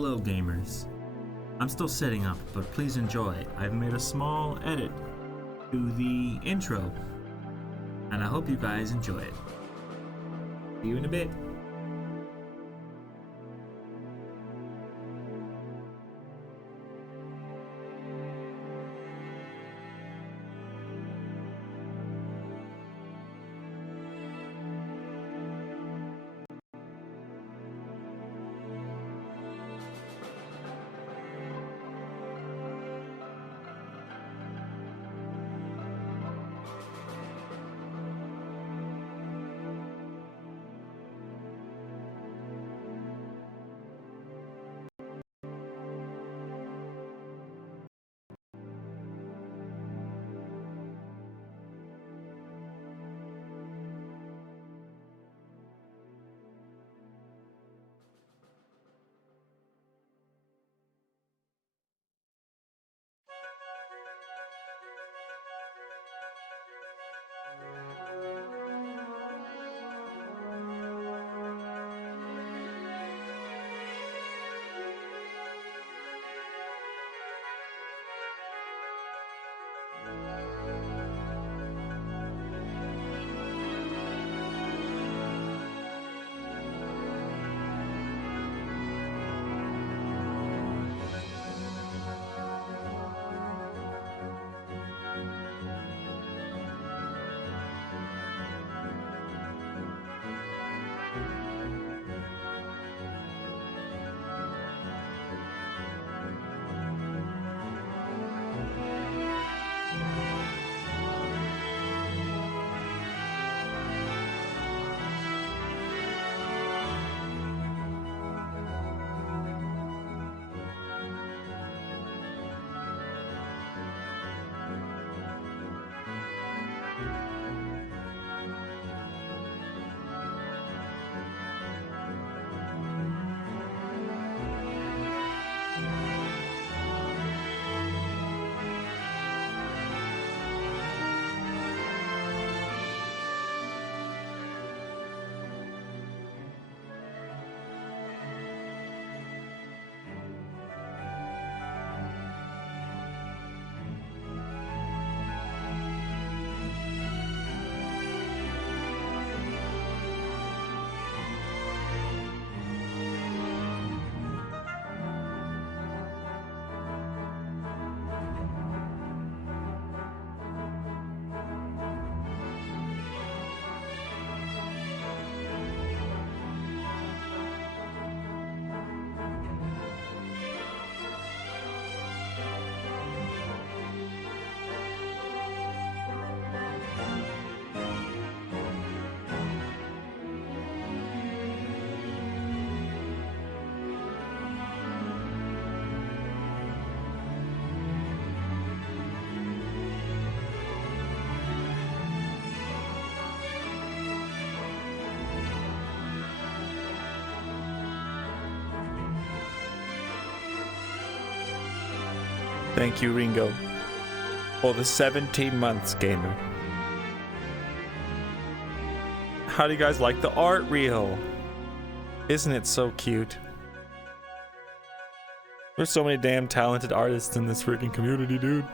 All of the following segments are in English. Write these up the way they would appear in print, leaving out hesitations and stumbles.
Hello gamers. I'm still setting up, but please enjoy. I've made a small edit to the intro, and I hope you guys enjoy it. See you in a bit. Thank you, Ringo, for the 17 months, gamer. How do you guys like the art reel? Isn't it so cute? There's so many damn talented artists in this freaking community, dude.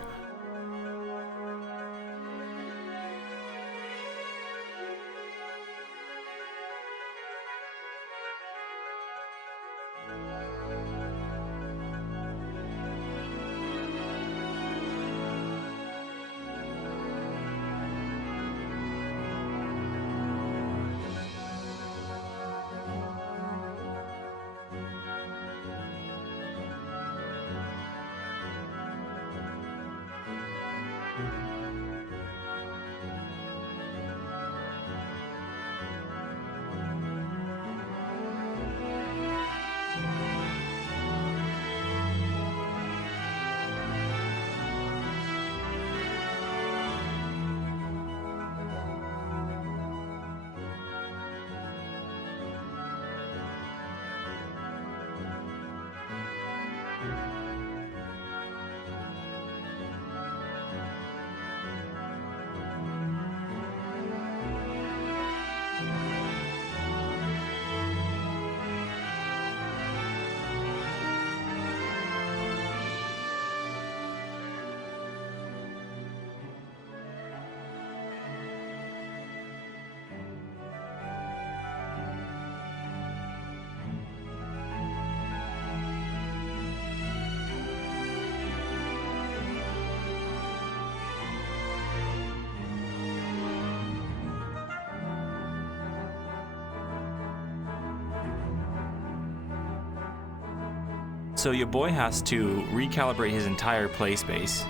so your boy has to recalibrate his entire play space.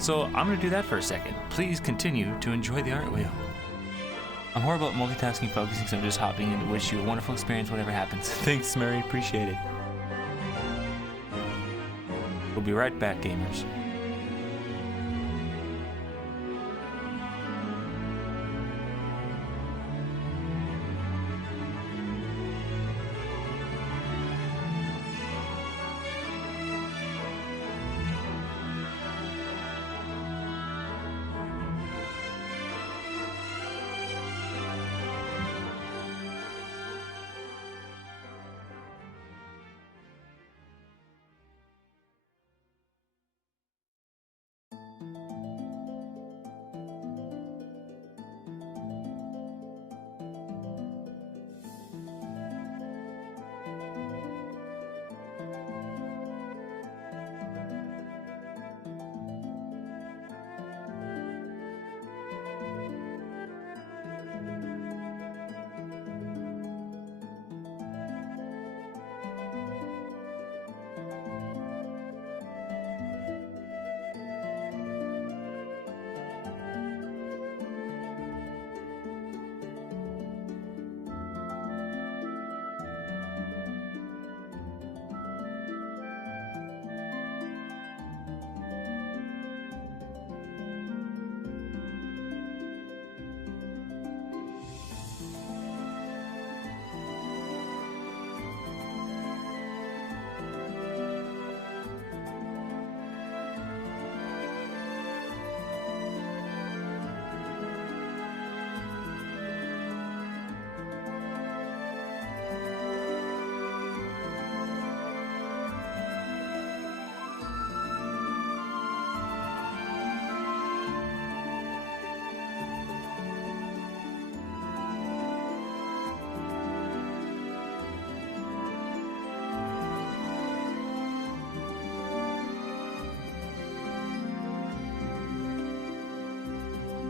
So I'm gonna do that for a second. Please continue to enjoy the art wheel. I'm horrible at multitasking, focusing, so I'm just hopping in to wish you a wonderful experience, whatever happens. Thanks, Murray. Appreciate it. We'll be right back, gamers.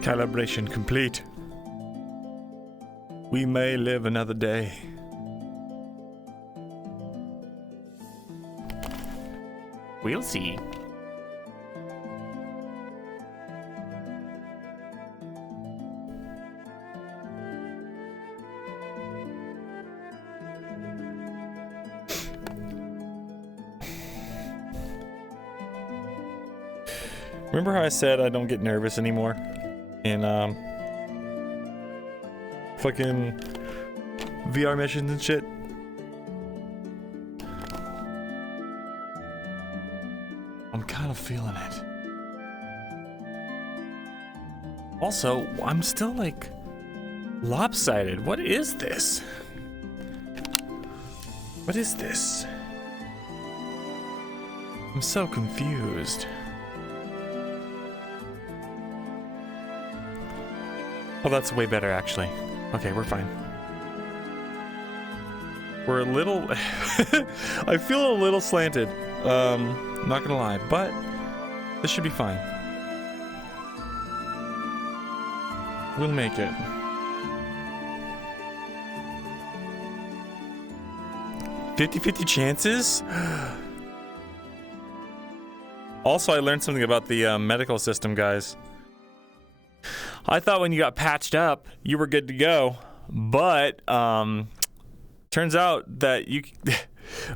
Calibration complete. We may live another day. We'll see. Remember how I said I don't get nervous anymore? In fucking VR missions and shit. I'm kind of feeling it. Also, I'm still like lopsided. What is this? What is this? I'm so confused. Oh, that's way better, actually. Okay, we're fine. We're a little... I feel a little slanted. Not gonna lie, but this should be fine. We'll make it. $50-50 chances? Also, I learned something about the medical system, guys. I thought when you got patched up, you were good to go, but turns out that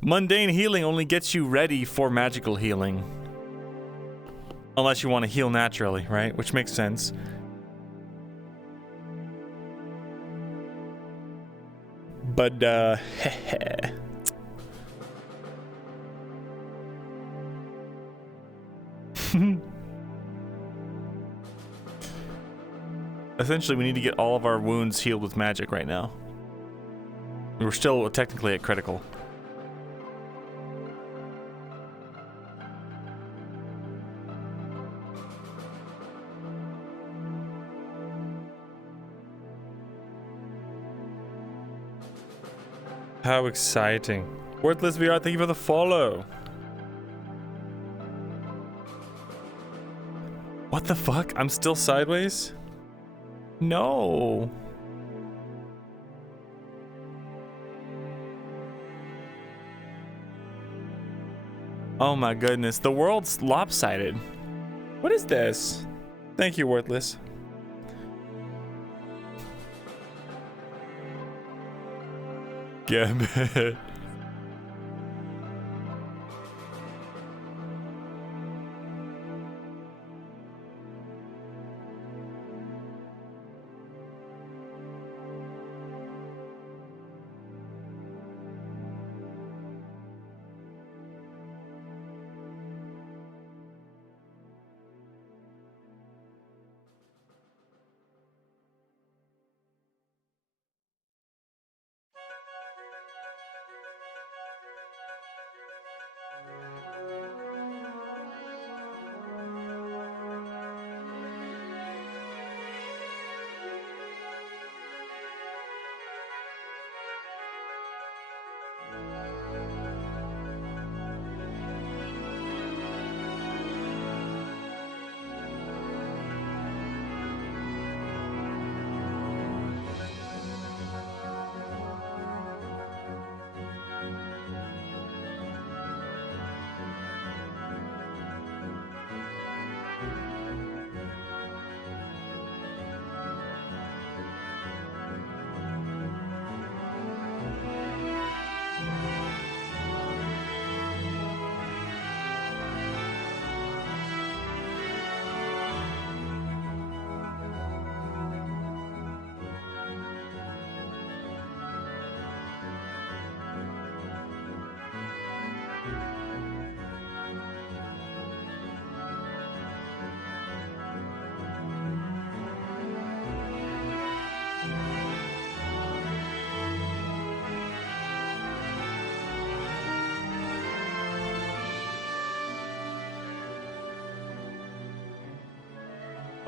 mundane healing only gets you ready for magical healing, unless you want to heal naturally, right? Which makes sense. But essentially, we need to get all of our wounds healed with magic right now. We're still technically at critical. How exciting. Worthless VR, thank you for the follow. What the fuck? I'm still sideways? No. Oh my goodness, the world's lopsided. What is this? Thank you, Worthless. Gambit.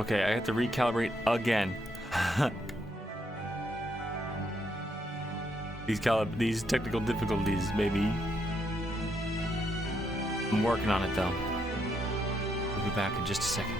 Okay, I have to recalibrate again. These technical difficulties, maybe. I'm working on it though. We'll be back in just a second.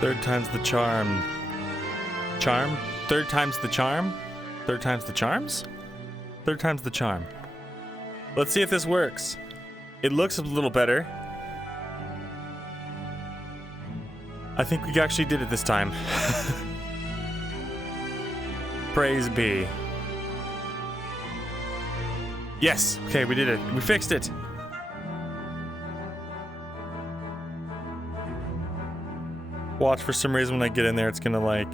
Third time's the charm. Charm? Third time's the charm? Third time's the charms? Third time's the charm. Let's see if this works. It looks a little better. I think we actually did it this time. Praise be. Yes. Okay, we did it. We fixed it. Watch, for some reason when I get in there, it's gonna like...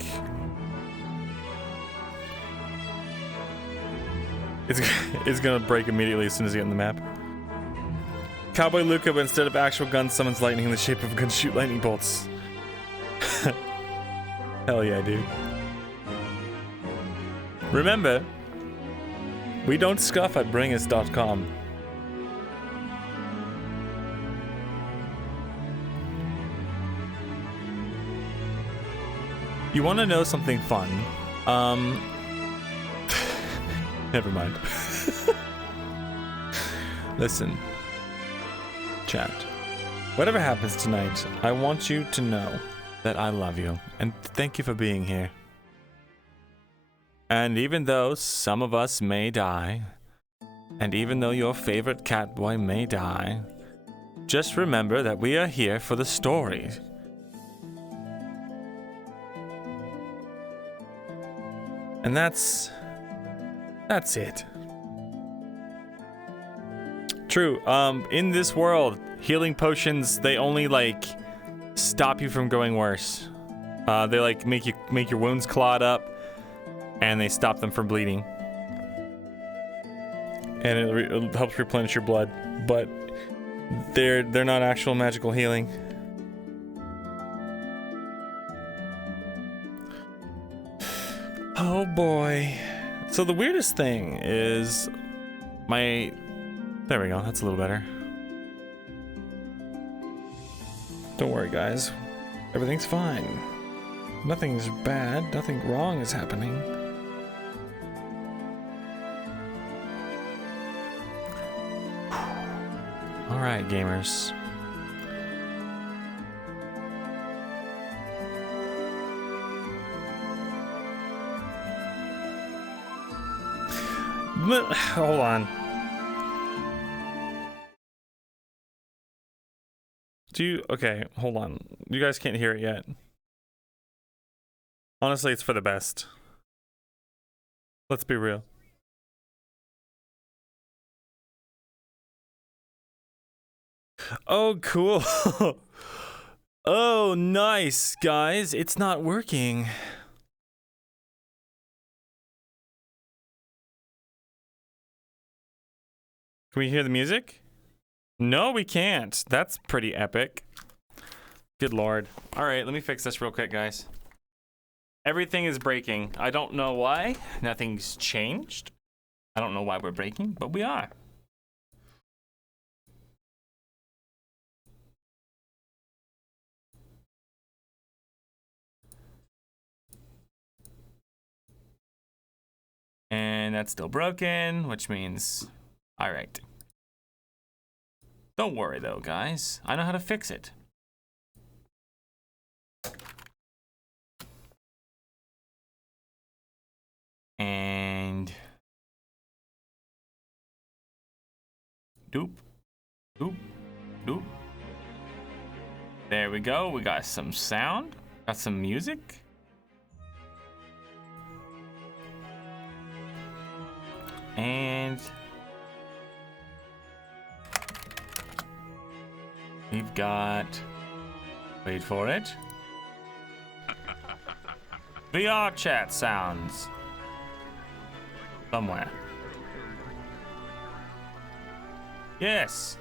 It's gonna break immediately as soon as you get in the map. Cowboy Luka, but instead of actual guns, summons lightning in the shape of a gun to shoot lightning bolts. Hell yeah, dude. Remember, we don't scoff at bringus.com. You want to know something fun? Never mind. Listen, chat. Whatever happens tonight, I want you to know that I love you and thank you for being here. And even though some of us may die, and even though your favorite catboy may die, just remember that we are here for the story. And that's it. True. In this world, healing potions, they only like stop you from going worse. They like make your wounds clot up, and they stop them from bleeding. And it helps replenish your blood, but they're not actual magical healing. Oh boy. So the weirdest thing is there we go, that's a little better. Don't worry guys, everything's fine. Nothing's bad, nothing wrong is happening. Alright gamers. Hold on. Okay, hold on. You guys can't hear it yet. Honestly, it's for the best. Let's be real. Oh, cool. Oh, nice, guys. It's not working. Can we hear the music? No, we can't. That's pretty epic. Good lord. All right, let me fix this real quick, guys. Everything is breaking. I don't know why. Nothing's changed. I don't know why we're breaking, but we are. And that's still broken, which means... All right. Don't worry though, guys. I know how to fix it. And... Doop. Doop. Doop. There we go. We got some sound. Got some music. And... we've got... wait for it. VR chat sounds. Somewhere. Yes.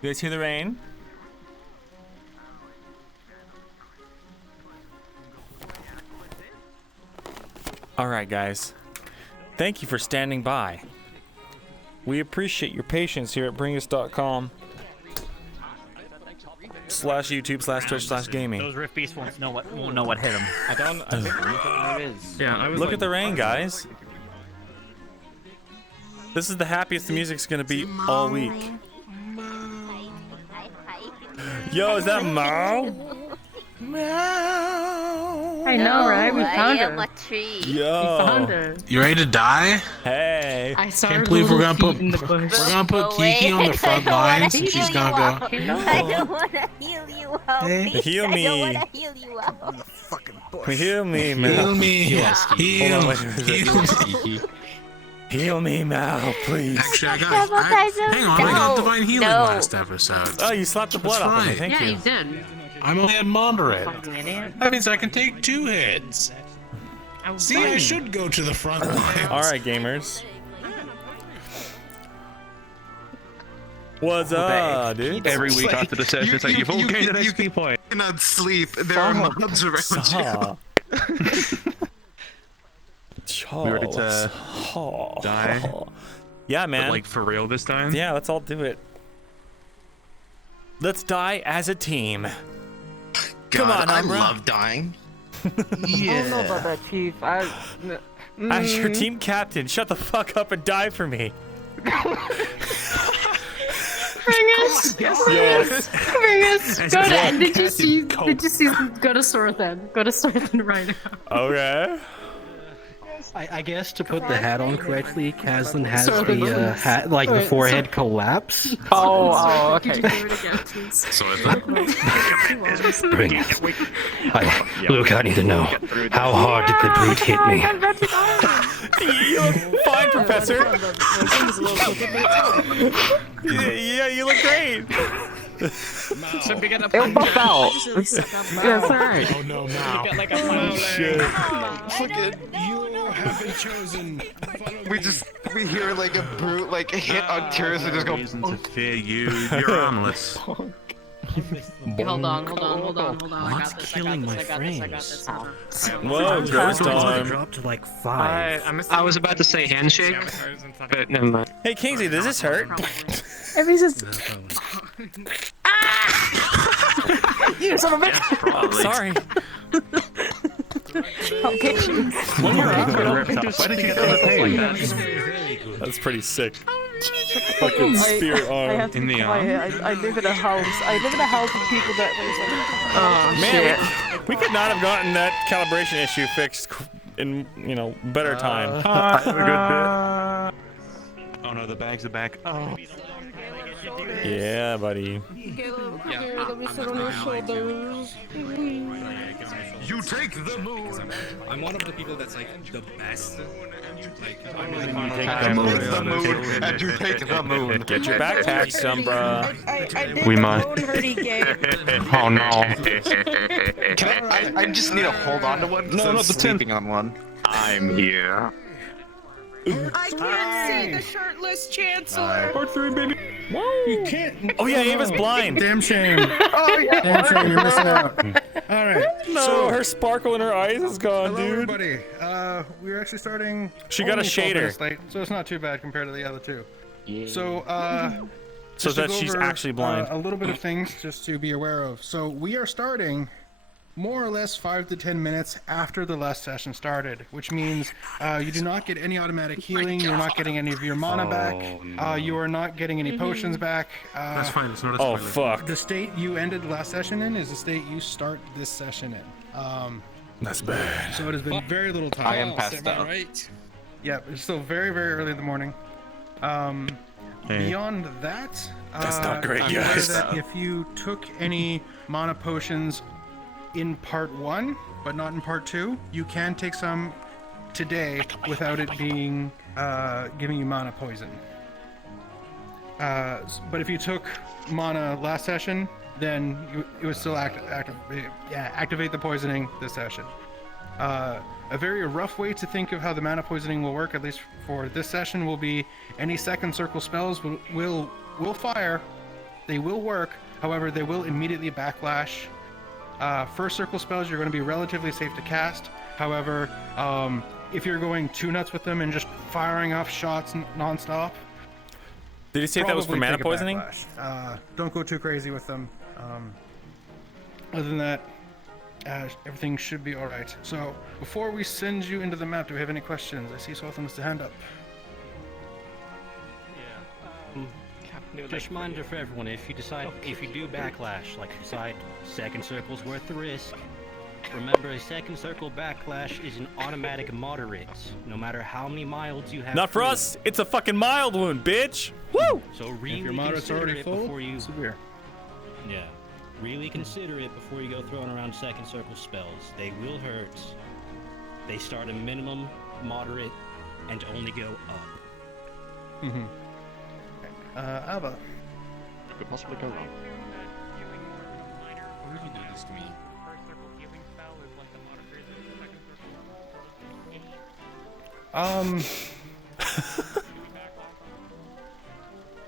You guys hear the rain? All right, guys. Thank you for standing by. We appreciate your patience here at bringus.com /YouTube/Twitch/gaming. Those Rift Beasts won't know what hit them. I don't know what it is. Yeah, I was Look at the rain, guys. This is the happiest the music's gonna be all week. Yo, is that Mao? Meow. I know, right? We found I am her. a tree. We found her. You ready to die? Hey. I saw Can't her believe we're little gonna feet put in the bush. we're gonna put Go away. Kiki on the front I don't wanna lines, and heal she's you gonna up. go. I don't wanna heal you up. Hey. Please. Heal I me. don't wanna heal you up. Heal me, Mal. Heal me, Hold on, wait, heal me. Heal me, Mal, please. Actually, hang on, I No, got divine healing no. last episode. Oh, you slapped the blood That's off of me. right. Thank Yeah, you. you did. I'm only at moderate. Fucking idiot. That means I can take 2 hits. I was See, I fine. should go to the front lines. All right, gamers. What's up, dude? Every week after the session, it's like you've all gained an XP point. cannot sleep. There are mobs around you. We ready to die? Yeah, But, man. like for real this time? Yeah, let's all do it. Let's die as a team. Come on, I Umbra. love dying. I don't know about that, Chief. As your team captain, shut the fuck up and die for me. Ringus! Yes. Ringus! Go to, did you see, go to Sorthen. Go to Sorthen right now. Okay. I guess to put the hat on correctly, Kaslin has So the the- hat, like the wait, forehead collapse. Oh, okay. Bring it. Luke, I need to know, how hard did the brute hit me? You look fine, Professor. Yeah, you look great. So we get a It'll buff out. Yeah, it's alright. Oh no, now. like a final Shit. You have been chosen. We hear like a brute like hit on Tyrus and just go. Reason to fear you. You're harmless. Hold on. I got this. Whoa, ghost time. Dropped to like 5. I was about to say handshake, but never mind. Hey, Kingsley, does this hurt? You son of a bitch! Oh, sorry. I'll get you. That's pretty sick. Fucking spear I arm. have to In be the quiet. I live in a house. I live in a house with people that Oh, man, we could not have gotten that calibration issue fixed in, better time. Oh no, the bag's the back. Oh. Yeah, buddy. Let me sit on your shoulders. You take the moon. I'm one of the people that's like the best. Like, I'm The moon, and you take the moon. Get your backpack, Sombra. We might. Oh no. I just need to hold on to one. No, I'm not the sleeping on one. I'm here. I can't see the shirtless chancellor. Part 3, baby. You can't. Oh yeah, Ava's blind. Damn shame. Oh yeah. Damn shame. You're missing out. All right. No, her sparkle in her eyes is gone, Hello, dude. everybody. We're actually starting. She got a only 12 shader. minutes late, so it's not too bad compared to the other two. So, So just to that go she's over, actually blind. a little bit of things just to be aware of. So we are starting more or less 5 to 10 minutes after the last session started, which means you do not get any automatic healing. You're not getting any of your mana back. You are not getting any potions back. That's fine. It's not a Oh spoiler. fuck. The state you ended last session in is the state you start this session in. That's bad. So it has been very little time. I am passed out. right. Yeah, it's still very, very early in the morning. Beyond that, That's not great, I'm aware guys. that if you took any mana potions in part 1, but not in part 2, you can take some today without it being giving you mana poison. But if you took mana last session, then it would still activate the poisoning this session. A very rough way to think of how the mana poisoning will work, at least for this session, will be any second circle spells will fire. They will work. However, they will immediately backlash. First circle spells, you're going to be relatively safe to cast. However, if you're going too nuts with them and just firing off shots non-stop, Did you say that was for probably mana take a poisoning? backlash. Don't go too crazy with them. Other than that, everything should be alright. So, before we send you into the map, do we have any questions? I see Swathan with the hand up. Just reminder for everyone, if you do backlash, like decide second circle's worth the risk, Remember, a second circle backlash is an automatic moderate, no matter how many milds you have. Not for us. It's a fucking mild wound, bitch. Woo! So really If your moderate's consider already it full, before you. severe. Yeah. Really consider it before you go throwing around second circle spells. They will hurt. They start a minimum, moderate, and only go up. Mm-hmm. Alba. What could possibly go wrong? Why would you do this to me?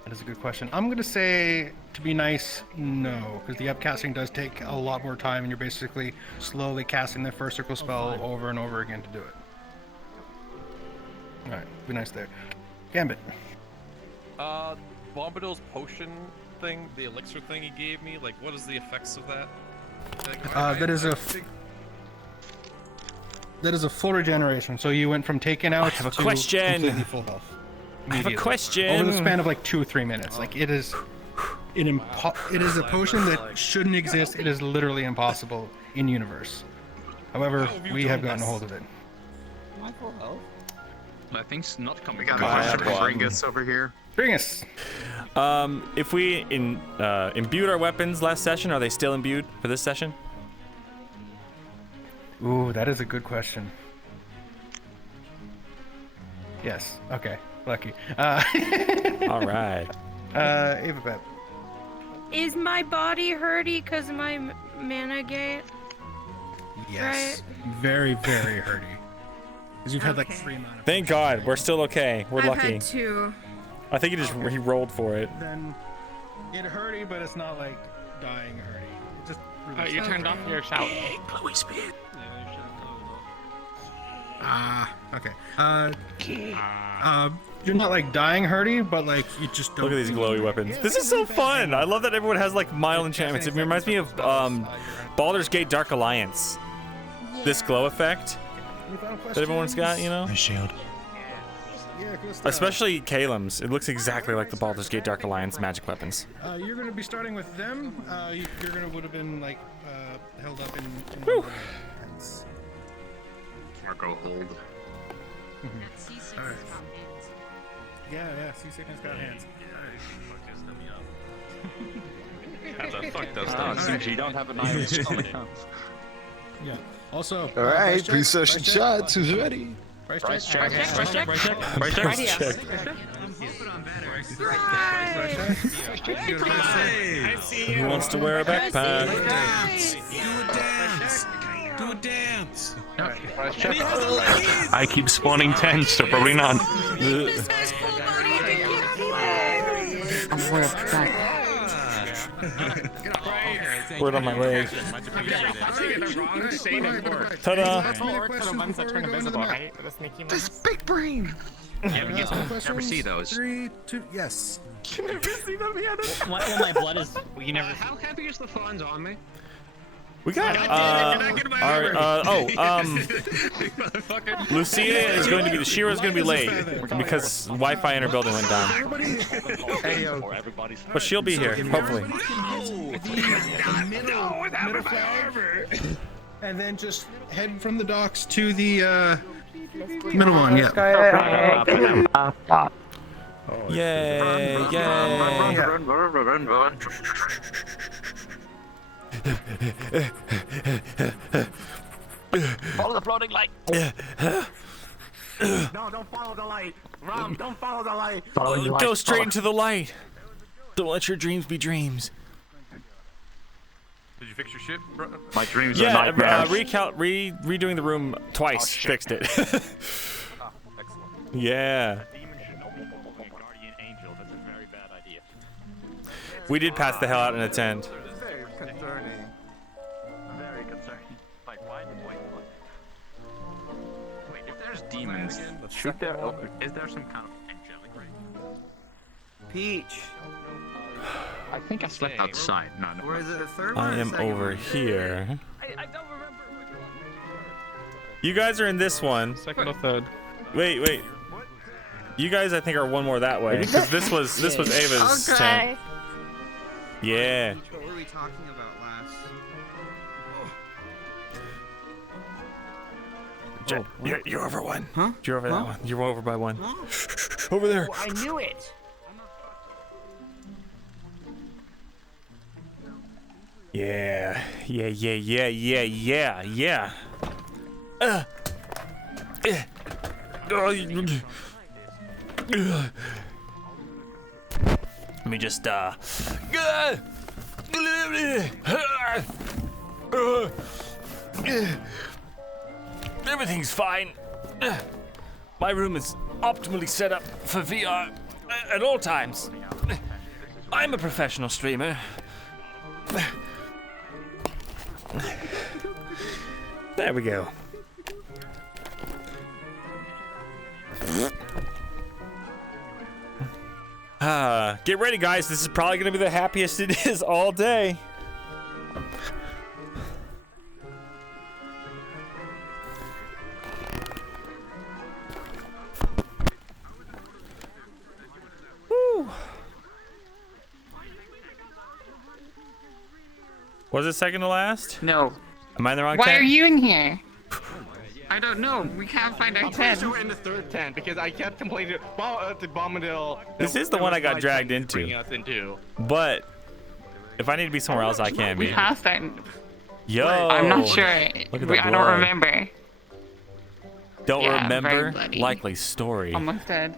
That is a good question. I'm gonna say, to be nice, no, because the upcasting does take a lot more time, and you're basically slowly casting the first circle spell over and over again to do it. All right, be nice there. Gambit. Bombadil's potion thing, the elixir thing he gave me, like, what is the effects of that? That is a full regeneration. So you went from taken out have a to question. completely full health. I have a immediately. question. Over the span of like 2 or 3 minutes. Like it is a potion that shouldn't exist. It is literally impossible in universe. However, we have gotten a hold of it. My full health? I think's not coming. We got a question from Bringus over here. Bringus. If we imbued our weapons last session, are they still imbued for this session? Ooh, that is a good question. Yes. Okay. Lucky. All right. Ava Beb. Is my body hurty because of my mana gate? Yes. Very, very hurty. Because you've had like 3 mana. Thank God, we're still okay. We're I've lucky. had 2. I think he rolled for it. Then it hurty, but it's not like dying hurty. It just really You turned off your shout. Bluey speed. Okay. You're not like dying hurty, but like you just don't. Look at these glowy weapons. This is so fun. I love that everyone has like mild enchantments. It reminds me of Baldur's Gate Dark Alliance. This glow effect that everyone's got, you know? My shield. Yeah, cool stuff. Especially Kalim's. It looks exactly like the Baldur's Gate Dark Alliance magic weapons. You're gonna be starting with them. You're gonna would have been like held up in hands. Marco hold. Alright. Yeah, seasickness got hands. How the fuck does that? Seems you don't have an iron stomach. Yeah. Also. Alright, pre-session shots. Who's ready? Price check. Price check. Price check. Who wants to wear a backpack? Do a dance. I keep spawning tents, so probably not. Word on my leg. Ta-da! This big brain. Yeah, we never see those. 3, 2, yes. My blood is. You never. How heavy is the funds on me? We got Lucia is going to be Shira's going to be late because Wi-Fi in her building went down. But she'll be here, hopefully. Middle flower. And then just head from the docks to the middle one. Yeah. Yay! Follow the floating light. No, don't follow the light. Rom, don't follow the light. Go straight into the light. Don't let your dreams be dreams. Did you fix your shit, bro? My dreams are nightmares. Redoing the room twice fixed it. Yeah. Guardian angel. That's a very bad idea. We did pass the hell out in a tent. Very concerning. Very concerning. Like, why? Wait, if there's demons, should there? Is there some kind of angelic ring? Peach. I think I slept outside. No. Or is it a third I am over here. You guys are in this one. Second or third. Wait. You guys, I think, are one more that way because this was Ava's tent. Yeah. What were we talking about last? You're over one. Huh? You're over that one. You're over by one. Over there. Oh, I knew it. Yeah. Let me just everything's fine. My room is optimally set up for VR at all times. I'm a professional streamer. There we go. Get ready, guys. This is probably gonna be the happiest it is all day. Woo. Was it second to last? No. Am I in the wrong Why tent? are you in here? I don't know. We can't find our I'm pretty tent. sure we're in the third tent because I kept complaining to Bombadil. This is the one I got dragged into. But if I need to be somewhere else, I can We be. have that. Yo. I'm not sure. Look at the I don't blood. remember. Don't Yeah, very remember? bloody. Likely story. Almost dead.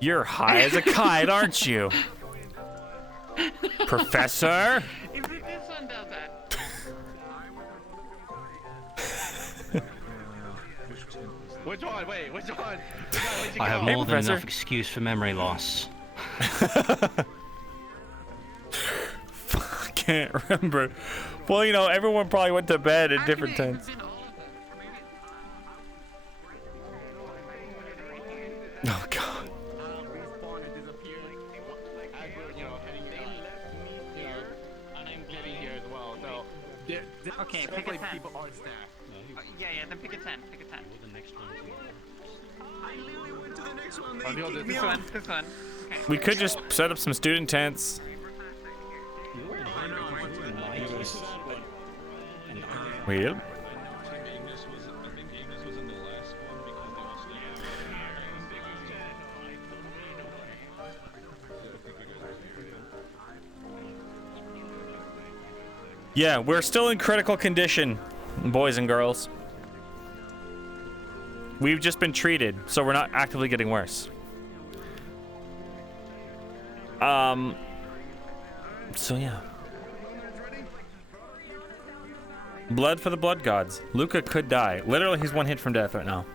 You're high as a kite, aren't you? Professor? This one does that. Which one? Wait, which one? I have Hey, more than Professor. enough excuse for memory loss. Can't remember. Well, you know, everyone probably went to bed at different times. Oh, God. Okay, pick a tent. Yeah, then pick a tent. Pick a tent. This one. Okay. We could just set up some student tents. Weird. Yeah, we're still in critical condition, boys and girls. We've just been treated, so we're not actively getting worse. So yeah. Blood for the blood gods. Luka could die. Literally, he's one hit from death right now.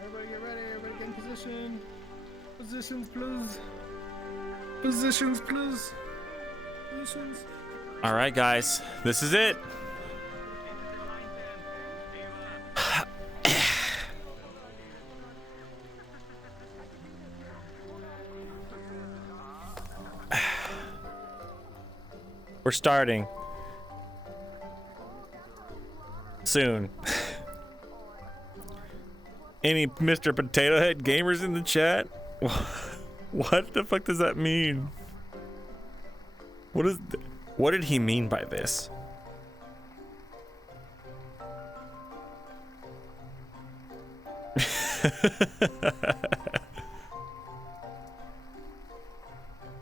Everybody get ready. Everybody get in position. Positions, please. Positions, please. Positions. All right, guys. This is it. We're starting soon. Any Mr. Potato Head gamers in the chat? What the fuck does that mean? What did he mean by this?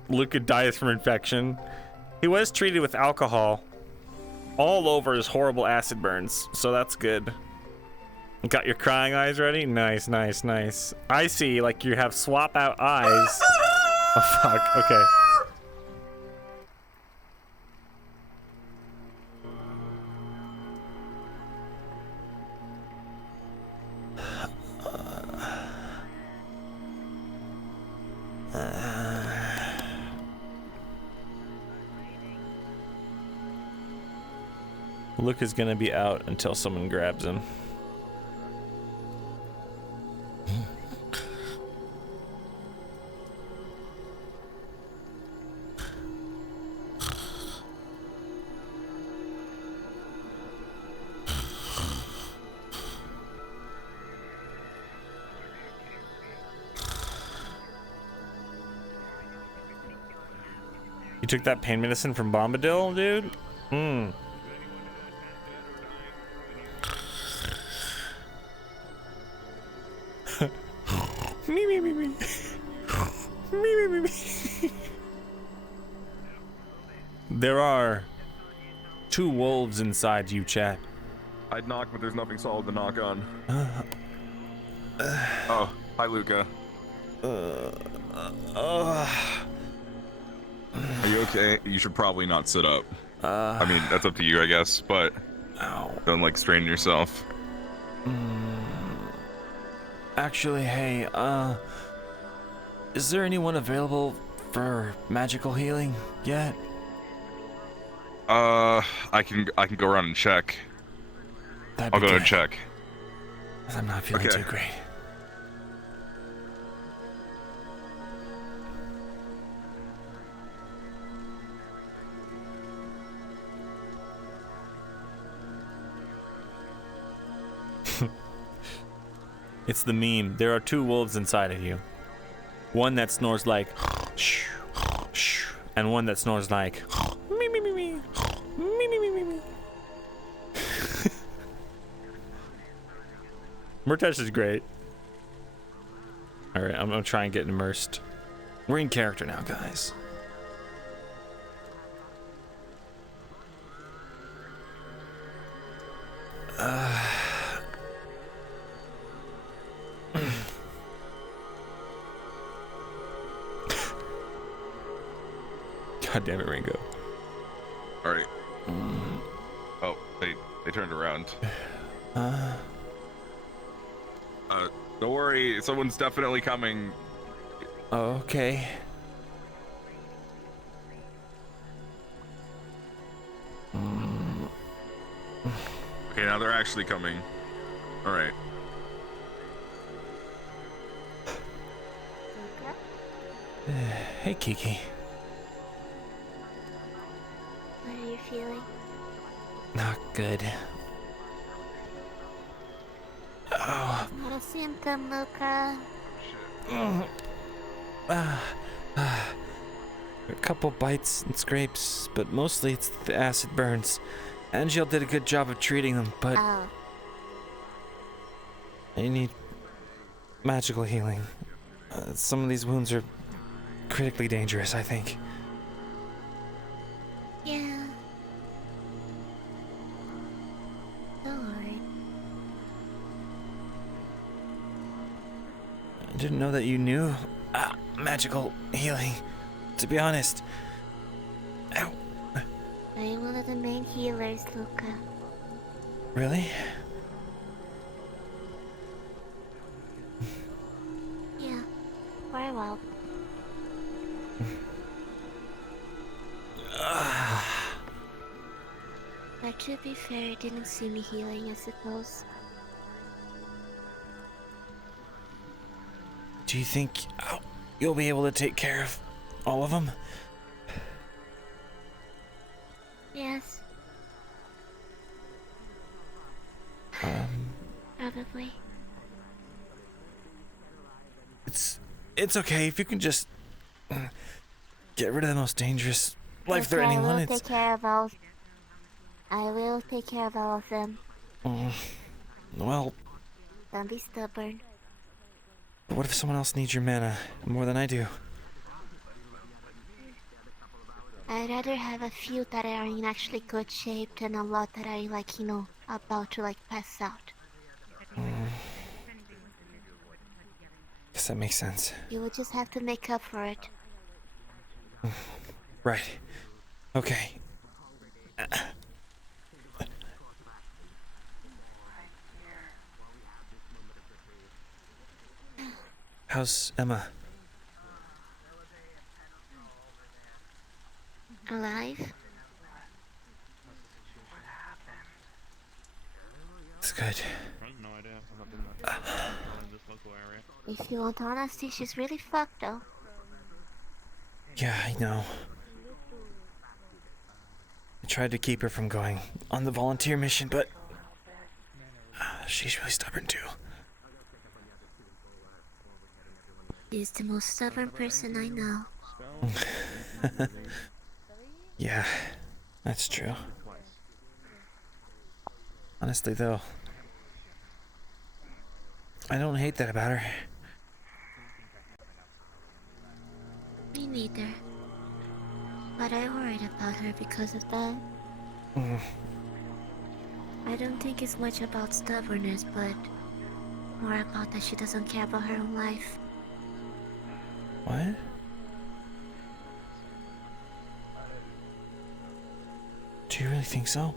Luka dies from infection. He was treated with alcohol all over his horrible acid burns, so that's good. Got your crying eyes ready? Nice, nice, nice. I see, like you have swap out eyes. Oh fuck, okay. Luke is gonna be out until someone grabs him. You took that pain medicine from Bombadil, dude? There are 2 wolves inside you, chat. I'd knock, but there's nothing solid to knock on. Oh, hi, Luka. Are you okay? You should probably not sit up. I mean, that's up to you, I guess, but don't, like, strain yourself. Actually, hey, is there anyone available for magical healing yet? I can go around and check. I'll go and check. I'm not feeling too great. It's the meme. There are 2 wolves inside of you. One that snores like and one that snores like me me me me me me me me me. Murtesh is great. All right, I'm gonna try and get immersed. We're in character now, guys. God damn it, Ringo. All right. Oh, they turned around. Don't worry, someone's definitely coming. Okay. Okay, now they're actually coming. All right. Hey, Kiki. What are you feeling? Not good. Oh. Not a symptom, Luka. A couple bites and scrapes, but mostly it's the acid burns. Angel did a good job of treating them, but Oh. I need magical healing. Some of these wounds are critically dangerous, I think. Yeah. Don't worry. I didn't know that you knew magical healing, to be honest. Ow. I'm one of the main healers, Luka. Really? Yeah. For a while. But to be fair, it didn't see me healing, I suppose. Do you think you'll be able to take care of all of them? Yes. Probably. It's okay if you can just get rid of the most dangerous, life-threatening one. I will take care of all. I will take care of all of them. Well, Don't be stubborn. what if someone else needs your mana more than I do? I'd rather have a few that are in actually good shape than a lot that are like, about to like pass out. Guess that makes sense. You will just have to make up for it. Right. Okay. How's Emma? Alive? It's good. No idea. I'm not doing that. In this local area. If you want honesty, she's really fucked though. Yeah, I know. I tried to keep her from going on the volunteer mission, but she's really stubborn too. She's the most stubborn person I know. Yeah, that's true. Honestly, though, I don't hate that about her. Me neither. But I worried about her because of that. I don't think it's much about stubbornness, but more about that she doesn't care about her own life. What? Do you really think so?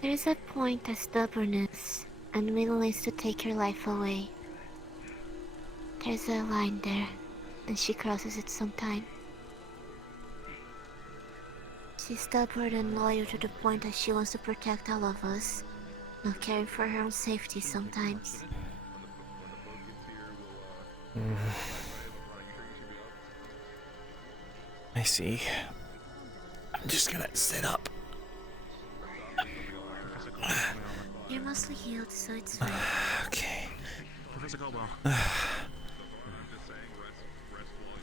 There's a point that stubbornness and willingness to take your life away. There's a line there, and she crosses it sometime. She's stubborn and loyal to the point that she wants to protect all of us, not caring for her own safety sometimes. I see. I'm just gonna sit up. You're mostly healed, so it's fine. Okay. Professor Caldwell.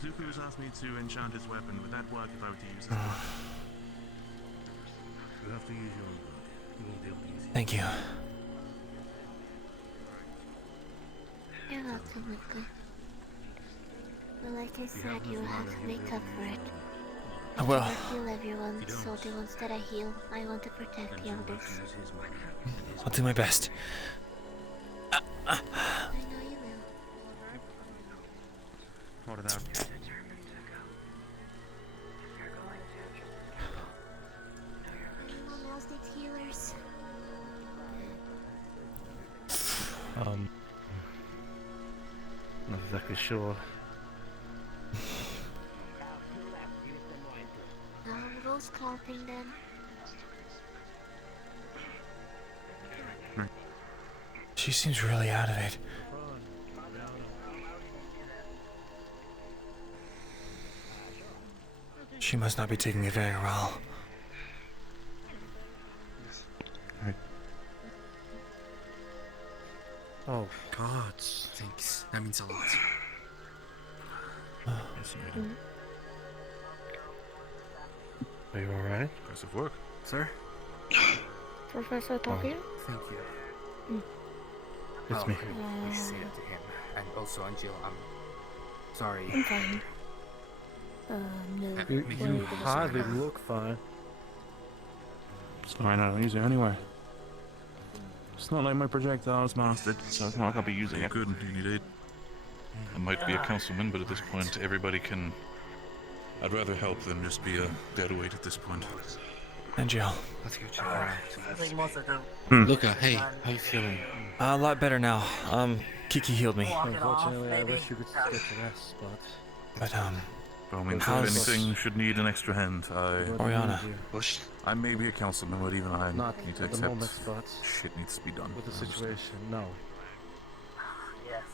Zuko has asked me to enchant his weapon. Would that work if I were to use it? You'll have to use your own blood. You won't be able to use it. Thank you. You're welcome, Luka. But like I said, you will have to make up for it. I will. I heal everyone, so the ones that I heal, I want to protect the others. I'll do my best. I know you will. What about? Anyone else needs healers? Not exactly sure. Rose clothing then. She seems really out of it. She must not be taking it very well. Oh, God. Thanks. That means a lot. Are you alright? Impressive work. Sir? Professor Tokyo? Thank you. It's me. Please say it to him. And also, Angel, I'm sorry. I'm fine. No. You hardly look fine. Sorry, I don't use it anyway. It's not like my projectile's mastered, so it's not like I'll be using it. Good, you need aid. I might be a councilman, but at this point, everybody can... I'd rather help than just be a dead weight at this point. Angel. Let's go check her out. I think most of them. Luka, hey, how you feeling? A lot better now. Kiki healed me. Unfortunately, I wish you could get to rest, But, Well, I mean, if how's... anything should need an extra hand, Oriana. I may be a councilman, but even I Not need to at the accept moment, but shit needs to be done. with the situation, no.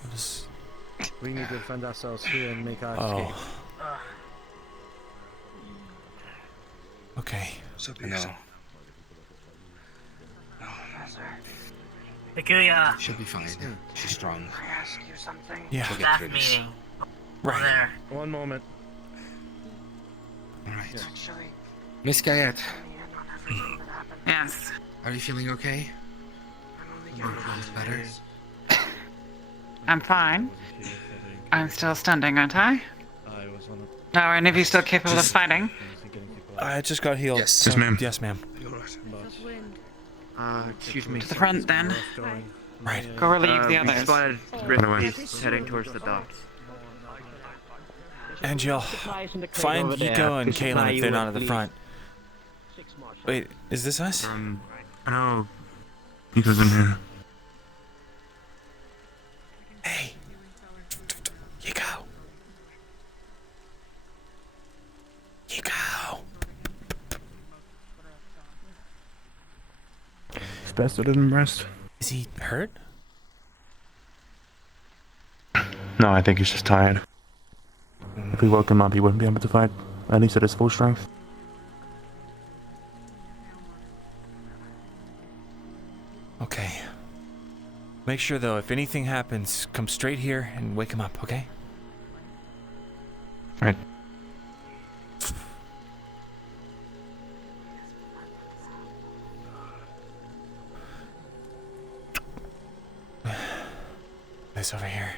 Yes. We need to defend ourselves here and make our escape. Okay. No. Ikuya. She'll be fine. She's strong. Can I ask you something? Yeah. She'll get Staff through this. meeting. Right. There. One moment. Alright. Actually, Miss Gayette, Yes. are you feeling okay? Better? I'm fine. I'm still standing, aren't I? No, are any of you still capable of fighting? I just got healed. Yes. So, Yes, ma'am. Yes, ma'am. excuse me. To the front, then. Right. Go relieve the others. Spotted Griffith heading towards the docks. Angel, find Yiko and Kaylin if they're not at the front. Wait, is this us? No. Nico's in here. Hey. Yiko. Yiko. It's best I didn't rest. Is he hurt? No, I think he's just tired. If we woke him up, he wouldn't be able to fight, at least at his full strength. Okay. Make sure, though, if anything happens, come straight here and wake him up, okay? Right. This over here.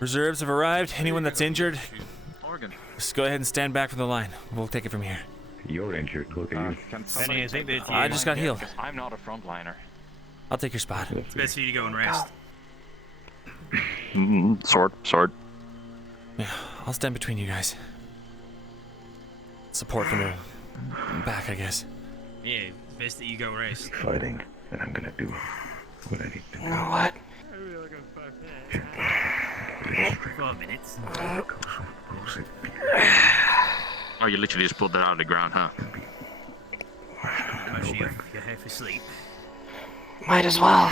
Reserves have arrived. Anyone that's injured, just go ahead and stand back from the line. We'll take it from here. You're injured. Look at you. Penny, I think that I just got healed. I'm not a frontliner. I'll take your spot. It's best for you to go and rest. Sword. Yeah, I'll stand between you guys. Support from the back, I guess. Yeah, best that you go rest. Fighting, and I'm gonna do what I need to do. What? 4 minutes. Oh, you literally just pulled that out of the ground, huh? You're half asleep. Might as well.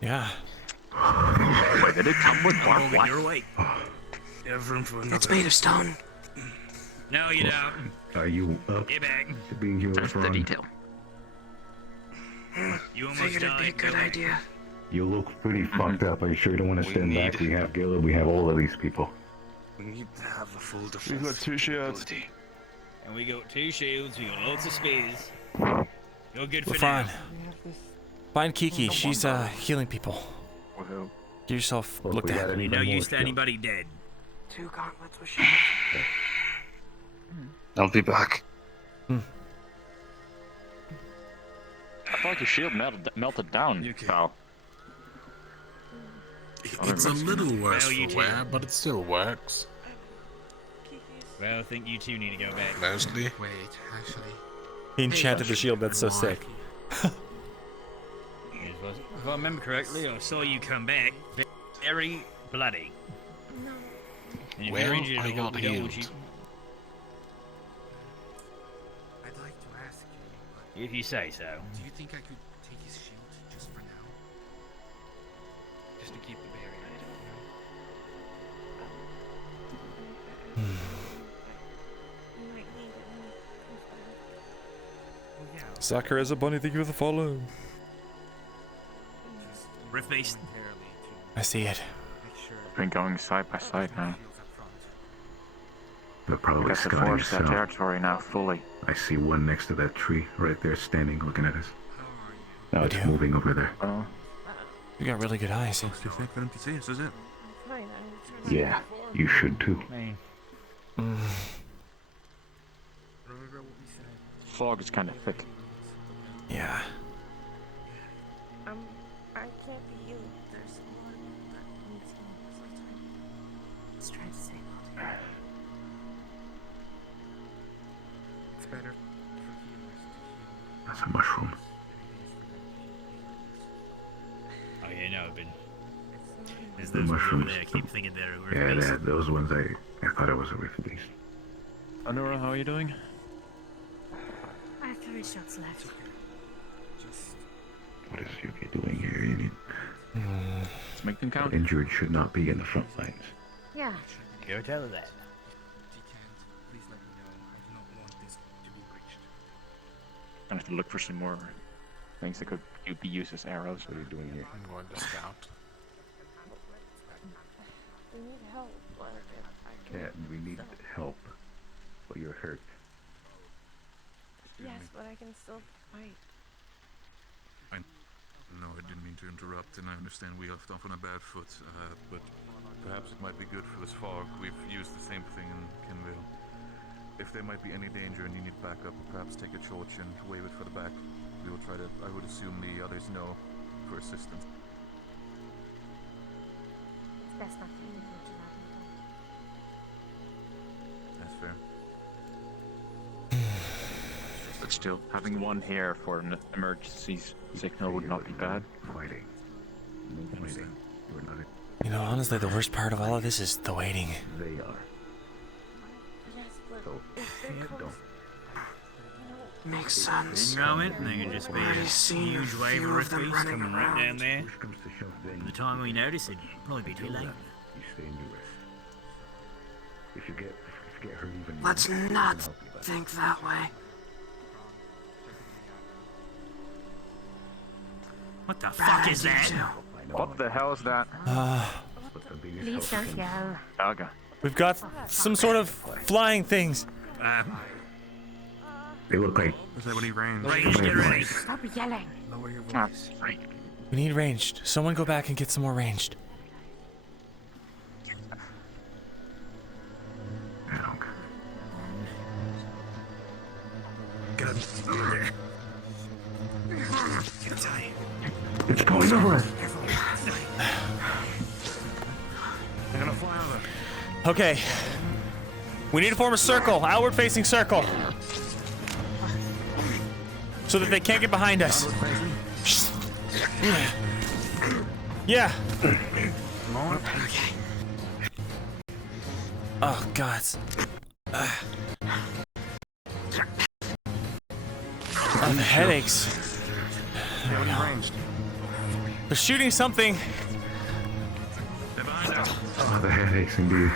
Yeah. Wait, did it come with barbed wire? You're awake. It's made of stone. No, you don't. Are you up Get back. to being here That's the from? detail. You almost Figured it'd be a died. good idea. You look pretty fucked up. Are you sure you don't want to stand back? We have Gilla. We have all of these people. We need to have a full defense. We've got 2 shields. And we got 2 shields, we got lots of spears. You're good We're for fine. now. Find Kiki. She's healing people. Get yourself looked at. You're no use to anybody dead. 2 gauntlets with shields. I'll be back. I thought your shield melted down, pal. It's a little worse Well, you for too. wear, but it still works. Well, I think you two need to go back. Mostly. Wait, actually. He enchanted the shield. That's so sick. If I remember correctly, I saw you come back very bloody. And if Well, you're injured, I got we don't want healed. I'd like to ask you, if you say so. Do you think I could take his shield just for now? Just to keep the barrier. Sakura is a bunny. Thank you for the follow. Rift Beast. I see it. Been going side by side now. They're probably Got to scouting force that south. territory now fully. I see one next to that tree right there, standing, looking at us. Now it's moving over there. You got really good eyes. Too thick for them to see us, is it? Yeah, you should too. Fog is kind of thick. Yeah. I can't be you. There's one that needs healing. Let's try to stay close. It's better for healers to heal. That's a mushroom. Oh yeah, no, but there's The those ones over mushrooms. there. I keep thinking they're Rift Yeah, Beast. they had those ones. I thought it was a rift beast. Anura, how are you doing? I have 3 shots left. What is Yuki doing here? You need... Let's make them count. Injured should not be in the front lines. Yeah. Go tell her that. Please let me know. I do not want this to be breached. Gonna have to look for some more things that could be used as arrows. What are you doing here? I'm going to scout. We need help, but if I can... Yeah, we need help. But you're hurt. Yes, but I can still fight. No, I didn't mean to interrupt, and I understand we left off on a bad foot, but perhaps it might be good for this fog. We've used the same thing in Kenville. If there might be any danger and you need backup, perhaps take a torch and wave it for the back. We will try to, I would assume the others know for assistance. It's best not to leave what you haven't done. That's fair. But still, having one here for an emergency signal would not be bad. Fighting. No fighting. We're not... You know, honestly, the worst part of all of this is the waiting. They are. Yes, but So, if they come... don't. Makes sense. In moment, there can just be a Already seen huge a wave few of of Rift them Beasts running coming right down around. there. Push comes to shove, then By the time we notice it, it'll probably be too late. you stay in your rest. If you get hurt even more, Let's we can not help you, but- think that way. What the Bad fuck is idea, that? too. What the hell is that? But the biggest Please help don't can- yell. Alga. We've got some sort of flying things. They look like... Is that what he ran? Range, get ready. Stop yelling. Lower your Ah, voice. right. We need ranged. Someone go back and get some more ranged. It's going over. They're gonna fly over. Okay. We need to form a circle, outward facing circle. So that they can't get behind us. Yeah. Come on. Okay. Oh, God. Oh, the headaches. There we go. They're shooting something. Oh, the headaches indeed.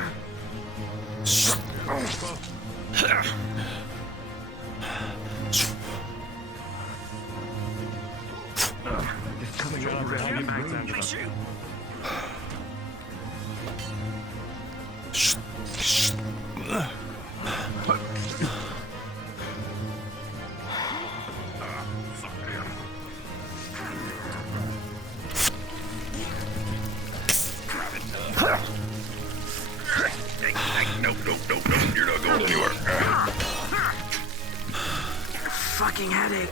It's coming over. Help me back, Angela. Nope, you're not going anywhere. Fucking headache.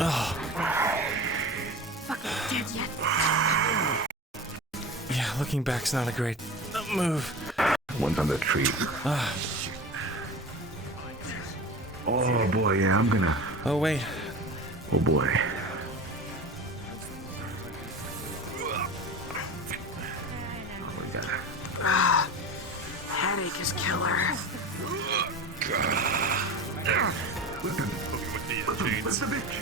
Oh. Fucking dead yet. Yeah, looking back's not a great move. One's on the tree. Oh boy, yeah, I'm gonna. Oh wait. Oh boy. Headache is killer. What's the bitch?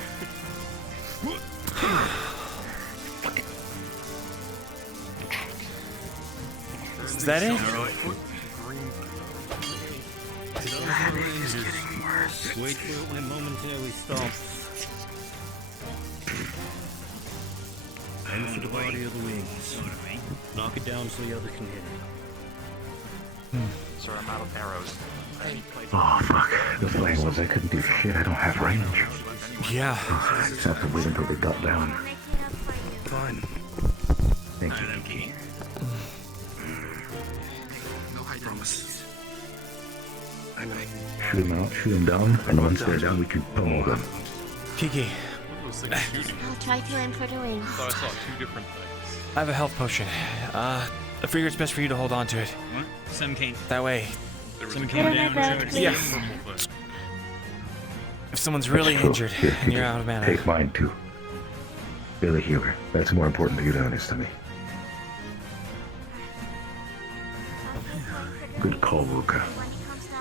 Is that it? Headache is getting worse. Wait till it momentarily stops. Aim for the body of the wings. Knock it down so the other can hit it. Sir, I'm out of arrows. Oh fuck. The thing was I couldn't do shit. I don't have range. Yeah. I just have to wait until they got down. Fine. Thank you. No high promises. I know. Shoot them out, shoot them down, and once they're down, we can pummel them. Kiki. I'll try to aim for the wings. I thought I saw two different things. I have a health potion. I figure it's best for you to hold on to it. What? Some cane. That way. Some came down and showed us. Yeah. If someone's really injured Here, and you're out of mana. take mine too. You're the healer. That's more important to you than it is to me. Good call, Luka.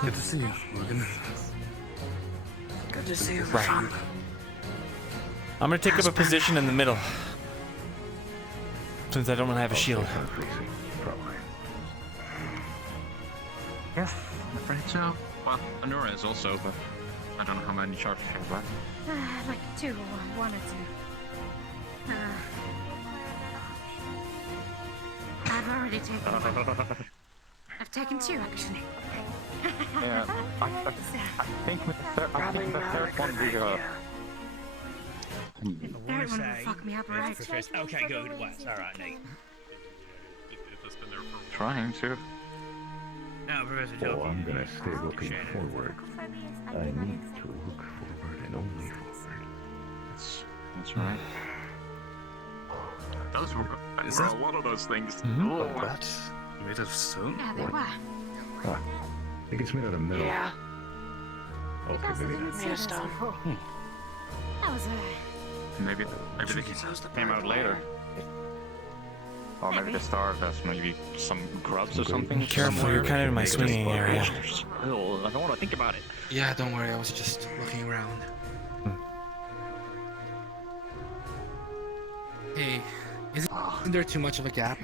Good to see you, Logan. Good to see you, Right. Fun. I'm gonna take up a position in the middle. Since I don't have a shield. Yes, I'm afraid so. Well, Anura is also, but I don't know how many charges she has left. Like two, one or two. I've already taken one. I've taken two, actually. Yeah, I think with the third, I think the third one we I Third wanna one will say. fuck me up, right? Okay, good. What? All right, Nate. trying to. Now, Professor Oh, Joker. I'm gonna stay looking forward. I need to look forward and only forward. That's right. Those were one of those things. Oh, That's made of stone? Yeah, they were. I think it's made out of metal. Yeah. Okay, maybe not. Made of stone. That was Maybe they came out later. Or maybe they starved us, maybe some grubs or something. Careful, you're kind of in my swinging area. Ew, I don't want to think about it. Yeah, don't worry, I was just looking around. Hey, isn't there too much of a gap?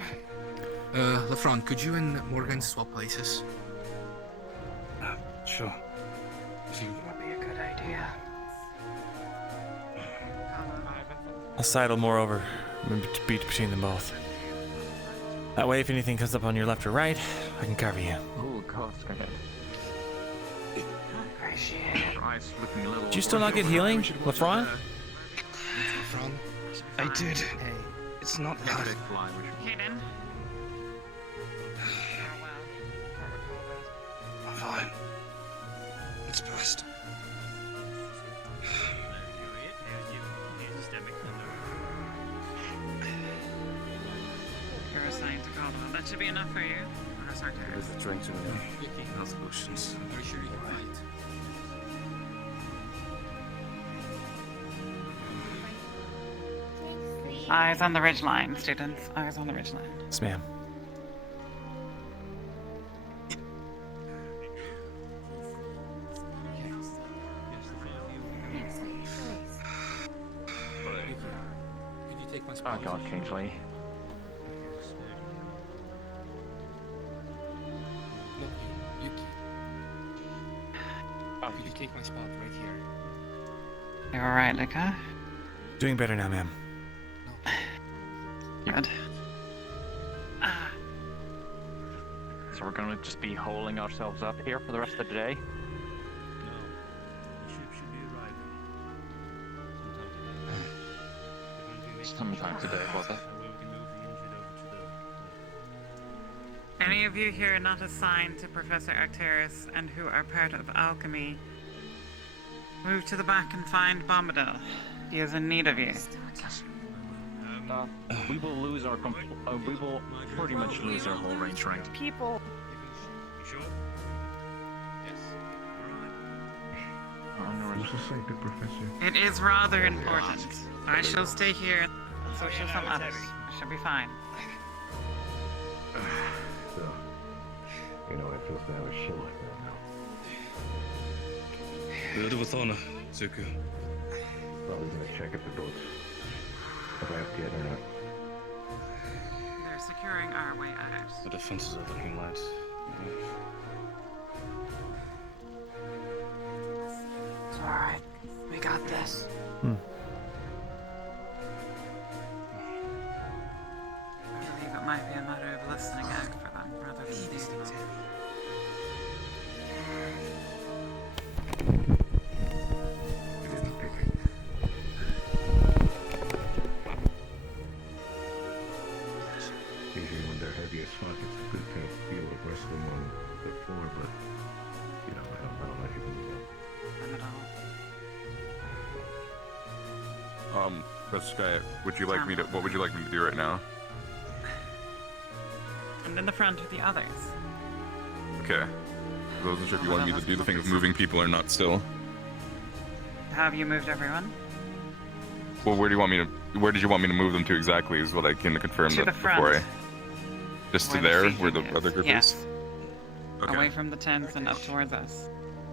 Lefron, could you and Morgan swap places? Sure. Would be a good idea. I'll sidle more over between them both. That way, if anything comes up on your left or right, I can cover you. Oh god, okay. Appreciate it. Your eyes looking a little. Did you still not get healing, Lefron? Lefron? I did. Hey, it's not bad. Hidden. I'm fine. It's past. That should be enough for you. Professor There's Arcturus. a drink to me. Yuki, No solutions. I'm very sure you can fight. Eyes on the ridgeline, students. Eyes on the ridgeline. Yes, ma'am. Could you take my Oh spot? God, Kingsley. No, Yuki. Could you take my spot right here? You alright, Luka? Doing better now, ma'am. Good. So we're gonna just be holding ourselves up here for the rest of the day? Sometime today, was it? Any of you here not assigned to Professor Arcturus and who are part of alchemy, move to the back and find Bombadil. He is in need of you. We will lose our we will pretty much lose our whole range rank. People. You sure? Yes. Who's to say, good professor? It is rather important. I shall stay here, so shall some others. I shall be fine. So, you know what it feels to have a shit like that now. Word of honor, Zuko. Probably gonna check if the boats have left yet or not. They're securing our way out. The defenses are looking light. It's alright. We got this. I believe it might be a matter of listening out for them rather than seeing them. Usually when they're heavy as fuck, it's a good thing to feel the rest of them on the floor, but, you know, I don't know if you can do that. None at all. Professor Sky, would you like me to, what would you like me to do right now? And in the front with the others. Okay. I wasn't sure if you wanted me to do the thing of moving people or not still. Have you moved everyone? Well, where did you want me to move them to exactly is what I can confirm To that the front. before I... Just to Where the there, seating where the is. other group Yes. is? Okay. Away from the tents and up towards us.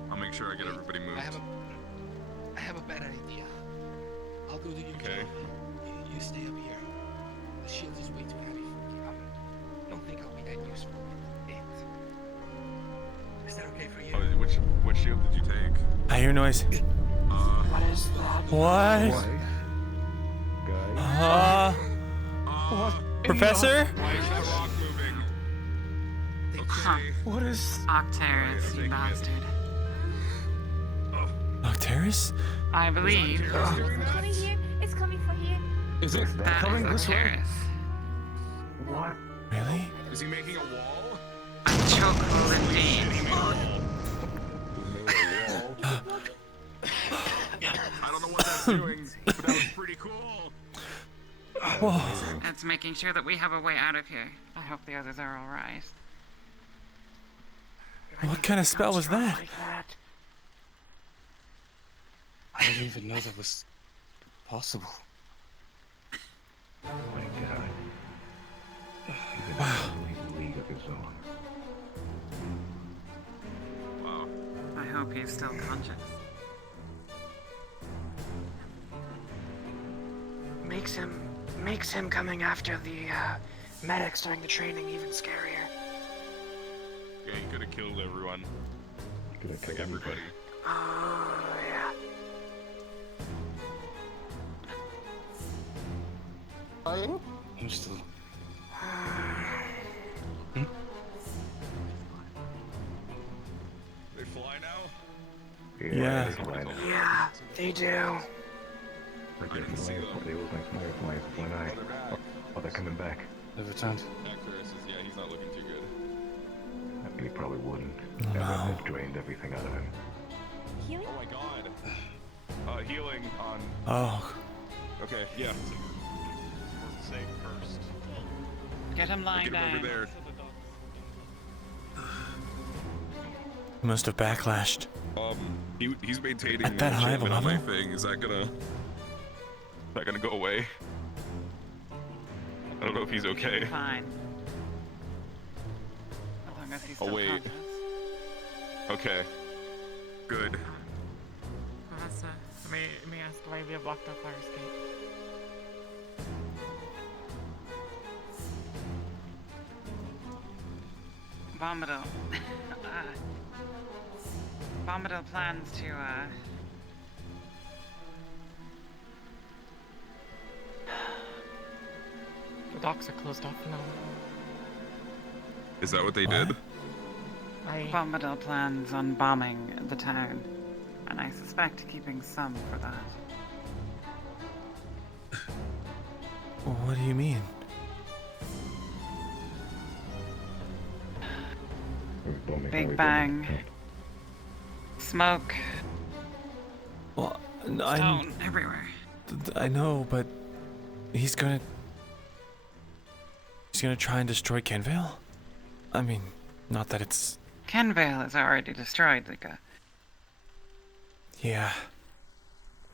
I'll make sure I get everybody moved. I have a better idea. I'll go to you. Okay. You stay up here. The shield is way too heavy for me. I don't think I'll be that useful. Is that okay for you? Oh, which shield did you take? I hear noise. What is that? What? Professor? Why is that rock moving? Huh. What is... Arcturus, you bastard. Arcturus? I believe It's coming here. It's coming for here. Is it that is Arcturus. What? Really? Is he making a wall? A chokehold indeed. I don't know what that's doing, but that was pretty cool. Whoa. It's making sure that we have a way out of here. I hope the others are alright. What kind of spell was that? I didn't even know that was possible. Oh my god. He's in a league of his own. Wow. I hope he's still conscious. Makes him coming after the medics during the training even scarier. Yeah, he could have killed everyone. Could have Like everybody. Oh yeah. I'm still... They fly now? Yeah. They fly now. Yeah, they do. Like they're flying, they look like fireflies with one eye. Oh, they're coming back. They've returned. Arcturus is, yeah, he's not looking too good. I mean, he probably wouldn't. No. They've drained everything out of him. Healing? Oh my god. Healing on... Oh. Okay, yeah. Say first. Get him lying Get him down. over there. He must have backlashed. He's maintaining At that high of a enchantment on my level? thing. Is that gonna go away? I don't know if he's okay. Fine. As long as he's Oh still wait. conscious. Okay. Good. Professor, let me ask why we have blocked up our escape. Bombadil. Bombadil plans to, The docks are closed off now. Is that what they did? Bombadil plans on bombing the town, and I suspect keeping some for that. What do you mean? Big bang. Smoke. Well, Stone everywhere. I know, but he's gonna try and destroy Kenvale? I mean, not that it's... Kenvale is already destroyed, Luka. Yeah.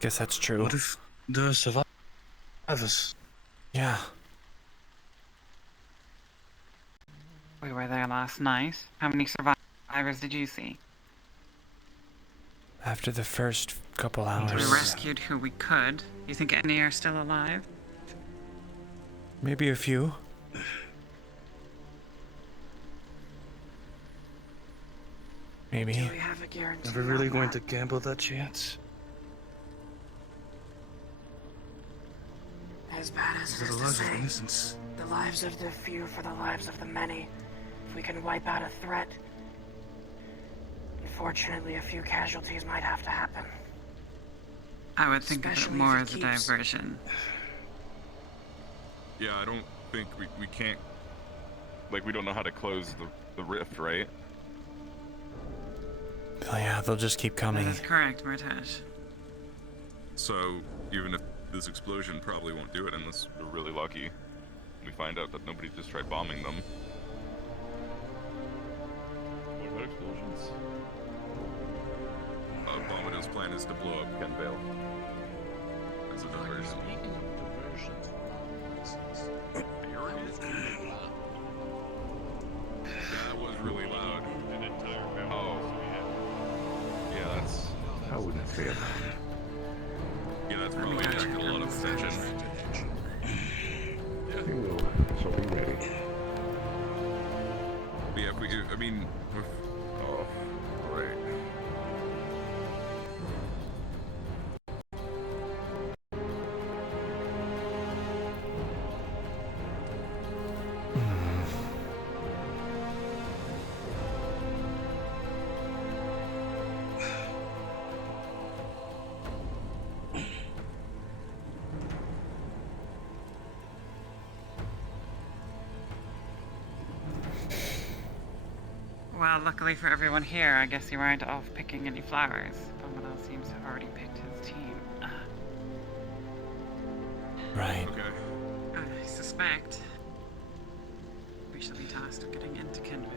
Guess that's true. What if the survivors? Yeah. We were there last night. How many survivors did you see? After the first couple We hours. rescued who we could. You think any are still alive? Maybe a few. Maybe. Do we have a guarantee? Are we really going to gamble that chance? As bad as it is to say, the lives of the few for the lives of the many. If we can wipe out a threat, unfortunately, a few casualties might have to happen. I would think of it Especially more if as it a keeps- diversion. Yeah, I don't think we can't. Like, we don't know how to close the rift, right? Oh yeah, they'll just keep coming. That is correct, Martesh. So even if this explosion probably won't do it unless we're really lucky. We find out that nobody just tried bombing them. What about explosions? Bombadil's plan is to blow up Kenvale. As a diversion. That was really loud. Oh. Yeah, that's... I wouldn't say that. Yeah, that's probably attracted a lot of attention. We will, so be ready. But yeah, I mean... Oh, right. Well, luckily for everyone here, I guess you weren't off picking any flowers. Bombadil seems to have already picked his team. Right. Okay. I suspect we shall be tasked with getting into Kenvale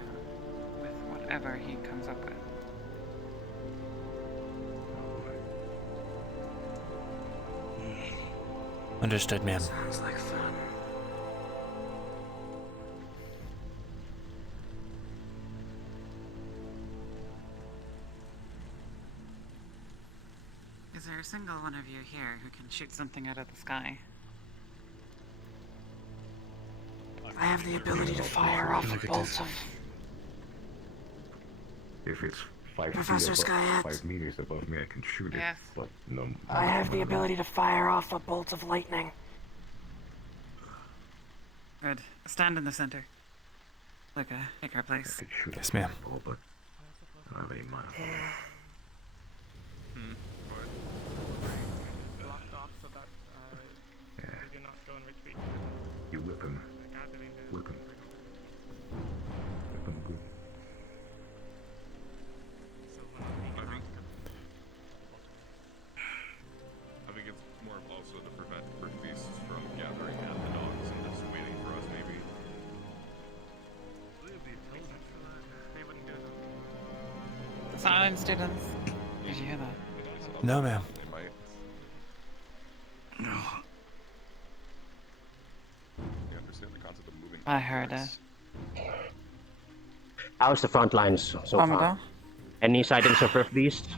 with whatever he comes up with. Understood, ma'am. Sounds like fun. Is there a single one of you here who can shoot something out of the sky? I have the ability to fire off a bolt of... If it's 5 Professor feet above, Skyette. 5 meters above me, I can shoot it. Yes. But no. I have the ability to fire off a bolt of lightning. Good. Stand in the center. Luka, take our place. Yes, ma'am. But I have a mana. Blocked off so that we do not go and retreat. You whip him. Whip him. Whip him good. I think it's more of also to prevent beasts from gathering at the dogs and just waiting for us, maybe. Silence, students. Did you hear that? No, ma'am. You understand the concept of moving? I heard it. How's the front lines so far? Any sightings of Earth Beast?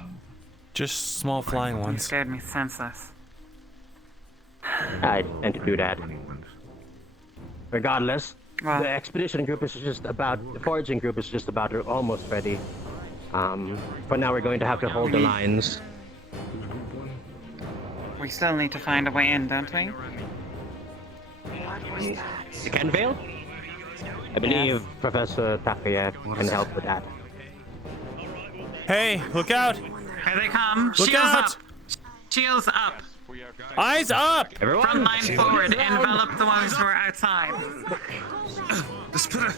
Just small flying You ones. scared me senseless. I tend to do that. Regardless, Well, the expedition group is just about, the foraging group is just about almost ready. For now we're going to have to hold the lines. we still need to find a way in, don't we? You can Vale? I believe Professor Takaya can help with that. Hey, look out! Here they come. Look Shields out! up. Shields up. Eyes up! Everyone, Front line forward. Envelop the ones who are outside. The spitter.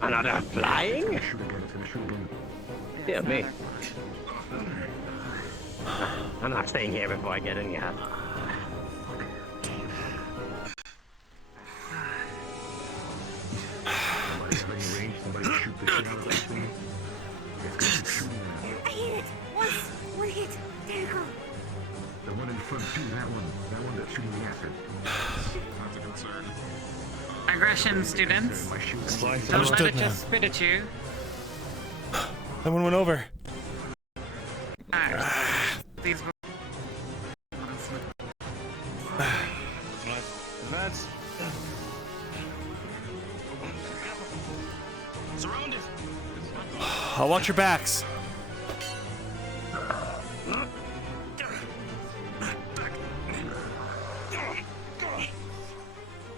Another flying? Dear me. I'm not staying here before I get in yet. Somebody shoot the shit out of that thing. I hear it. One hit. There you go. The one in front too, that one that's shooting the acid. That's a concern. Aggression, students. Don't let Understood, it ma'am. just spit at you. That one went over. These Advance. Surrounded. I'll watch your backs.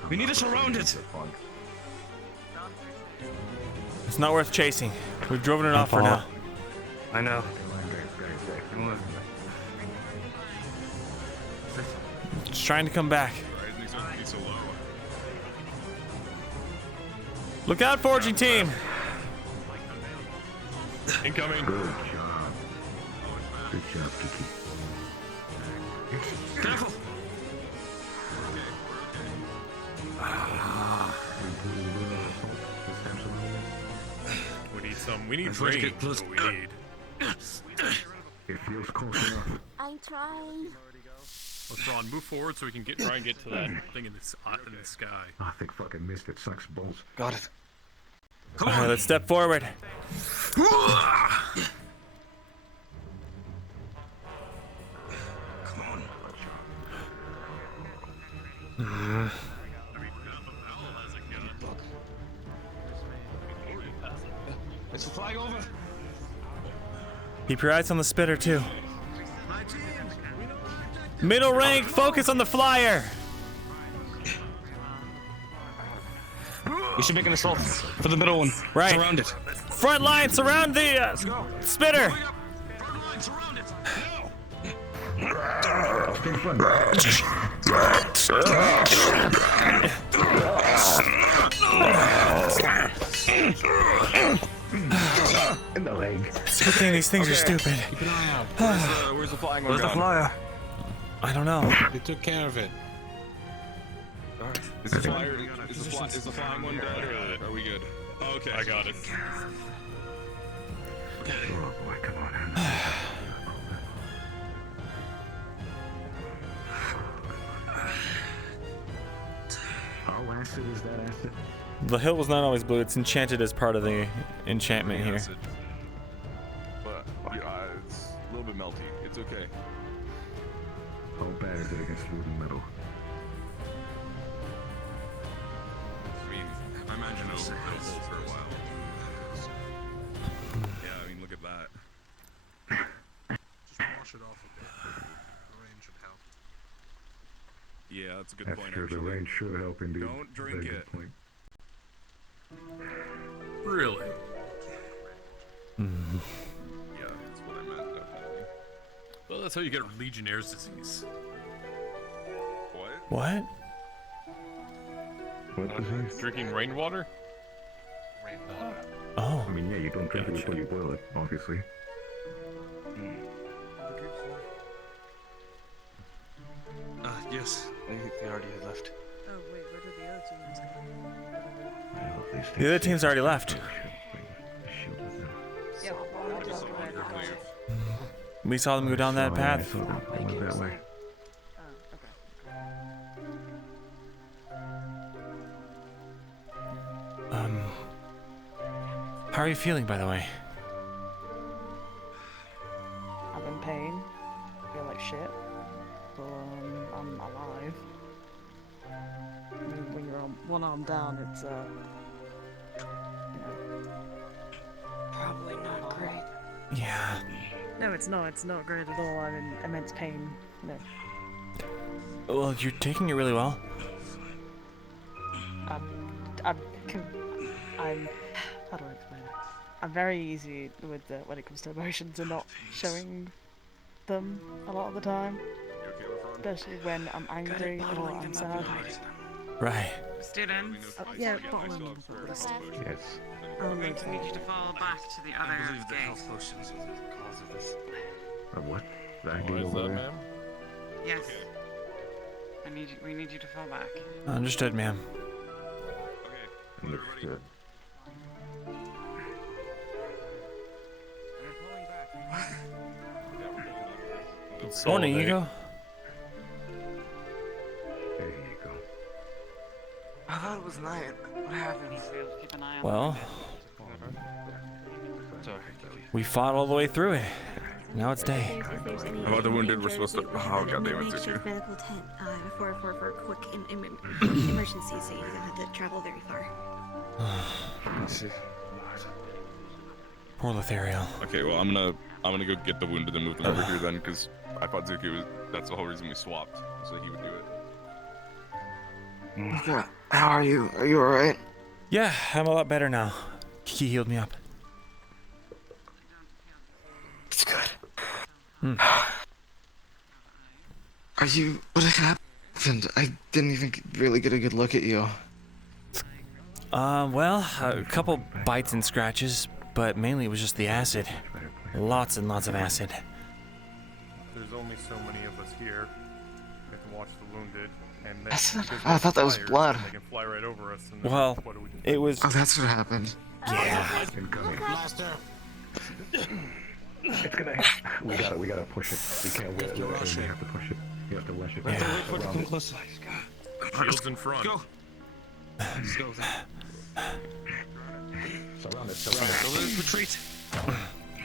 We need to surround it. It's not worth chasing. We've driven it off for now. I know. Just trying to come back. Look out, foraging team! Incoming. Good job. Good job, Kiki. Careful. We need some. We need Let's rain. get close. What we need. It feels close enough. I'm trying. Let's Ron, move forward so we can try and get to that thing in the sky. I think fucking missed it. Sucks balls. Got it. Alright, let's step forward. Come on. It's the flag over. Keep your eyes on the spitter, too. Middle rank, focus on the flyer! We should make an assault for the middle one. Right. Surround it. Front line, surround the spitter! In the leg. It's a good thing these things are stupid. Keep an eye out. Where's the flying one Where's the gone? flyer? I don't know. They took care of it. Is the flying one dead or are we good? Okay, I got it. Oh boy, come on. How acid is that acid? The hill was not always blue. It's enchanted as part of the enchantment here. Acid. But yeah, it's a little bit melty. It's okay. How bad is it against wood and metal? I mean, I imagine it'll hold for a while. Yeah, I mean, look at that. Just wash it off a bit. The rain should help. Yeah, that's a good That's point. true. The Actually. rain should help indeed. Don't drink Very good it. point. Really? Yeah, that's what I meant, definitely. Well, that's how you get Legionnaire's disease. What? What? What disease? Drinking rainwater? Oh. I mean, yeah, you don't drink it before you boil it, obviously. Yes. I think they already had left. Oh wait, we're The other team's already left. We saw them go down that path. That way. How are you feeling, by the way? I'm in pain. I feel like shit. But I'm alive. I mean, when you're on one arm down, it's probably not great. Yeah. No, it's not. It's not great at all. I'm in immense pain. No. Well, you're taking it really well. I'm how do I explain it? I'm very easy with when it comes to emotions and not showing them a lot of the time. Especially when I'm angry or I'm sad. Right. Students. Yeah, bottom of the list. Yes. I'm going to need you to fall back to the other gate. What? That Why gate is over that, there? ma'am? Yes. We need you to fall back. Understood, ma'am. Understood. Morning, Ego. There you go. I thought it was night. What happened? Keep an eye on Well, Sorry. we fought all the way through it. Now it's day. How about the wounded? We're supposed to. Oh, goddamn it, Zuki. Medical tent for quick emergency, so you don't have to travel very far. Poor Lothario. Okay, well, I'm gonna go get the wounded and move them over here then, because I thought Zuki was. That's the whole reason we swapped, so he would do it. Luka, how are you? Are you alright? Yeah, I'm a lot better now. Kiki healed me up. It's good. Are you... What happened? I didn't even really get a good look at you. Well, a couple bites and scratches, but mainly it was just the acid. Lots and lots of acid. There's only so many of us here. We have to watch the wounded, and then I thought that was blood. They can fly right over us. And then Well, what do we do? it was... Oh, that's what happened. Yeah. Blaster. It's gonna. We gotta push it. We can't wait. We have to push it. You have to rush it. Come closer. Shields in front. Go. Let's go. Surround it. Retreat.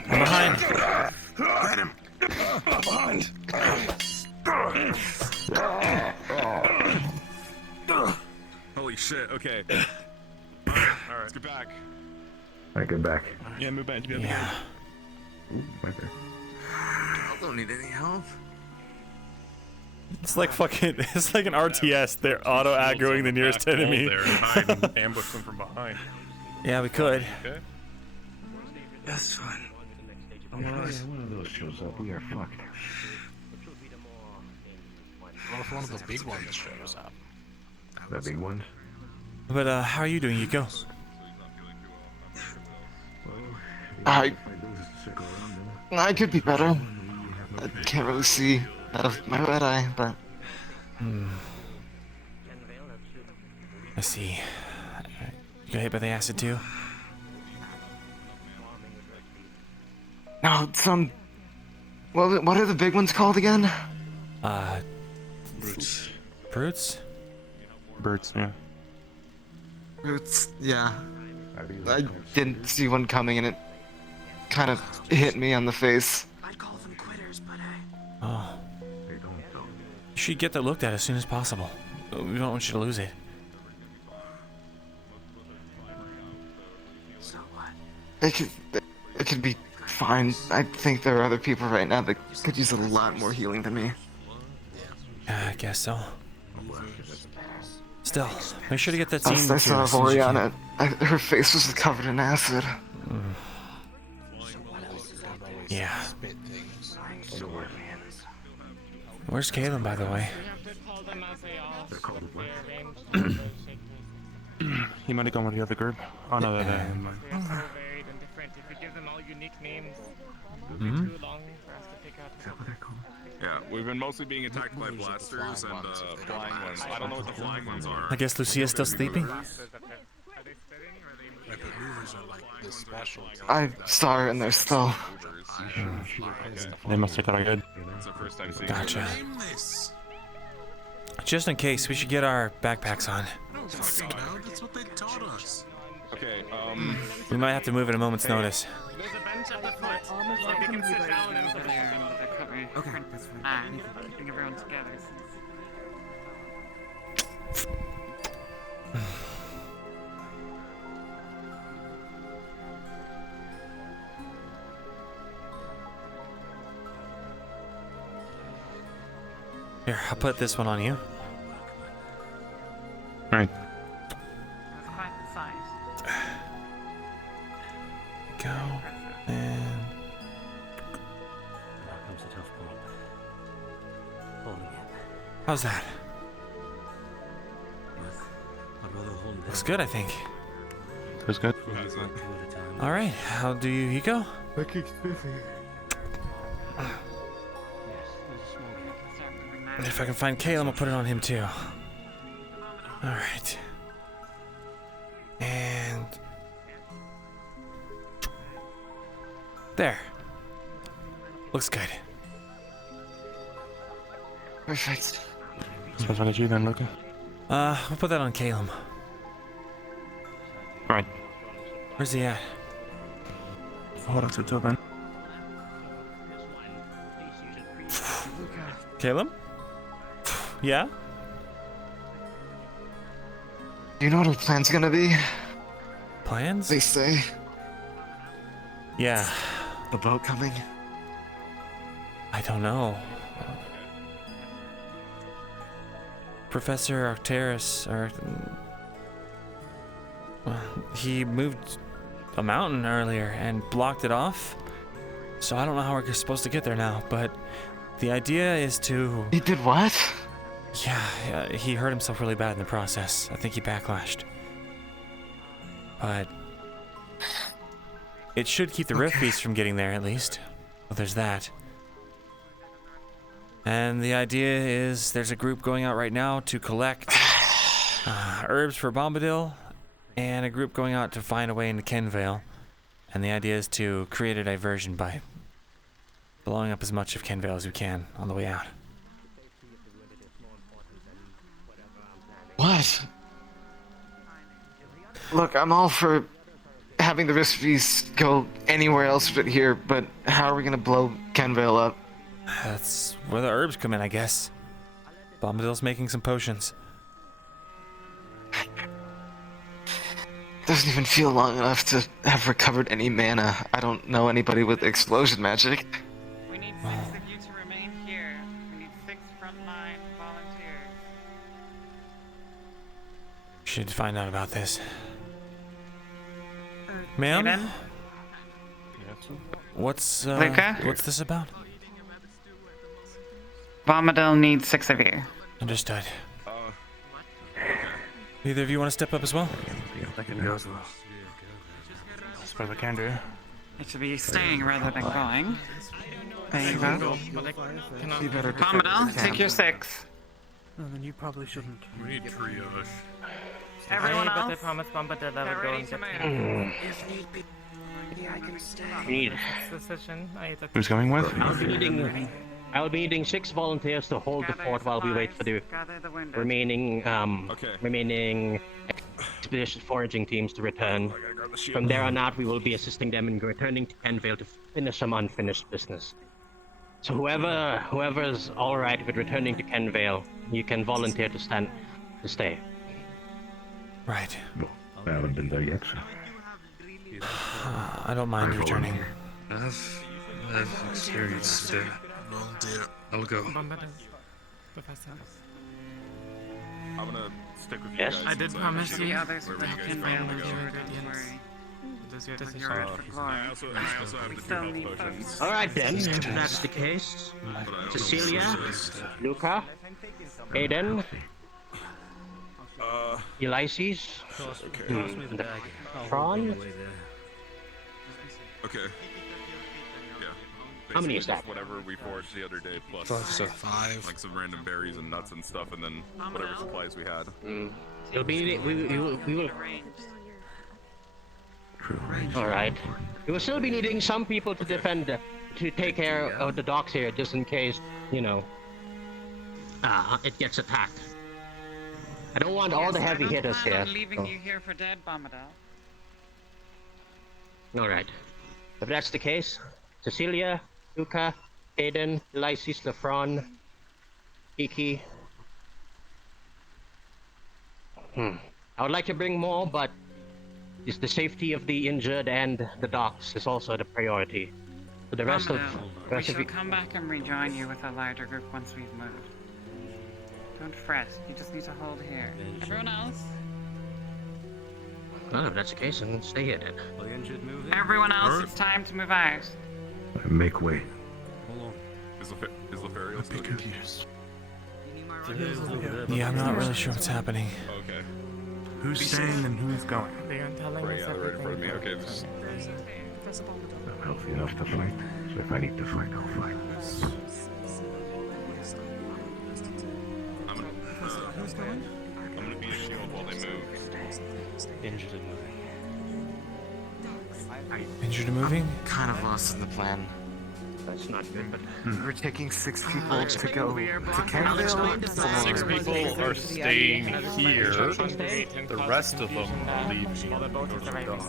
I'm behind. Get him. Behind. Holy shit. Okay. All right. Let's get back. Alright, get back. Yeah, move back. Yeah. Ooh, right there. I don't need any help. It's like fucking. It's like an RTS. They're auto aggroing the nearest enemy. There and hide and ambush them from behind. Yeah, we could. Okay. That's fine. Oh, yeah, one of those shows up. We are fucked. What if one of the big ones shows up? The big ones? But how are you doing, Yuko? I could be better. I can't really see out of my right eye, but... I see. You got hit by the acid too? No, some... What are the big ones called again? Brutes. Brutes? Brutes, yeah. Roots, yeah. I didn't see one coming and it kind of hit me on the face. I'd call them quitters, but Oh. You should get that looked at as soon as possible. We don't want you to lose it. So what? It could be fine. I think there are other people right now that could use a lot more healing than me. I guess so. Still, make sure to get that I scene. saw Oriana. Her face was covered in acid. Yeah. Where's Caleb, by the way? He might have gone with the other group. Oh no, different. If you give them all unique names, it'll Mhm. be too long for us to pick out. Yeah, we've been mostly being attacked by blasters and flying ones. I don't know what the flying ones are. I guess Lucia's still sleeping? I saw her in there still. They must have got her good. It's our first time seeing Gotcha. Just in case, we should get our backpacks on. That's what they taught us. Okay, We might have to move at a moment's notice. There's a bench at the foot. If you can sit down and something. Okay, that's fine. Keeping everyone together. Here, I'll put this one on you. Alright. It's quite the size. Go. And Now comes the tough part. Holding it. how's that? I'd rather hold it Looks good, I think. Feels good. All right, how do you go? That keeps busy. If I can find Caleb, I'll put it on him too. All right. And there. Looks good. Perfect. Suppose I'll get you then, Luka. We'll put that on Caleb. Right. Where's he at? Hold on till then. Caleb? Yeah? Do you know what our plan's gonna be? Plans? They say. Yeah. The boat coming? I don't know. Professor Arcturus, he moved a mountain earlier and blocked it off. So I don't know how we're supposed to get there now, but the idea is to... He did what? Yeah, he hurt himself really bad in the process. I think he backlashed. But it should keep the Rift Beast from getting there, at least. Well, there's that. And the idea is there's a group going out right now to collect herbs for Bombadil, and a group going out to find a way into Kenvale. And the idea is to create a diversion by blowing up as much of Kenvale as we can on the way out. What? Look, I'm all for having the Rift Beast go anywhere else but here, but how are we gonna blow Kenvale up? That's where the herbs come in, I guess. Bombadil's making some potions. Doesn't even feel long enough to have recovered any mana. I don't know anybody with explosion magic. We need 6 of you to remain here. We need 6 frontline volunteers. Should find out about this. Ma'am? Aiden? What's Luka? what's this about? Bombadil needs 6 of you. Understood. Either of you want to step up as well? I can go as well. I suppose I can do. It should be staying rather than going. There you go. Be better to Bombadil, take your 6. No, then you probably shouldn't. We need triage. Everyone But I else, promised Bombadil that I get would go ready and to get move. If need be, I can stay. Need. Decision. I took. Who's coming with? I'll be needing 6 volunteers to hold the fort while we wait for the Gather the windows. remaining expedition foraging teams to return. From there on out, we will be assisting them in returning to Kenvale to finish some unfinished business. So whoever's all right with returning to Kenvale, you can volunteer to stay. Right. Well, I haven't been there yet. I don't mind returning. I've experienced it. Volunteer. I'll go. Bombadil. Professor. I'm gonna stick with you Yes? guys. I did since promise know you. The others wherever will you guys can find manage to go. your don't worry. It is your decision. You're right for glory. I also have We the still two need health potions. folks. All right then, if that's the case. But I also Cecilia, resist. Luka, Aiden, Ulysses, Toss me the bag. I'll Fran, hold you away there. Okay. Yeah. How many Basically is that? just whatever we foraged the other day, plus So 5. like some random berries and nuts and stuff, and then whatever supplies we had. It'll be we will. All right. We will still be needing some people to defend, to take care of the docks here, just in case, you know, it gets attacked. I don't want all the heavy hitters here. I'm leaving you here for dead, Bombadil. All right. If that's the case, Cecilia, Luka, Aiden, Lysis, Lefron, Kiki. I would like to bring more, but it's the safety of the injured and the docks is also the priority. For the rest of We shall come back and rejoin you with a larger group once we've moved. Don't fret, you just need to hold here. Everyone else? Well, if that's the case, then stay here then. Everyone else, it's time to move out. Make way. Is Lothario still here? Yeah, I'm not really sure what's happening. Okay. Who's staying and who's going? They aren't telling Right, us yeah, they're right in front of me. everything. Okay. Just... I'm healthy enough to fight, so if I need to fight, I'll fight. I'm gonna be a shield while they move. Injured and moving. Injured and moving? Kind of lost in the plan. That's not good, but... We're taking 6 people to go to Canville. 6 people are staying here. The rest of them are leaving.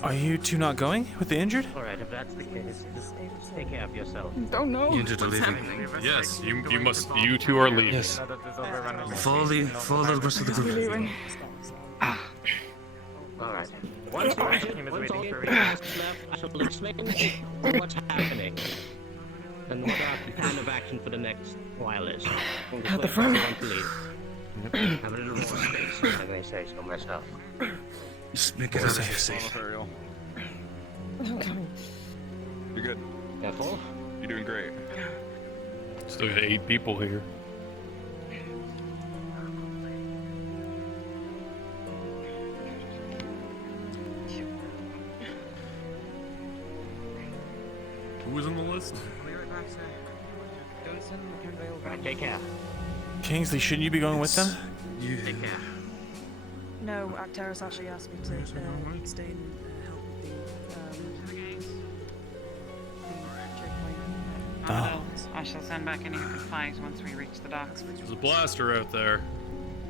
Are you two not going with the injured? Alright, if that's the case, just take care of yourself. Don't know. You injured are leaving. Yes, you two are leaving. Yes. Follow the rest of the group. Alright. Once all three left, I shall explain what's happening. And what our plan of action for the next while is. At the front. Want to leave. Have a little more space, if I may say so myself. Just make it out of here safe. You're good. Careful. You're doing great. Still got 8 people here. Who was on the list? Alright, take care. Kingsley, shouldn't you be going with them? Take care. No, Acteris actually asked me to stay and help with the checkpoint. Bombadil, I shall send back any who can fight once we reach the docks. There's a blaster out there.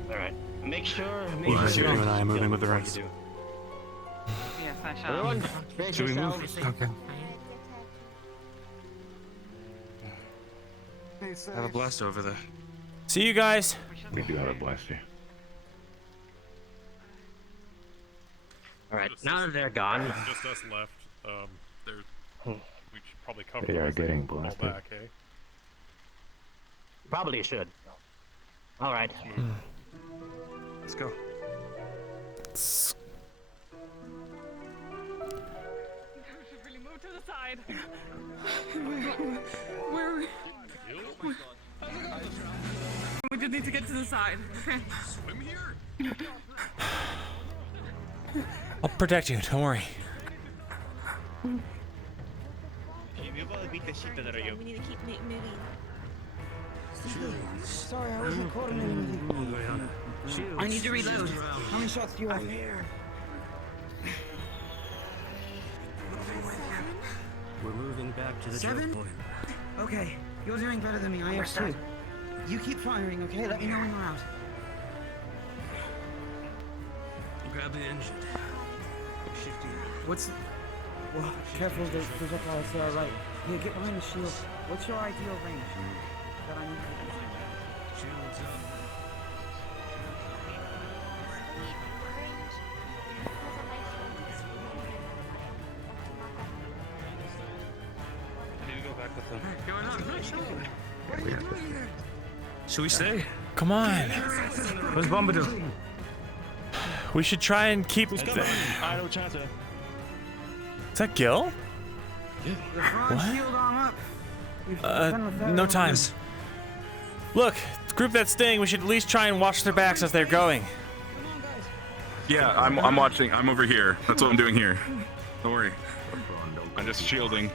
Alright. Make sure You and I are moving with the rest. Yes, I shall. Everyone, Should we move? Okay. I have a blaster over there. See you guys. We do have a blaster. Alright, now that they're gone. Just us left. We should probably cover They the are rest getting of them all blasted. back, eh? Probably should. Alright. Let's go. Really move to the side. We just need to get to the side. Swim here? I'll protect you, don't worry. We need to keep moving. Sorry, I wasn't coordinating anything. I need to reload. How many shots do you have? We're moving back to the 7? choke point. Okay, you're doing better than me. I have 2. You keep firing, okay? Let me know when you're out. Grab the engine. Shifting. What's... Well, careful, there's replies there, right. Here, get behind the shield. What's your ideal range? That I need to... Shields up. Maybe go back with them. Yeah, we have this. Should we stay? Come on. Where's Bombadil? We should try and keep. Is that Gil? The front shield arm up. No time. Look, the group that's staying, we should at least try and watch their backs as they're going. Yeah, I'm watching. I'm over here. That's what I'm doing here. Don't worry. I just shielding.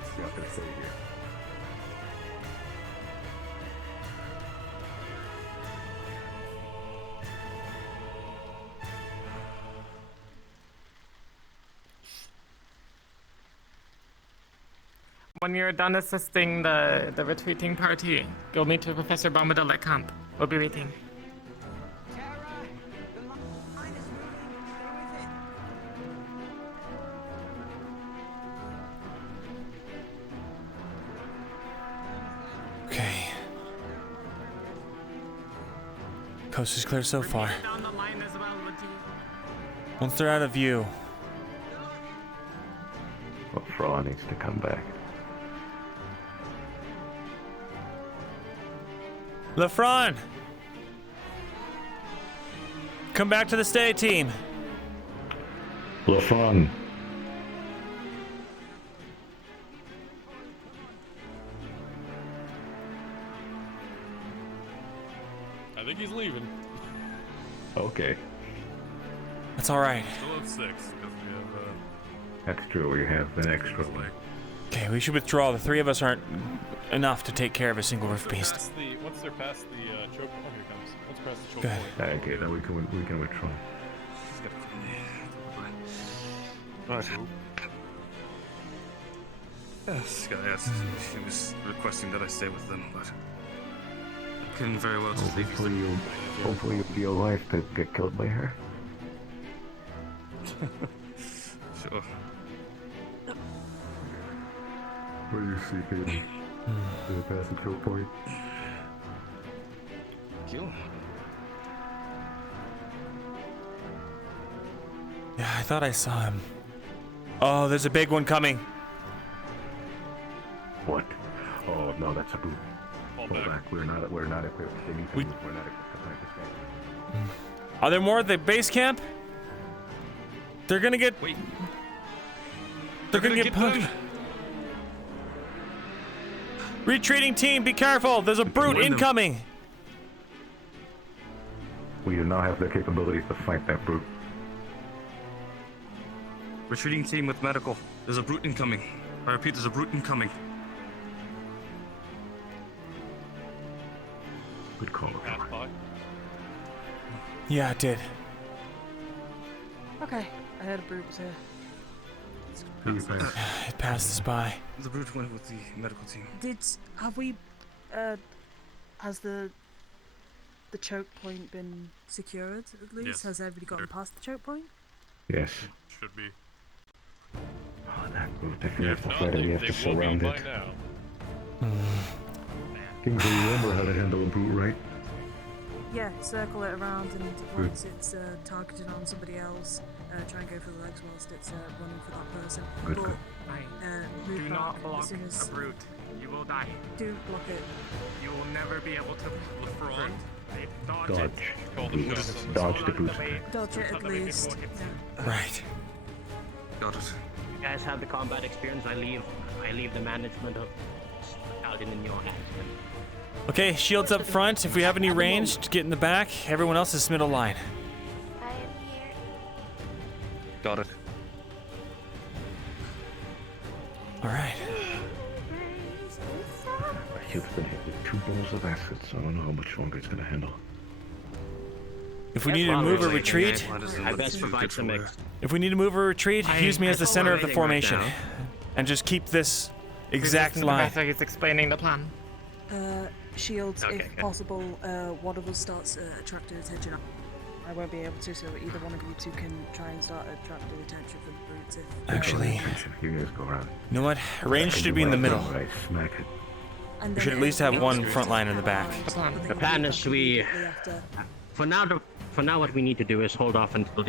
When you're done assisting the retreating party, you'll meet with Professor Bombadil at camp. We'll be waiting. Okay. Coast is clear so far. Once they're out of view. Well, Fraud needs to come back. LeFron! Come back to the stay team. LeFron. I think he's leaving. Okay. That's alright. Still at 6, because we have, That's true, we have an extra one. Okay, we should withdraw. The three of us aren't enough to take care of a single roof beast. once they're past the choke point, here comes. Once past the choke Good. point. Okay, then we can withdraw. Right. Yes, yes. She was requesting that I stay with them, but I couldn't very well just leave you. Hopefully you'll be alive to get killed by her. Sure. Where do you see Peter? Did it pass the kill point? Kill? Yeah, I thought I saw him. Oh, there's a big one coming. What? Oh no, that's a boot. Fall back. We're not equipped. They need to move. We're not equipped to fight this guy. Are there more at the base camp? They're gonna get. Wait. They're gonna get punched. Retreating team, be careful! There's a brute incoming! We do not have the capabilities to fight that brute. Retreating team with medical. There's a brute incoming. I repeat, there's a brute incoming. Good call. Yeah, it did. Okay, I heard a brute was here. It passed us by. The brute went with the medical team. Have we, has the choke point been secured at least? Yes. Has everybody gotten past the choke point? Yes. Should be. Oh, that brute. If we Yeah, have if to not, fight it, we they have to will be surround by it. now. Kingsley, you remember how to handle a brute, right? Yeah, circle it around, and once it's targeted on somebody else, try and go for the legs whilst it's running for that person. Good, But, good. move Do back not block as soon as a brute. You will die. do block it. You will never be able to fraud. Dodge Dodge. it. Brutes. Dodge the brutes. Dodge it at least. Yeah. Right. Got it. You guys have the combat experience. I leave the management of Battalion in your hands. Okay, shields up front. If we have any ranged, get in the back. Everyone else is middle line. Got it. Alright. My shield's been hit with 2 balls of acid, so I don't know how much longer it's gonna handle. If we need to move or retreat, I best provide some if we need to move or retreat, use me as the center of the formation. And just keep this exact line. He's explaining the plan. Shields, Okay, if okay. possible, one of us starts attracting attention. I won't be able to, so either one of you two can try and start attracting attention from the brutes. Actually, You guys go around. you know what? Range should be in the middle. Right, smack it. And We should at least have one front line in the back. The plan is for now what we need to do is hold off until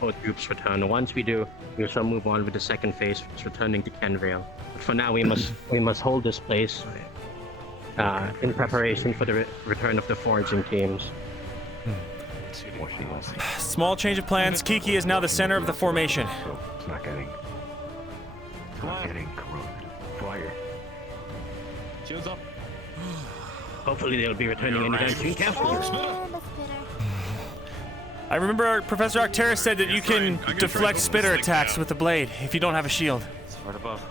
both groups return. Once we do, we shall move on with the second phase, which is returning to Kenvale. But for now, we must hold this place in preparation for the return of the foraging teams. Small change of plans. Kiki is now the center of the formation. So it's not getting corroded. Fire. Shields up. Hopefully, they'll be returning anytime soon. Careful. I remember Professor Arcturus said that you can deflect spitter attacks with the blade if you don't have a shield. Right above.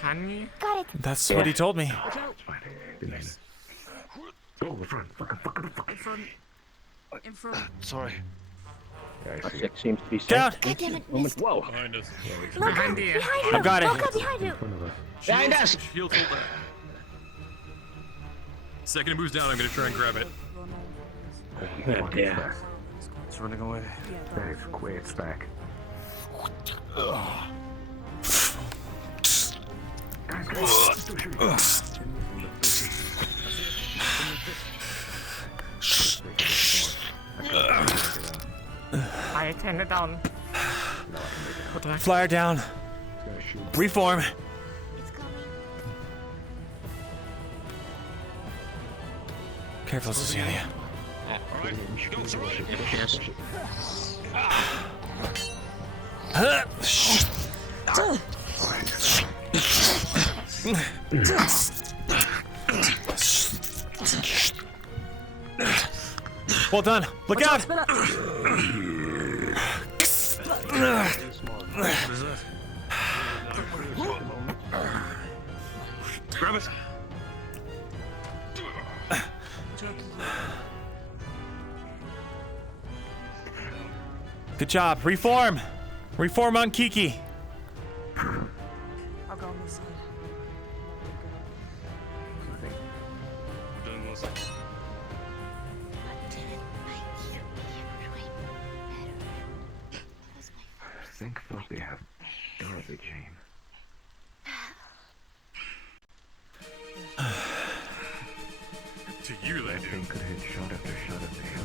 Can you? Got it. That's what he told me. Go, in front. In front. Sorry. Six seems to be safe. Down. God damn it, Moment. missed. Whoa. Behind us. Look, Behind you. behind you. I've got it. Look, behind you. Behind us. Shield hold that. Second it moves down, I'm gonna try and grab it. Yeah. It's running away. Thanks, quit, it's back. I turn it down. Flyer down. Reform. It's coming. Careful, Cecilia. Yes. Well done. Look out. Grab it. Good job. Reform. Reform on Kiki. I'll go on this side. I think they have garbage aim. To you, they That thing could hit shot after shot at the hill.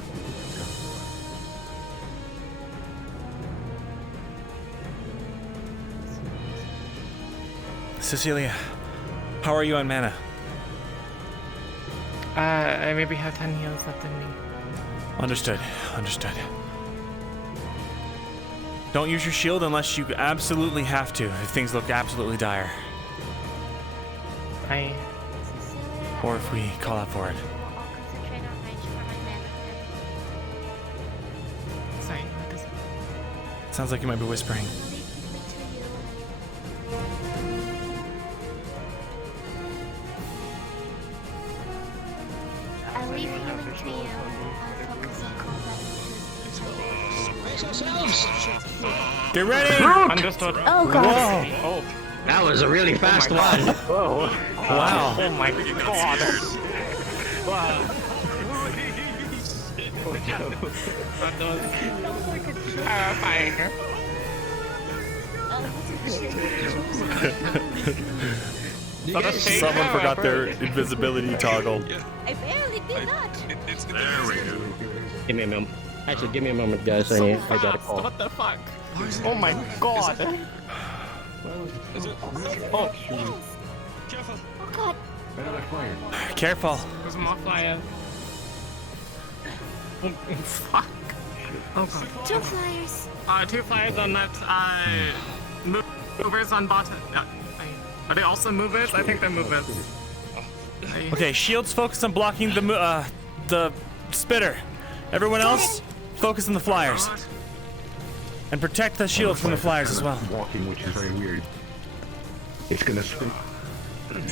Cecilia, how are you on mana? I maybe have 10 heals left in me. Understood. Understood. Don't use your shield unless you absolutely have to, if things look absolutely dire. Or if we call out for it. I'll concentrate on range for my mana. Sorry, what is it? Sounds like you might be whispering. I'll leave healing to you. I'll focus on combat. Get ready! Understood. Oh god. Oh. That was a really fast one. Whoa. Wow. Oh my god. Wow. That was terrifying. Someone forgot their invisibility toggle. I barely did that. There we go. Give me a moment. Actually, give me a moment, guys. I got a call. What the fuck? Oh my god. Is it? Oh. Careful. Oh god. Another fire. Careful. There's more flyers. Oh, fuck. Oh god. 2 flyers. 2 flyers on that, movers on bottom. Are they also movers? I think they're movers. Okay, shields focus on blocking the spitter. Everyone else, focus on the flyers. And protect the shield from the flyers as well. Walking, which is very weird. It's gonna spin. Chain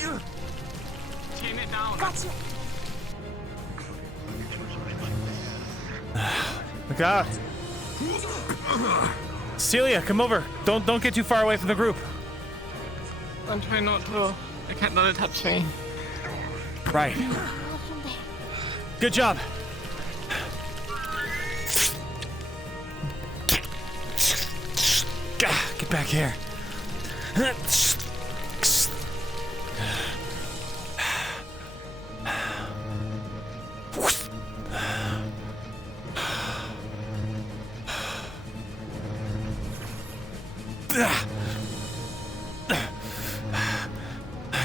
it down. Gotcha. Look out. Celia, come over. Don't get too far away from the group. I'm trying not to. I can't let it touch me. Right. Good job. Get back here.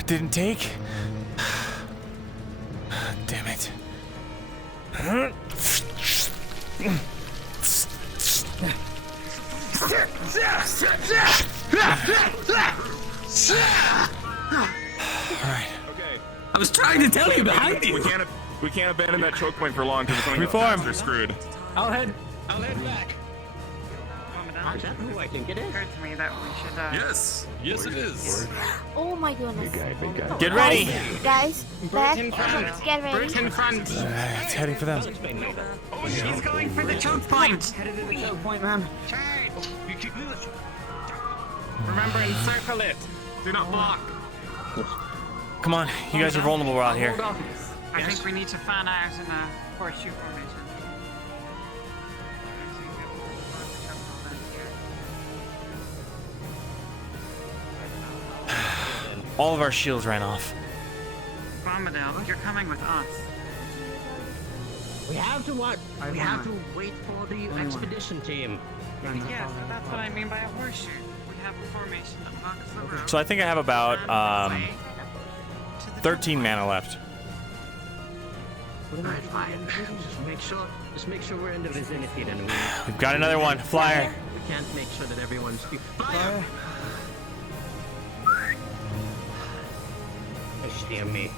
Didn't take. Damn it. Alright. Okay. I was trying to tell you behind you. We can't abandon that choke point for long because it's only Reform. We're screwed. I'll head back. Is that who I think it is? Occurred to me that we should. Yes. Yes, it is. Oh my goodness. Big guy. Get ready. Guys, back. in front. Get ready. Brute in front. It's heading for them. Oh, she's going for the choke point. Headed to the choke point, ma'am. Charge. Remember, encircle it. Do not block. Come on, you guys are vulnerable out here. I think we need to fan out in a horseshoe formation. All of our shields ran off. Bombadil, you're coming with us. We have to what? We have to wait for the expedition team. Yes, that's what I mean by a horseshoe. We have a formation that blocks the road. So I think I have about 13 mana left. Alright, fine. Just make sure we're in the vicinity then. We've got another one. Flyer. We can't make sure that everyone's fire. HDME.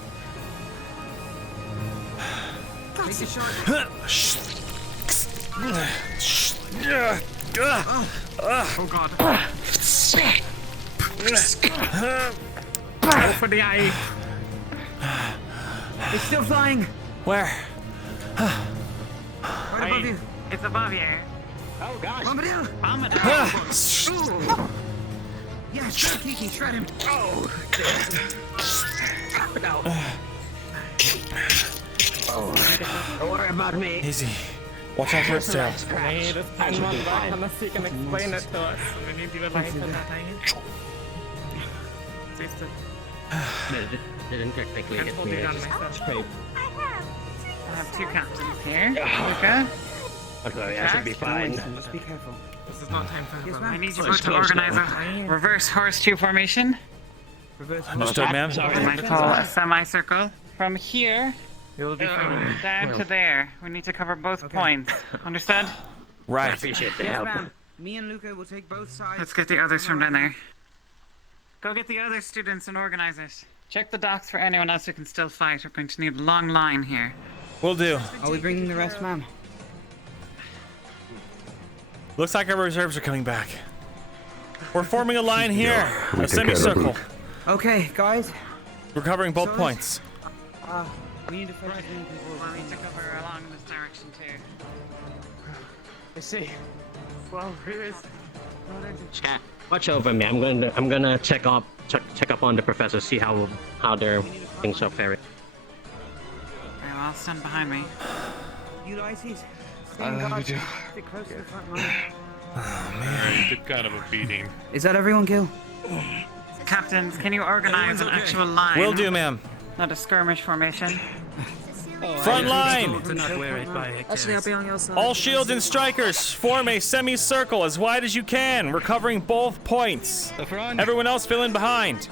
Take a shot. Oh god. Go for the eye. It's still flying. Where? Right above you. It's above you. Oh gosh. Bombadil. Bombadil. Yeah, shred Kiki, shred him. Oh. No. Oh, don't worry about me. Easy. Watch out for its tail. We need to send one back unless he can explain it to us. We need to light in that Didn't technically hit me. I have two captains here. Luka. Okay, I should be fine. Just be careful. This is not time for Yes, I ma'am. need you both to organize a reverse horseshoe formation. Reverse. Understood, ma'am. I might call a semicircle. From here, you'll be down to there. We need to cover both points. Understood? Right. I appreciate the Yes, help. ma'am. Me and Luka will take both sides. Let's get the others from down there. Go get the other students and organize it. Check the docks for anyone else who can still fight. We're going to need a long line here. Will do. Are we bringing the rest, ma'am? Looks like our reserves are coming back. We're forming a line here. A semicircle. Okay, guys. We're covering both points. We need to focus on people. We need to cover along this direction too. I see. Well, who is? Chat. Watch over me. I'm gonna check up on the professor, see how their things are faring. Very well, stand behind me. Ulysses, stand guard. Stick close to the front line. Oh man, you did kind of a beating. Is that everyone, Gil? Captains, can you organize an actual line? Will do, ma'am. Not a skirmish formation. Front line! Actually, I'll be on your side. All shields and strikers, form a semicircle as wide as you can. We're covering both points. The front. Everyone else fill in behind.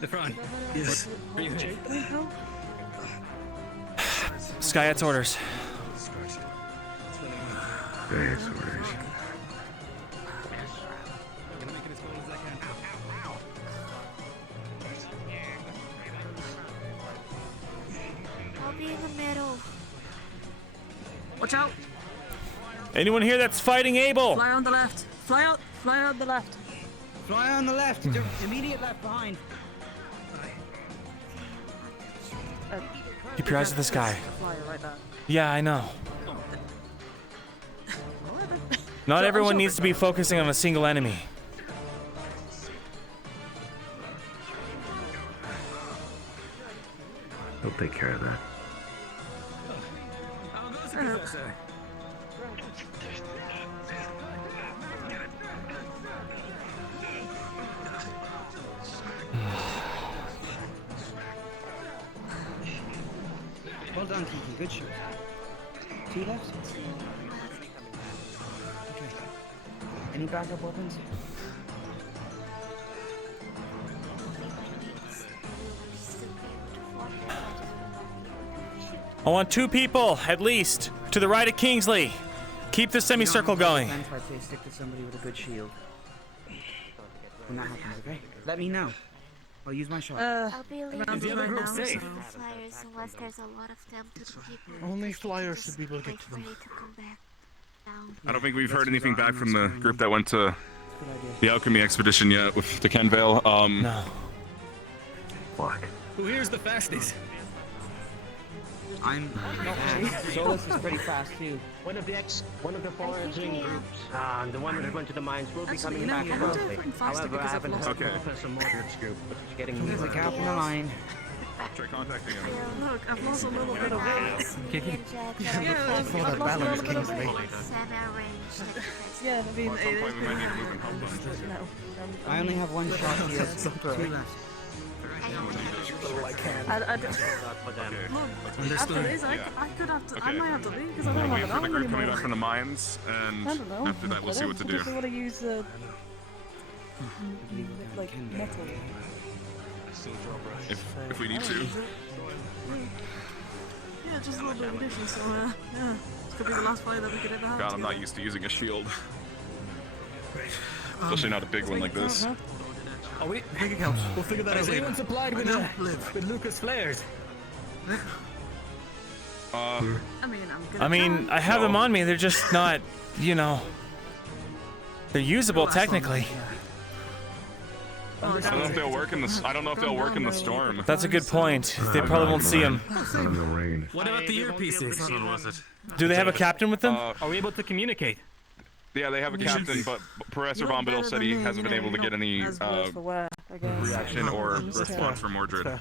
The front. Yes. Are you okay? Skyette's orders. Yes, orders. I'll be in the middle. Watch out! Anyone here that's fighting able? Fly on the left. Fly out. Fly on the left. Fly on the left. Immediate left behind. Keep your eyes to the sky. Fly right there. Yeah, I know. Not everyone needs to be focusing on a single enemy. He'll take care of that. Well done, Kiki. Good shot. Two left. Okay. Any backup weapons? I want 2 people, at least, to the right of Kingsley. Keep the semicircle going. I'd say stick to somebody with a good shield. When that happens, okay? Let me know. I'll use my shot. I'll be leaving Is the other right group now, safe? so flyers, unless there's a lot of them to the people. Only flyers should be able to get Wait to for them. you to come back. I don't think we've heard anything back from the group that went to the alchemy expedition yet with the Kenvale. No. Fuck. Who here's the fastest? I'm Solus is pretty fast too. One of the foraging groups, the one that went to the mines, will be coming back shortly. However, I haven't heard from Professor Mordred's group, which is getting There's a gap in the line. Try contacting him. Look, I've lost a little bit of weight. I've lost a little bit of weight. Yeah, I mean, it is I only have one shot here. Two left. After this, I could have to. I might have to leave because I don't Wait have for an the arm group coming anymore. back from the mines, and I don't know. after that we'll see what to do. I want to use like metal. If we need to. Yeah, just a little bit of addition, so yeah. This could be the last fight that we could ever have. God, I'm not used to using a shield. Especially not a big one like this. Oh wait, big accounts. We'll figure that out. Is anyone supplied with Lucas flares? I mean, I have them on me. They're just not, you know. They're usable technically. I don't know if they'll work in the. I don't know if they'll work in the storm. That's a good point. They probably won't see them. What about the earpieces? Do they have a captain with them? Are we able to communicate? Yeah, they have a captain, but Professor Bombadil said he hasn't been able to get any reaction or response from Mordred.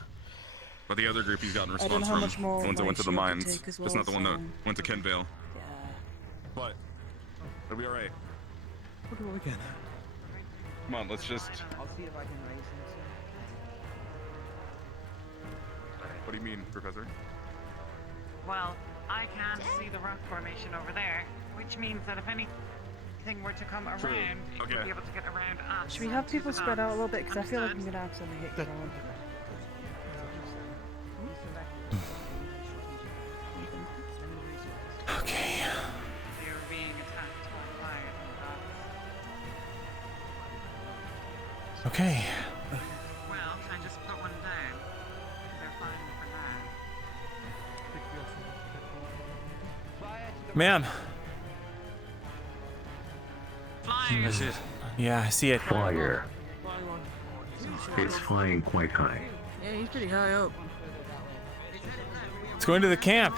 But the other group, he's gotten response from the ones that went to the mines. Just not the one that went to Kenvale. But it'll be alright. We'll do what we can. Come on, let's just. I'll see if I can raise him. What do you mean, Professor? Well, I can't see the rock formation over there, which means that if anything were to come around, it would be able to get around us. Should we have people spread out a little bit? Because I feel like I'm gonna have something hit going. Okay. They're being attacked by fire from the Okay. Well, I just put one down. They're fine for now. Ma'am. Flying. Yeah, I see it. Fire. It's flying quite high. Yeah, he's pretty high up. It's going to the camp.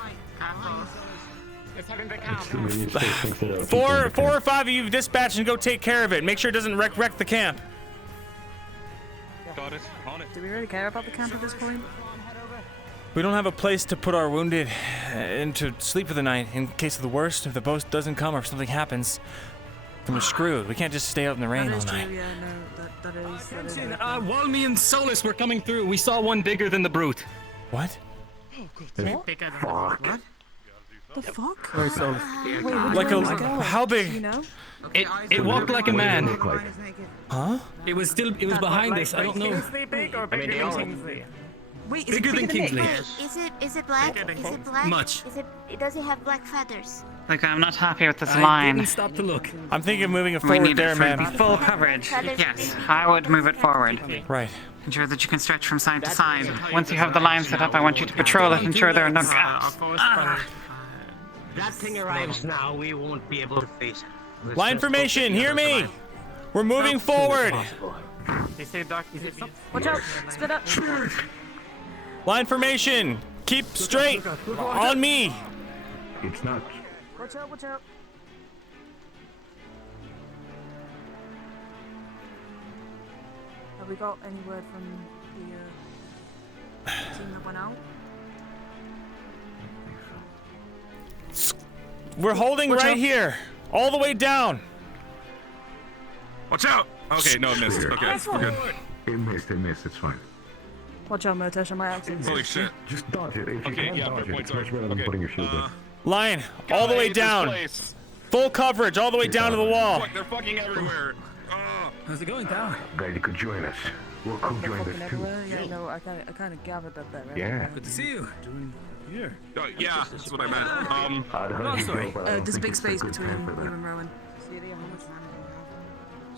It's Four or five of you dispatch and go take care of it. Make sure it doesn't wreck the camp. Got it. On it. Do we really care about the camp at this point? We don't have a place to put our wounded and to sleep for the night in case of the worst. If the boat doesn't come or if something happens, then we're screwed. We can't just stay out in the rain all night. Yeah, no, that is. While me and Solus were coming through, we saw one bigger than the brute. What? What? Fuck. The fuck? Where's Solus? Like how big? You know? It walked like a man. Huh? It was behind us. I don't know. Kingsley big or bigger than Kingsley? Wait, Bigger than Kingsley. Is it black? Is it black? Much. Does it have black feathers? Look, I'm not happy with this I line. didn't stop to look. I'm thinking of moving it We forward need there, it for the ma'am. full coverage. Yes, I would move it forward. Right. Ensure that you can stretch from side to side. Once you have the line set up, I want you to patrol it. Ensure there are no gaps. That thing arrives now, we won't be able to face it. Line formation, hear me! We're moving forward! They say, Doc, Watch out! Split up! Line formation! Keep straight! On me! It's not. Watch out! Watch out! Have we got any word from the team that went out? We're holding Watch right out. here! All the way down! Watch out! Okay, no, it missed. Okay, we're good. It missed, it's fine. Watch out, Motesh, I might accident. Holy shit. Just dodge it. If you Okay, can yeah, dodge fair it, point, it's sorry. much better than Okay, putting your shield in. Line, all the way hate this down. place. Full coverage, all the way down to the wall. Fuck, they're fucking everywhere. How's it going, pal? Glad you could join us. We'll co-join Fucking this too. everywhere? Yeah, no, I kind of gathered that there. Right? Yeah. Good to see you. Doing here. Yeah, that's what I meant. Oh, sorry. There's a big space between you and Rowan.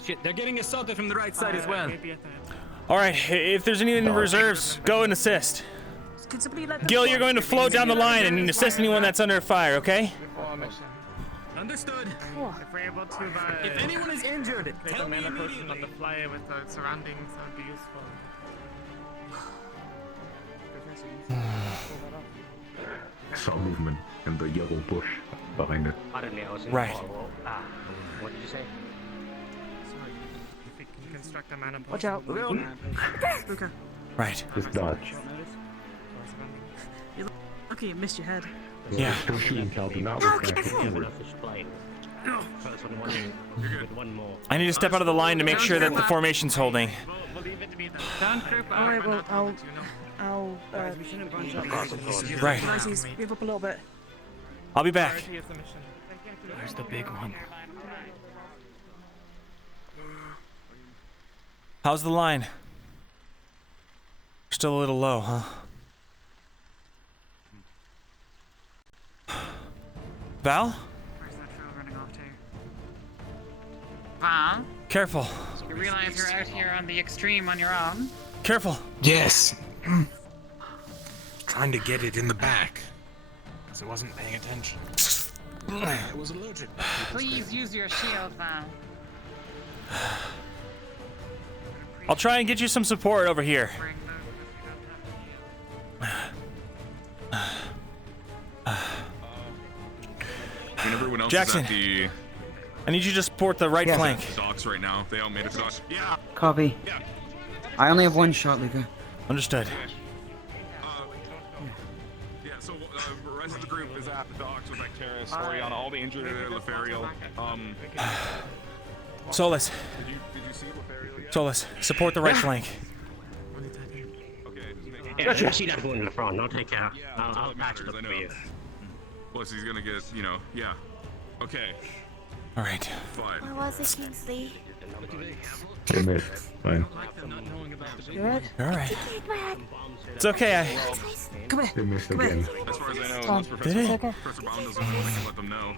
Shit, they're getting assaulted from the right side as well. Alright, if there's any in the reserves, go and assist. Can somebody let them Gil, you're going to float down the line and assist anyone that's under fire, okay? Understood. If we're able to, If anyone is injured, take tell a me mana potion on immediately. the fly with the surroundings, that would be useful. I saw movement in the yellow bush behind it. Pardon me, I was in Right. What did you say? Sorry. If we can construct a mana potion. Watch out. Luka. Right. Just dodge. You look lucky you missed your head. Yeah. Still shooting Calvin, not with that. One more. I need to step out of the line to make sure that the formation's holding. Don't group up. Alright, well, I'll Right. Nicey's, move up a little bit. I'll be back. Where's the big one? How's the line? Still a little low, huh? Val? Where's that trail running off to? Val? Careful. You realize you're out here on the extreme on your own? Careful. Yes. Trying to get it in the back. Because I wasn't paying attention. It was allergic. Please use your shield, Val. I'll try and get you some support over here. When everyone else Jackson, is at the I need you to support the right flank. docks right now, they all made it to docks. Yeah. Copy. I only have one shot, Luka. Understood. Yeah, so the rest of the group is at the docks with Arcturus, Oriana, all the injured are there, Lefariel. Solus. Did you see Lefariel yet? Solus, support the right flank. Yeah, I see that wound in the front. I'll take care. I'll patch it up for you. Plus he's gonna get, yeah. Okay. All right. Fine. What was it, Kingsley? They missed. Fine. You alright? All right. It's okay. Come here. They missed Come here. again. As far as I know, Did unless Professor, it? Professor Baum doesn't want to let them know.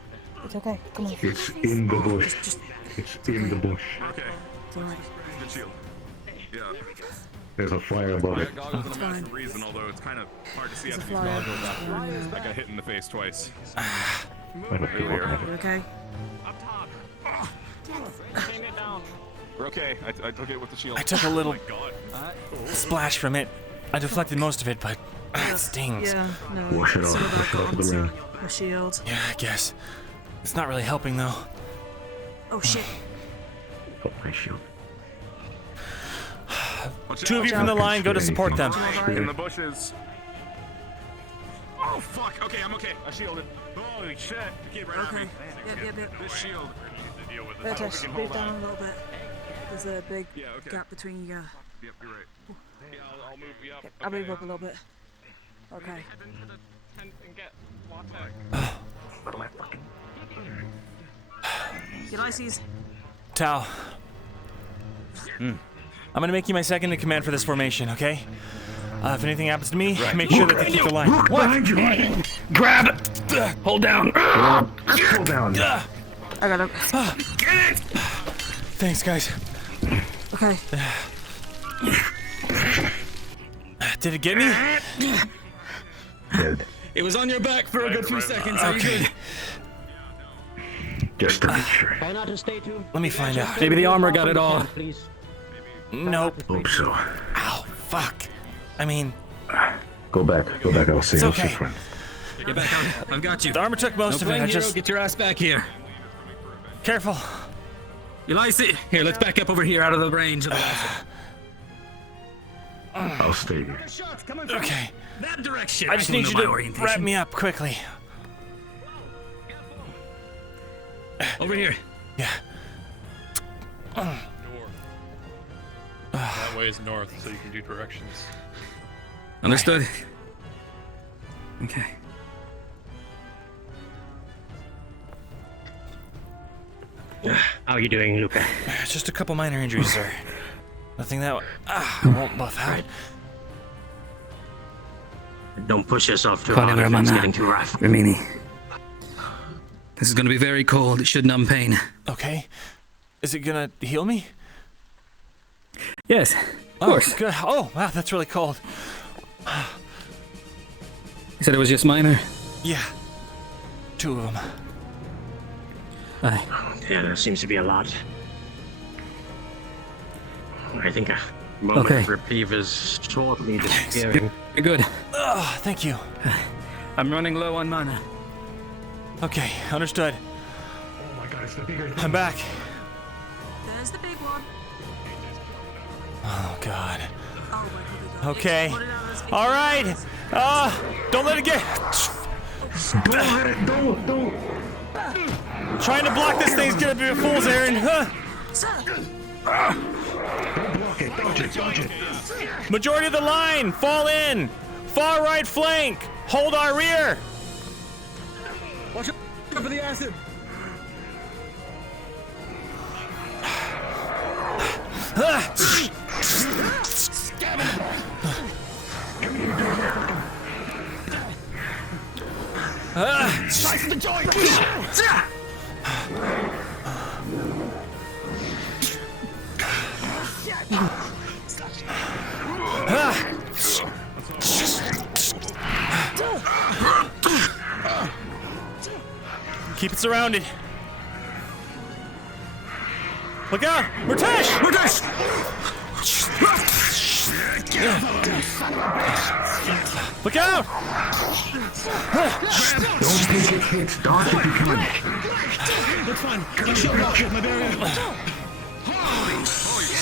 It's okay. Come on. It's in the bush. It's in the bush. Okay. It's alright. Good shield. Yeah. There's a fire above it. That goggle's an amazing reason, although it's kind of hard to see out of these flyer. goggles after I got hit in the face twice. I don't feel like You okay? Up top. Bring it down. We're okay. I took it with the shield. I took a little Oh my God. splash from it. I deflected most of it, but it stings. Yeah, no. Wash it off. some of that Wash it off got with the onto rain. my shield. Yeah, I guess. It's not really helping though. Oh shit. Oh, my shield. Two of you from the line, go to support them. In the bushes. Oh fuck! Okay, I'm okay. I shielded. Holy shit! You came right at me. Yep. This shield. Just move down a little bit. There's a big Yeah, okay. gap between you. Yep, you're right. Yeah, I'll move you up. I'll move up a little bit. Okay. Head into the tent and get water. What am I fucking? Ulysses. Tao. I'm gonna make you my second in command for this formation, okay? If anything happens to me, make sure that they keep the line. Look behind you! Grab! Hold down! Hold down! I got him. Thanks, guys. Okay. Did it get me? Dead. It was on your back for a good few seconds. Are you Okay. good? Just to make sure. Try not to stay too. Let me find out. Maybe the armor got it all. Please. Nope. Hope so. Ow, fuck. I mean, Go back. Go back. I'll see It's you, okay. friend. Get back on. I've got you. the armor took most No of it. playing I hero, just get your ass back here. careful. Ulysses, here, let's back up over here out of the range of the rifle. I'll stay here. Shots coming from Okay. that direction. I just don't need know you my to orientation. wrap me up quickly. Over here. Yeah. North. That way is north, so you can do directions. Understood. Okay. How are you doing, Luka? Just a couple minor injuries, sir. Nothing that won't buff out. Don't push yourself too hard. It's getting too rough. Ramini. This is gonna be very cold. It should numb pain. Okay. Is it gonna heal me? Yes, of course. Good. Oh, wow, that's really cold. You said it was just minor? Yeah. 2 of them. Aye. Yeah, there seems to be a lot. I think a moment Okay. of reprieve is shortly disappearing. You're good. Oh, thank you. I'm running low on mana. Okay, understood. Oh my god, it's the bigger. I'm back. There's the big one. Oh god. Oh my god. Okay. All right. Don't let it get. Don't. Trying to block this thing's gonna be a fool's errand. Huh? Don't block it. Dodge it. Majority of the line, fall in. Far right flank. Hold our rear. Watch out for the acid. Slice the joint. Keep it surrounded. Look out! Murtash! Look out! Don't take it hits. Dodge if you can. That's fine. I shall block with my barrier.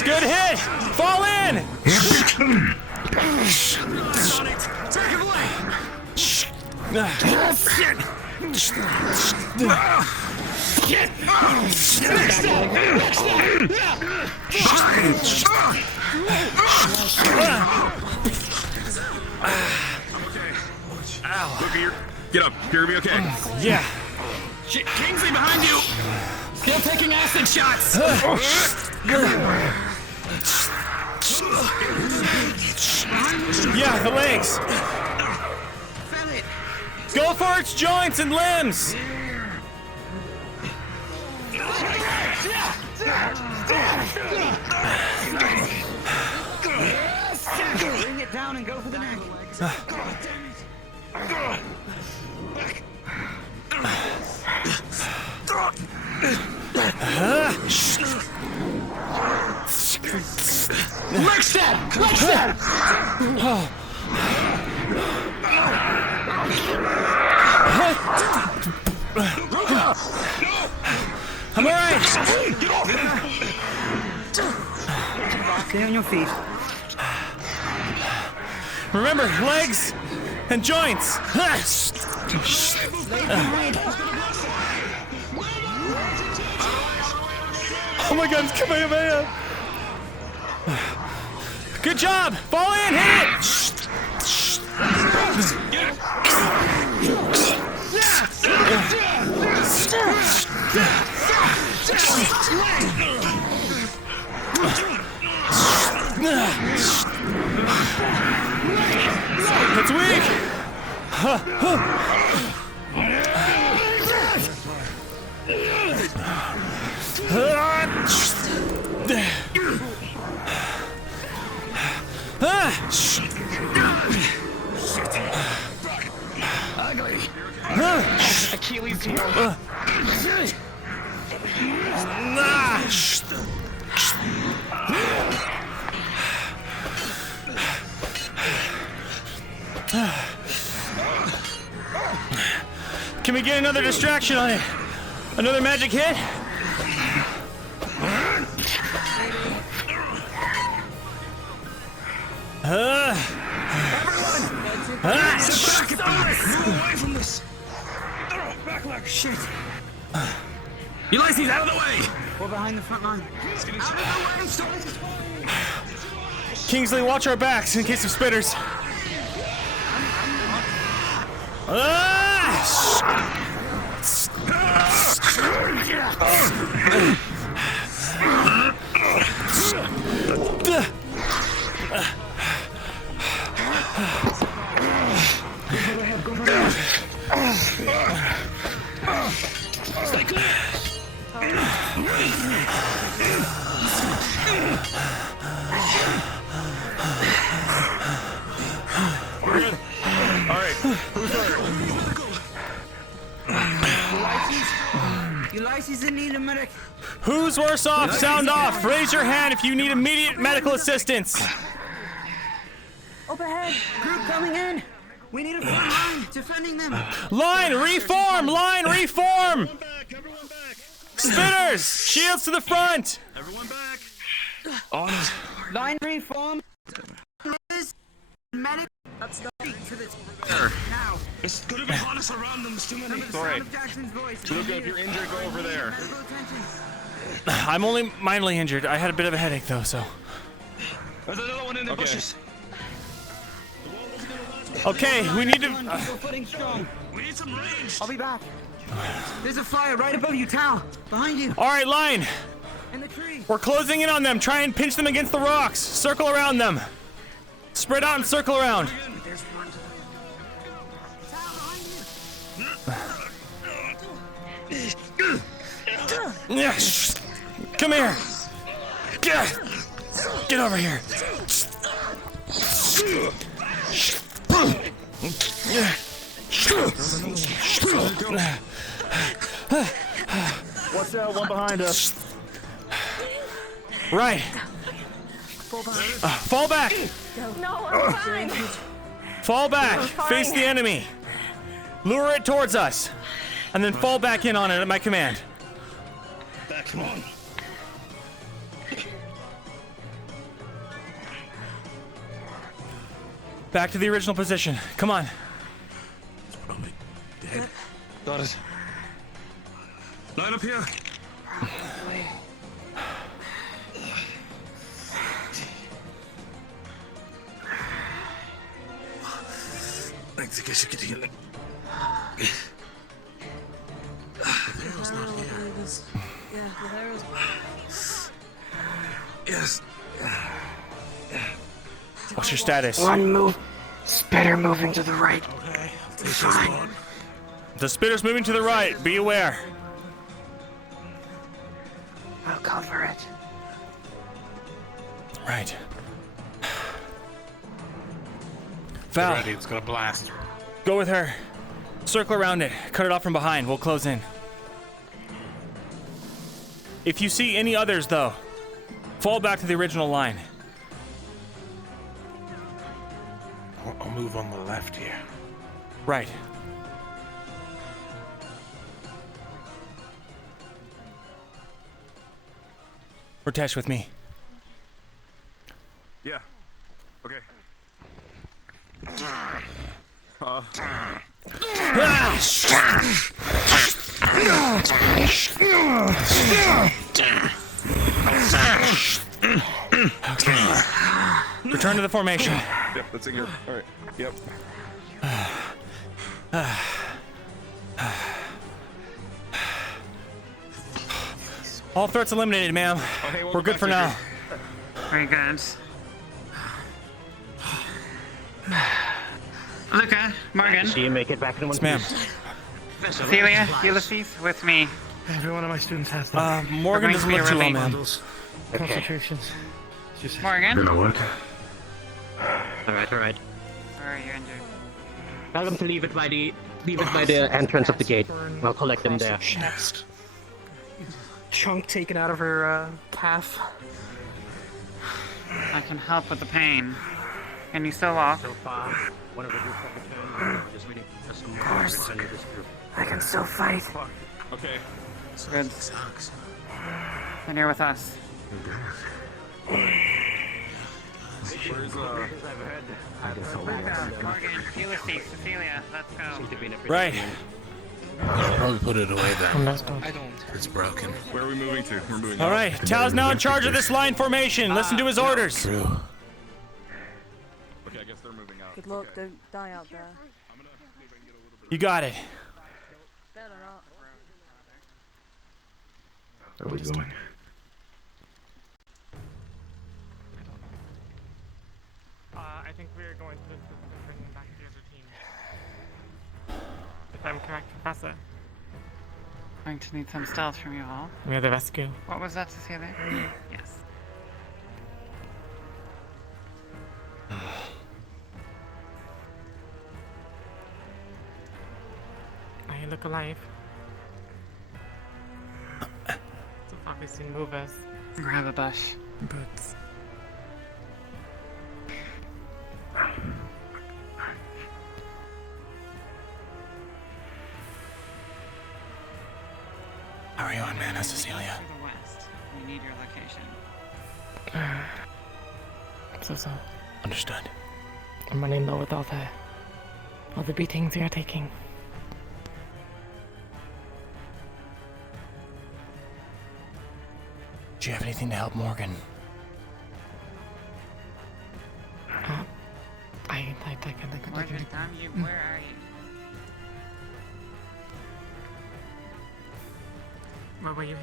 Good hit! Fall in! Luka, get up. You're gonna be okay. Yeah. Shit, Kingsley behind you! Still taking acid shots! Yeah, the legs. Go for its joints and limbs. Bring it down and go for the neck. Leg stab! Leg stab! I'm alright. Stay on your feet. Remember, legs and joints. Oh my god, it's Kamehameha. Good job. Fall in, hit it. It's weak. Achilles heel. Can we get another distraction on it? Another magic hit? Sit back! Move away from this! Back leg! Shit! Ulysses, out of the way! We're behind the front line. Out of the way! Kingsley, watch our backs in case of spitters. Stay clear! We're good. Alright, who's hurt? Ulysses, She's in need of medic. Who's worse off? Sound off. Raise your hand if you need immediate medical assistance. Up ahead. Group coming in. We need a front line defending them. Line, reform! Line, reform! Spinners! Shields to the front! Everyone back. Line reform. Medic. That's the to the now. It's gonna be hot us around them. There's too many. It's alright. Luka, if you're injured, go over there. I'm only mildly injured. I had a bit of a headache though, so. There's another one in the bushes. Okay, we need to. We need some range. I'll be back. There's a fire right above you, Tal. Behind you. All right, line. In the tree. We're closing in on them. Try and pinch them against the rocks. Circle around them. Spread out and circle around. Yes. Come here. Get over here. Watch out, one behind us. Right. Fall back. No, I'm fine. Fall back. Face the enemy. Lure it towards us. And then fall back in on it at my command. Back, come on. Back to the original position. Come on. Dead. Got it. Line up here. I think I should get healing. The arrow's not here. Yeah, the arrow's. Yes. What's your status? One move. Spitter moving to the right. Okay. Fine. The spitter's moving to the right. Be aware. I'll cover it. Right. Val, Get ready, it's gonna blast. go with her. Circle around it. Cut it off from behind. We'll close in. If you see any others, though, fall back to the original line. I'll move on the left here. Right. Ratesh with me. Yeah. Okay. Return to the formation. Yep, that's in here. All right. Yep. All threats eliminated, ma'am. hey, We're good for now. Very good. Luka, Morgan, See you make it back in one Ma'am. piece. Celia, Ulysses, with me. Every one of my students has that. Morgan doesn't look too well, ma'am. Concentrations. Morgan, You know what? Alright. where are you injured? Tell them to leave it by the entrance of the gate. I'll collect them there. Next. Chunk taken out of her calf. I can help with the pain. Can you still walk? So far, one of the groups have returned. Just waiting for some more course. to return to this group. I can still fight. Okay. Good. Then you're with us. Where's Morgan, Ulysses, Cecilia, let's go. Right. I'll probably put it away then. I don't. It's broken. Where are we moving to? We're moving. All right. Tao's now in charge of this line formation. Listen to his orders. True. Okay, I guess they're moving out. Good luck, don't die out there. You got it. Better not. Where are we going? I think we're going to bring back the other team. If I'm correct, Professor. Going to need some stealth from you all. We are the rescue. What was that, Cecilia? Yes. You look alive. We've seen movers. Grab a bush. Boots. How are you on Mana, Cecilia? To the west. We need your location. So. Understood. I'm running low with all the beatings you're taking. Do you have anything to help Morgan? I Mordred, damn you, where are you? Where were you?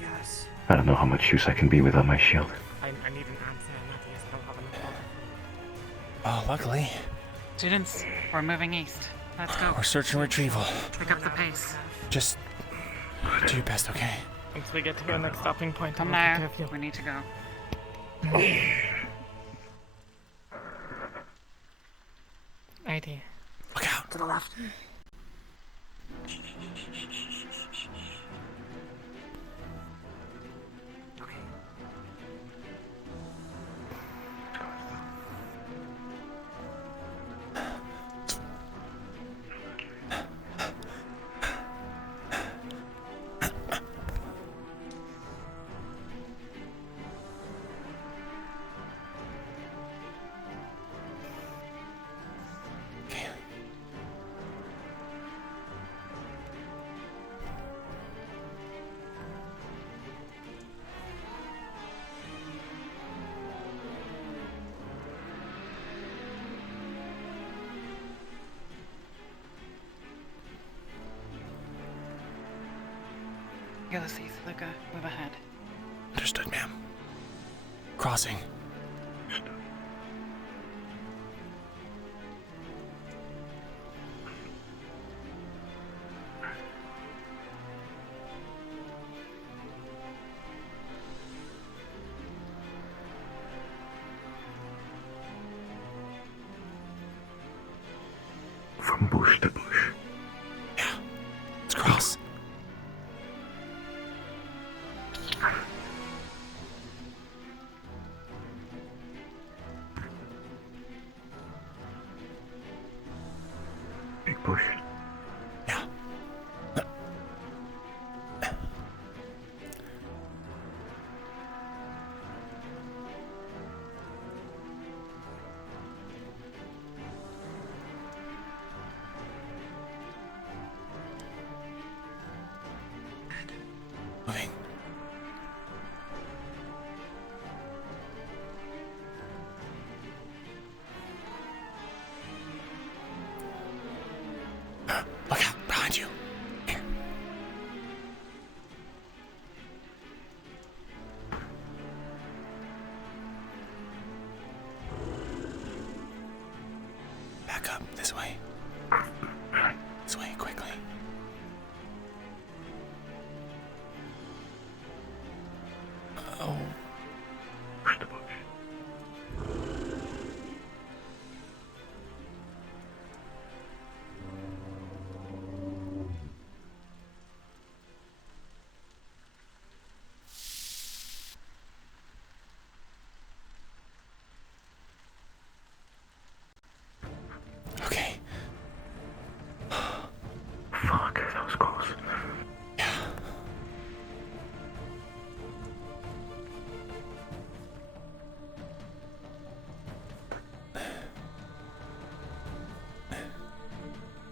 Yes. I don't know how much use I can be without my shield. I need an answer, and that is I don't have enough Oh, luckily. Students, we're moving east. Let's go. We're search and retrieval. Pick up the pace. Just do your best, okay? Until we get to our next stopping point, Come I'll take care now. of you. We need to go. ID. Look out. To the left. Ulysses, Luka, move ahead. Understood, ma'am. Crossing. From bush to bush. Yeah. Let's cross. Big bush. Yeah. Moving. Look out, behind you. Here. Back up, this way. This way, quickly. Oh. Push the bush. Okay. Fuck, that was close. Yeah.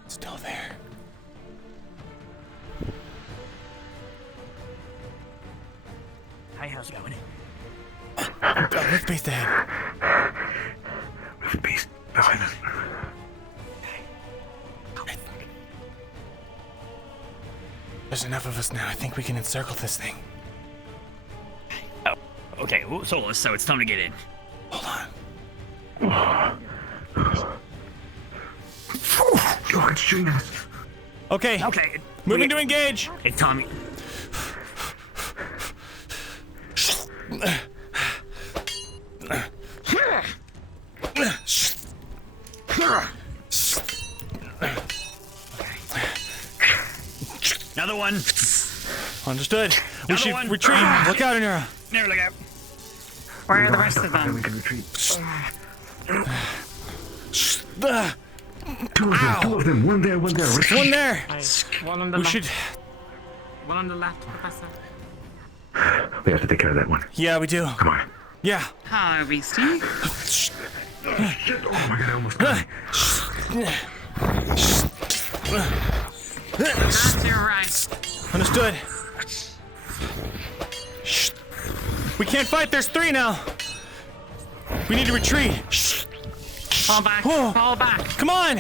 Still there. Hi, how's it going? Lift beast ahead. Lift beast behind us. There's enough of us now. I think we can encircle this thing. Oh, okay, so it's time to get in. Hold on. Yo, it's shooting us. Okay. Okay. Moving to engage. Hey, Tommy. Another one. Understood. We should retreat. Look out, Anura. Never look out. Where are the rest of them? We can retreat. Two of them. One there, one there. One there. One on the We left. should. One on the left, Professor. We have to take care of that one. Yeah, we do. Come on. Yeah. Hello, Beastie. Oh my god, I almost died. That's your right. Understood. We can't fight. There's 3 now. We need to retreat. Fall back. Fall back. Come on.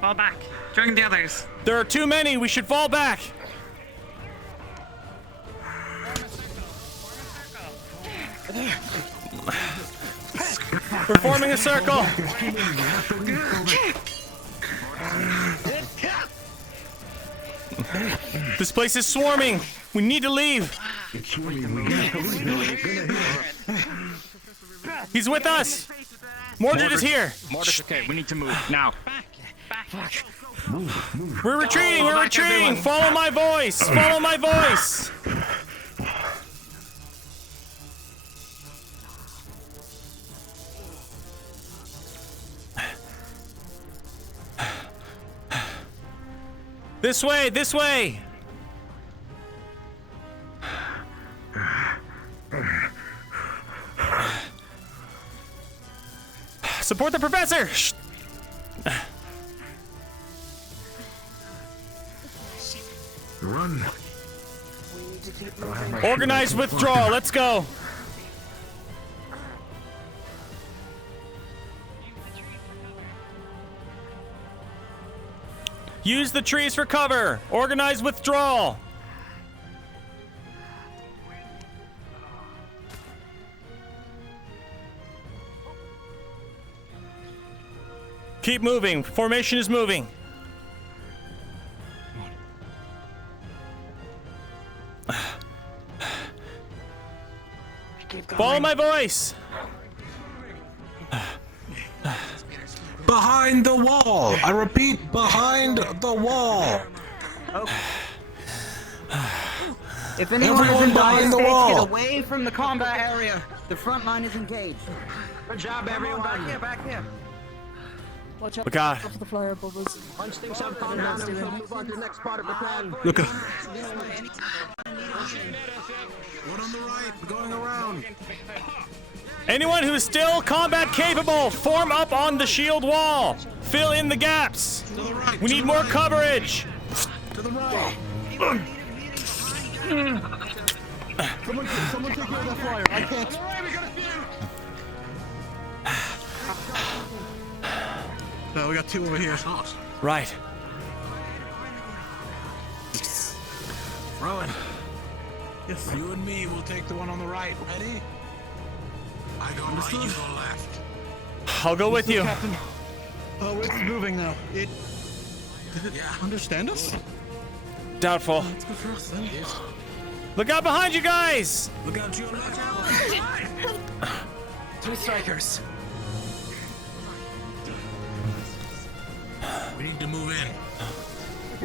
Fall back. Join the others. There are too many. We should fall back. We're forming a circle. This place is swarming. We need to leave. He's with us. Mordred is here. Mordred's okay. We need to move now. We're retreating. We're retreating. Follow my voice. Follow my voice. This way. This way. Support the professor. Shh. Run. Organized withdrawal. Let's go. Use the trees for cover. Organized withdrawal. Keep moving. Formation is moving. Follow my voice. Behind the wall. I repeat, behind the wall. Okay. If anyone is Everyone in dire behind the straits, wall. get away from the combat area. The front line is engaged. Good job, everyone. Back here, back here. Watch out Look out. for the flare bubbles. Once things have calmed down, we can move on to the next part of the plan. Luka. One on the right, going around. Anyone who is still combat capable, form up on the shield wall. Fill in the gaps. We need more coverage. To the right. Someone take care of that flyer. I can't. No, we got 2 over here. Right. Rowan. Yes. You and me will take the one on the right. Ready? I go right, you go left. I'll go with you. Captain. Oh, it's moving now. Did it understand us? Doubtful. It's good for us then. Look out behind you guys. Look out to your left. 2 strikers. We need to move in.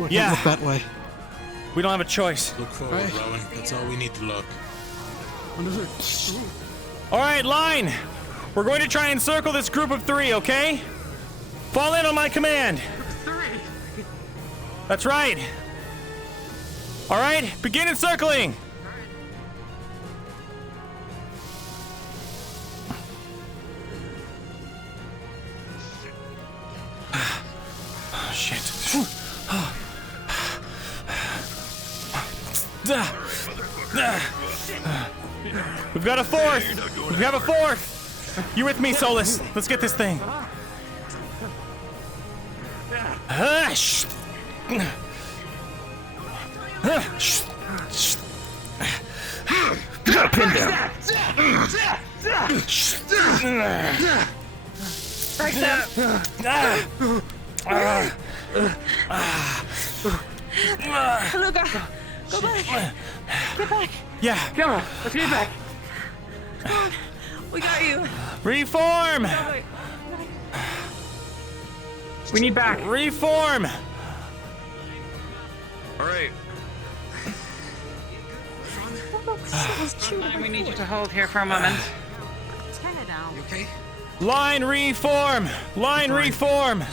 Yeah. Look that way. We don't have a choice. Look forward, Rowan. That's all we need to look. Understood. All right, line. We're going to try and circle this group of 3, okay? Fall in on my command. 3. That's right. All right, begin encircling. Oh, shit. We've got a 4th. We have a 4th. You with me, Solus? Let's get this thing. Shh. Pin down. Luka, go back. Get back. Yeah. Come on, let's get back. Come on. We got you. Reform. We need back. Reform. All right. We need you to hold here for a moment. Turn it down. You okay? Line reform! Line reform!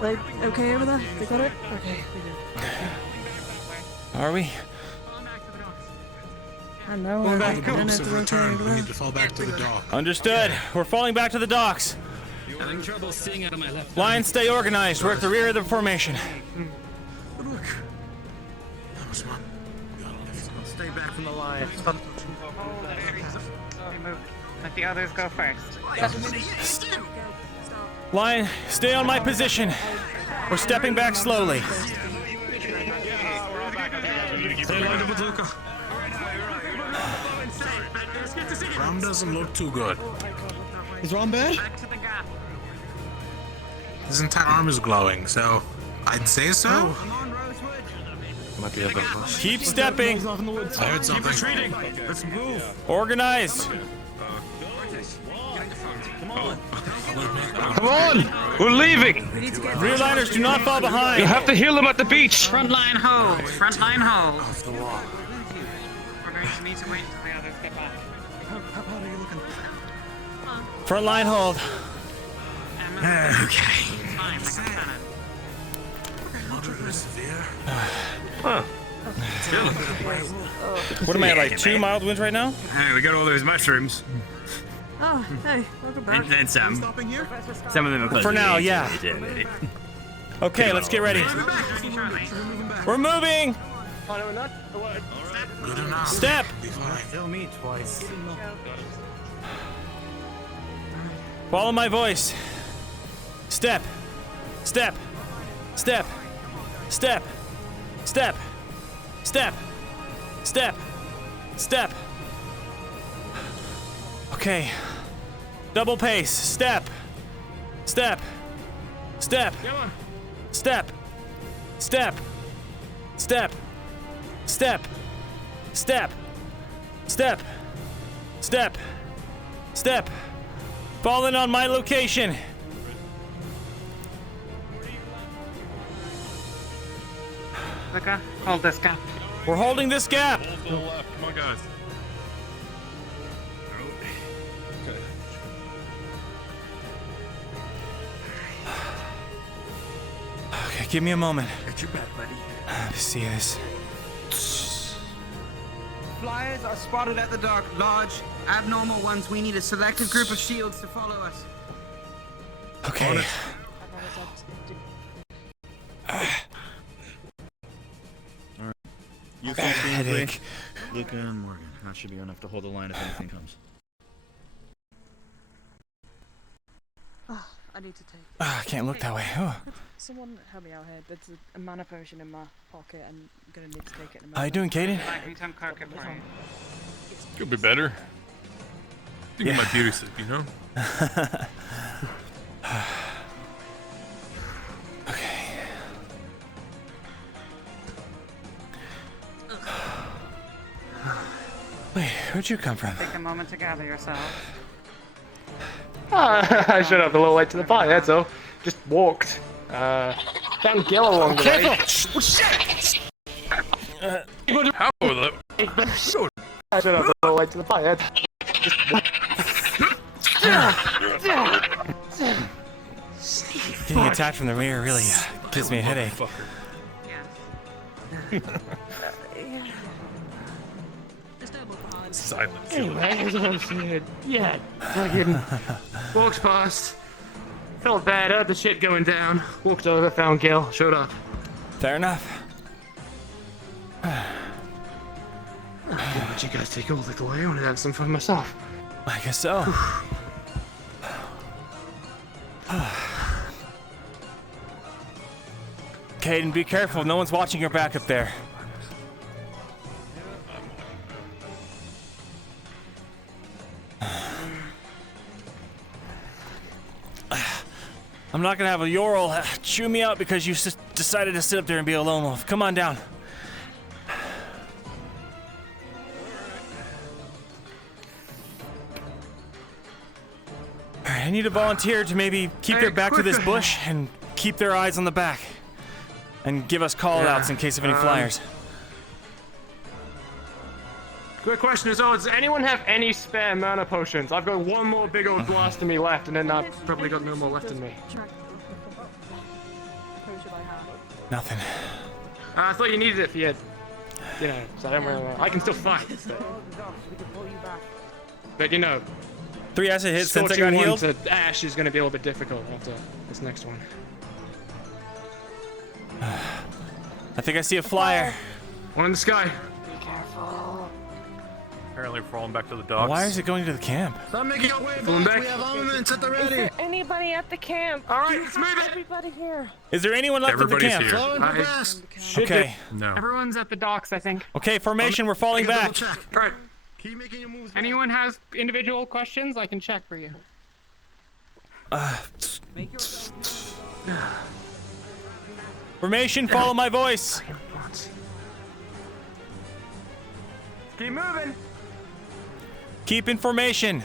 Like, okay over there? They got it? Okay, we do. Are we? I know. Well, I the don't boats know have if they're okay returned. over We there. need to fall back to the dock. Understood. We're falling back to the docks. Having trouble seeing out of my left. Line, stay organized. We're at the rear of the formation. Stay back from the line. Let the others go first. Line, stay on my position. We're stepping back slowly. Stay lined up with Luka. Ram doesn't look too good. Is Ron bad? His entire arm is glowing, so I'd say so. Might be a bit of us. Keep stepping. I heard something. Retreating. Let's move. Organized. Come on! We're leaving! Rearliners, do not fall behind. You have to heal them at the beach! Front line hold. Front line hold. We're going to need to wait until the others get back. Front line hold. Okay. Fine, like a cannon. What am I at, like 2 mild winds right now? Hey, we got all those mushrooms. Oh, hey, welcome back. And some. Some of them are close. For to now, the yeah. edge. Okay, let's get ready. We're moving. Good enough. Step. Kill me twice. Follow my voice. Step. Step. Step. Step. Step. Step. Step. Step. Okay. Double pace. Step. Step. Step. Step. Step. Step. Step. Step. Step. Step. Step. Falling on my location. Luka, hold this gap. We're holding this gap. Come on, guys. Okay, give me a moment. Got your back, buddy. See this. Flyers are spotted at the dock. Large, abnormal ones. We need a selected group of shields to follow us. Okay. You can headache. Luka and Morgan. That should be enough to hold the line if anything comes. Oh, I need to take. I can't look that way. Oh. Someone help me out here. There's a mana potion in my pocket, and I'm gonna need to take it in a moment. How you doing, Kaden? Could be better. Think of my beauty sleep, you know? Wait, where'd you come from? Take a moment to gather yourself. I should have a little late to the party, that's all. Just walked. Found Gil along the way. Careful! Shit! How will it? I should have a little late to the party, just Getting attacked from the rear really gives me a headache. Silent killer. Yeah, fucking walked past. Felt bad, heard the shit going down. Walked over, found Gil, showed up. Fair enough. Would you guys take all the way? I wanted to have some fun myself. I guess so. Kaden, be careful. No one's watching your back up there. I'm not gonna have a Yorl chew me out because you decided to sit up there and be a lone wolf. Come on down. Alright, I need a volunteer to maybe keep their back to this bush and keep their eyes on the back. And give us call outs in case of any flyers. Quick question is, does anyone have any spare mana potions? I've got one more big old blast in me left, and then I've probably got no more left in me. Nothing. I thought you needed it for your, so I don't really know. I can still fight, but you know. 3 acid hits since I got Scorching healed. one to Ash is going to be a little bit difficult after this next one. I think I see a flyer. One in the sky. Apparently we're falling back to the docks. Why is it going to the camp? Stop making your way Pulling back. back. We have armaments at the Is ready. there anybody at the camp? All right, let's move it. Everybody here. Is there anyone left at the Everybody's camp? here. Flow and progress. Okay. No. Everyone's at the docks, I think. Okay, formation. We're falling Take a double back. check. All right. Keep making your moves. Anyone has individual questions? I can check for you. Formation. Follow my voice. Keep moving. Keep in formation.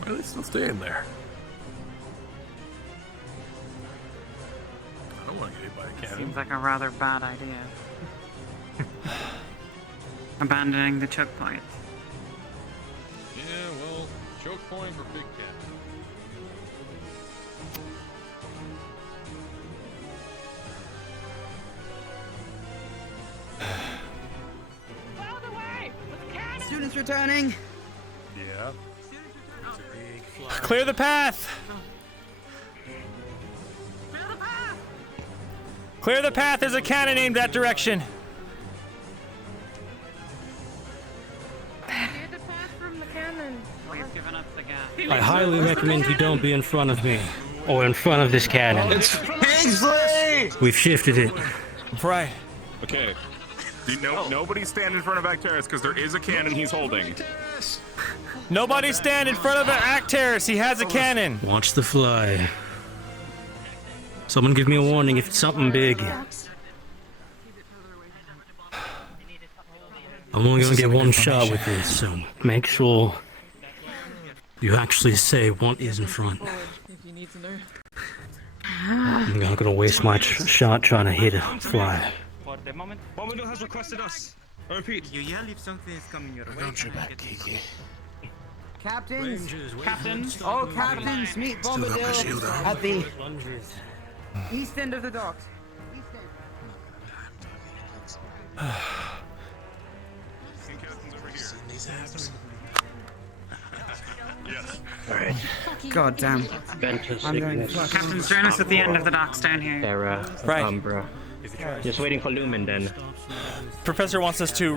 Why are they still staying there? I don't want to get hit by a cannon. Seems like a rather bad idea. Abandoning the choke point. Yeah, well, choke point or big cat. Students returning. Yeah. Clear the path. Clear the path. There's a cannon aimed that direction. Clear the path from the cannon. We've given up the gas. I highly recommend you don't be in front of me. Or in front of this cannon. It's Kingsley! We've shifted it. Right. Okay. Nobody stand in front of Actaris because there is a cannon he's holding. Nobody stand in front of Actaris. He has a cannon. Watch the fly. Someone give me a warning if it's something big. I'm only gonna get one shot with this, so make sure you actually say what is in front. I'm not gonna waste my shot trying to hit a fly. For the moment, Bombadil has requested us. I repeat. You yell if something is coming your way. Don't you back, Kiki. Captains. Captains. Oh, captains, meet Bombadil at the east end of the docks. East end. Yes. Alright. God damn. Ventus, I'm going Ignis, Captain's join us at the end of the docks down here. Terra, Right. Umbra. Just waiting for Lumen then. Professor wants us to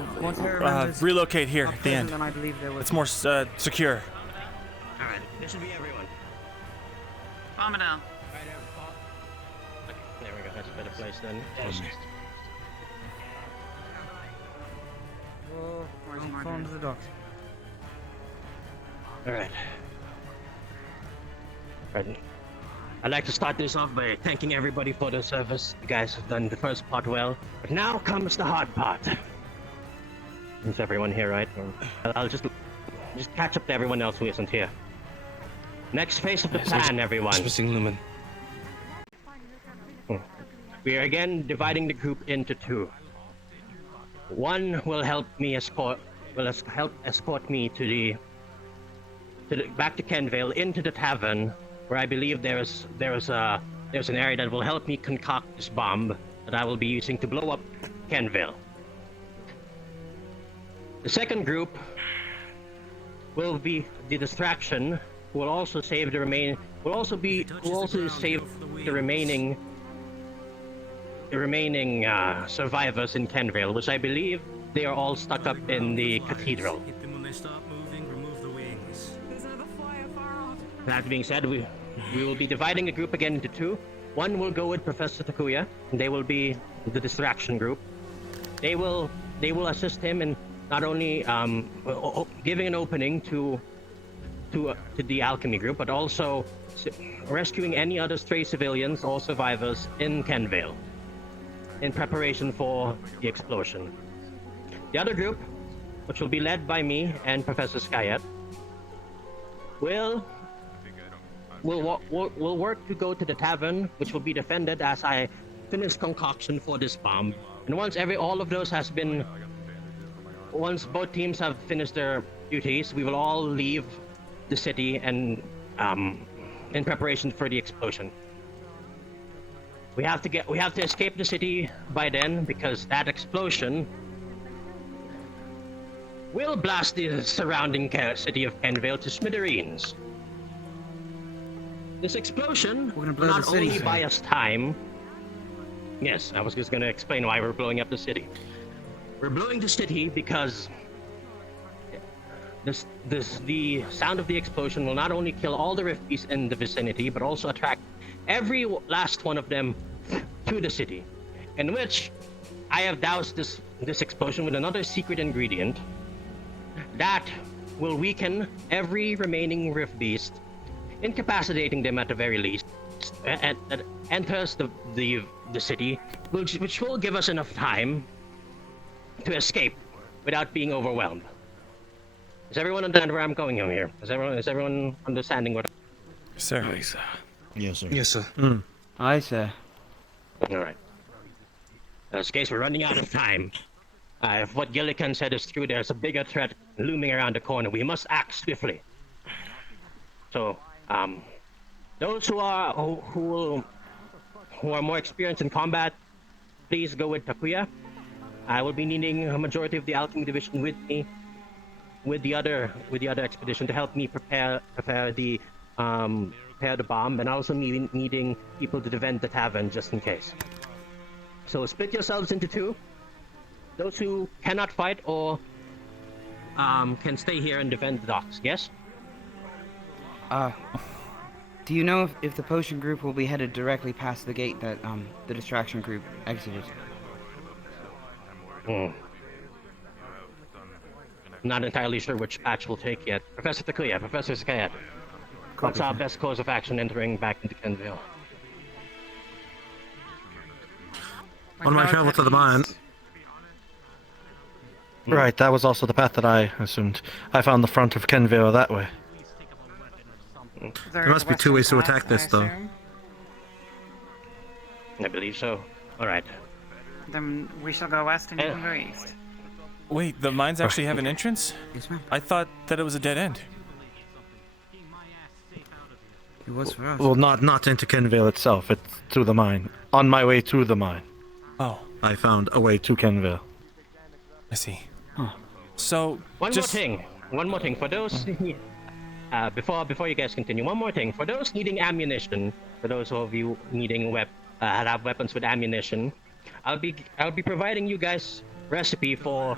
relocate here at the end. Then I believe there was. It's more secure. Alright, this should be everyone. Bombadil. There we go, that's a better place then. I'm falling to the docks. Alright. Right. I'd like to start this off by thanking everybody for their service. You guys have done the first part well. But now comes the hard part. Is everyone here, right? Or I'll just catch up to everyone else who isn't here. Next phase of the plan, everyone. Missing Lumen. We are again dividing the group into two. One will help me escort me to back to Kenvale into the tavern, where I believe there's an area that will help me concoct this bomb that I will be using to blow up Kenvale. The second group will be the distraction, who will also save the remaining survivors in Kenvale, which I believe they are all stuck up in the cathedral. Hit them when they stop moving, remove the wings. That being said, we will be dividing the group again into two. One will go with Professor Takuya, and they will be the distraction group. They will assist him in not only giving an opening to the alchemy group, but also rescuing any other stray civilians or survivors in Kenvale in preparation for the explosion. The other group, which will be led by me and Professor Skyet, will work to go to the tavern, which will be defended as I finished concoction for this bomb. And once all of those has been, once both teams have finished their duties, we will all leave the city and in preparation for the explosion. We have to escape the city by then, because that explosion will blast the surrounding city of Kenvale to smithereens. This explosion will not only buy us time. Yes, I was just going to explain why we're blowing up the city. We're blowing the city because the sound of the explosion will not only kill all the rift beasts in the vicinity, but also attract every last one of them to the city. In which I have doused this explosion with another secret ingredient that will weaken every remaining rift beast, incapacitating them at the very least, and enters the city, which will give us enough time to escape without being overwhelmed. Does everyone understand where I'm going here? Is everyone understanding what? Sir. Yes, sir. Yes, sir. Aye, sir. All right. In this case, we're running out of time. If what Gilligan said is true, there's a bigger threat looming around the corner. We must act swiftly. So, those who are more experienced in combat, please go with Takuya. I will be needing a majority of the alchemy division with me, with the other expedition to help me prepare the bomb, and also needing people to defend the tavern just in case. So split yourselves into two. Those who cannot fight or can stay here and defend the docks. Yes. Do you know if the potion group will be headed directly past the gate that the distraction group exited? Not entirely sure which patch we'll take yet. Professor Takuya, Professor Skayat, what's our best course of action entering back into Kenvale? On my travel to the mine. Right, that was also the path that I assumed. I found the front of Kenvale that way. There must be two ways to attack this, though. I believe so. All right. Then we shall go west and you can go east. Wait, the mines actually have an entrance? Yes, ma'am. I thought that it was a dead end. It was for us. Well, not into Kenvale itself. It's to the mine. On my way to the mine. Oh. I found a way to Kenvale. I see. So, One more thing. For those, before you guys continue, one more thing. For those needing ammunition, for those of you needing have weapons with ammunition, I'll be providing you guys recipe for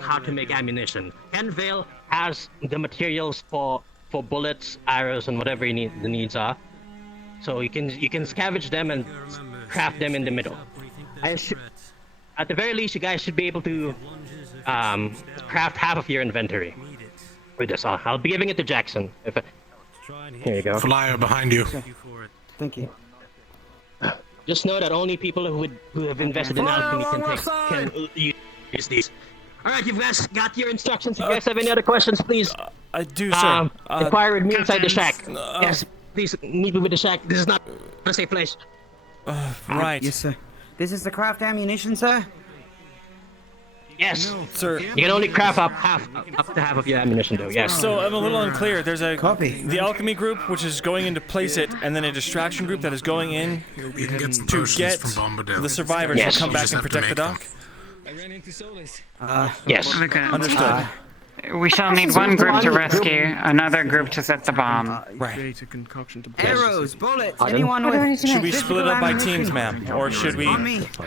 how to make ammunition. Kenvale has the materials for bullets, arrows, and whatever the needs are. So you can scavenge them and craft them in the middle. At the very least, you guys should be able to craft half of your inventory with this. I'll be giving it to Jackson. Here you go. Flyer behind you. Thank you. Just know that only people who have invested in alchemy can use these. All right, you guys got your instructions. If you guys have any other questions, please. I do, sir. Inquire with me inside the shack. Yes, please meet me with the shack. This is not a safe place. Right. Yes, sir. This is the craft ammunition, sir? Yes, sir. You can only craft up to half of your ammunition, though. Yes. So I'm a little unclear. There's a copy. The alchemy group, which is going in to place it, and then a distraction group that is going in to get the survivors to come back and protect the dock. Yes. Understood. We shall need one group to rescue, another group to set the bomb. Right. Arrows, bullets, anyone with... Should we split up by teams, ma'am? Or should we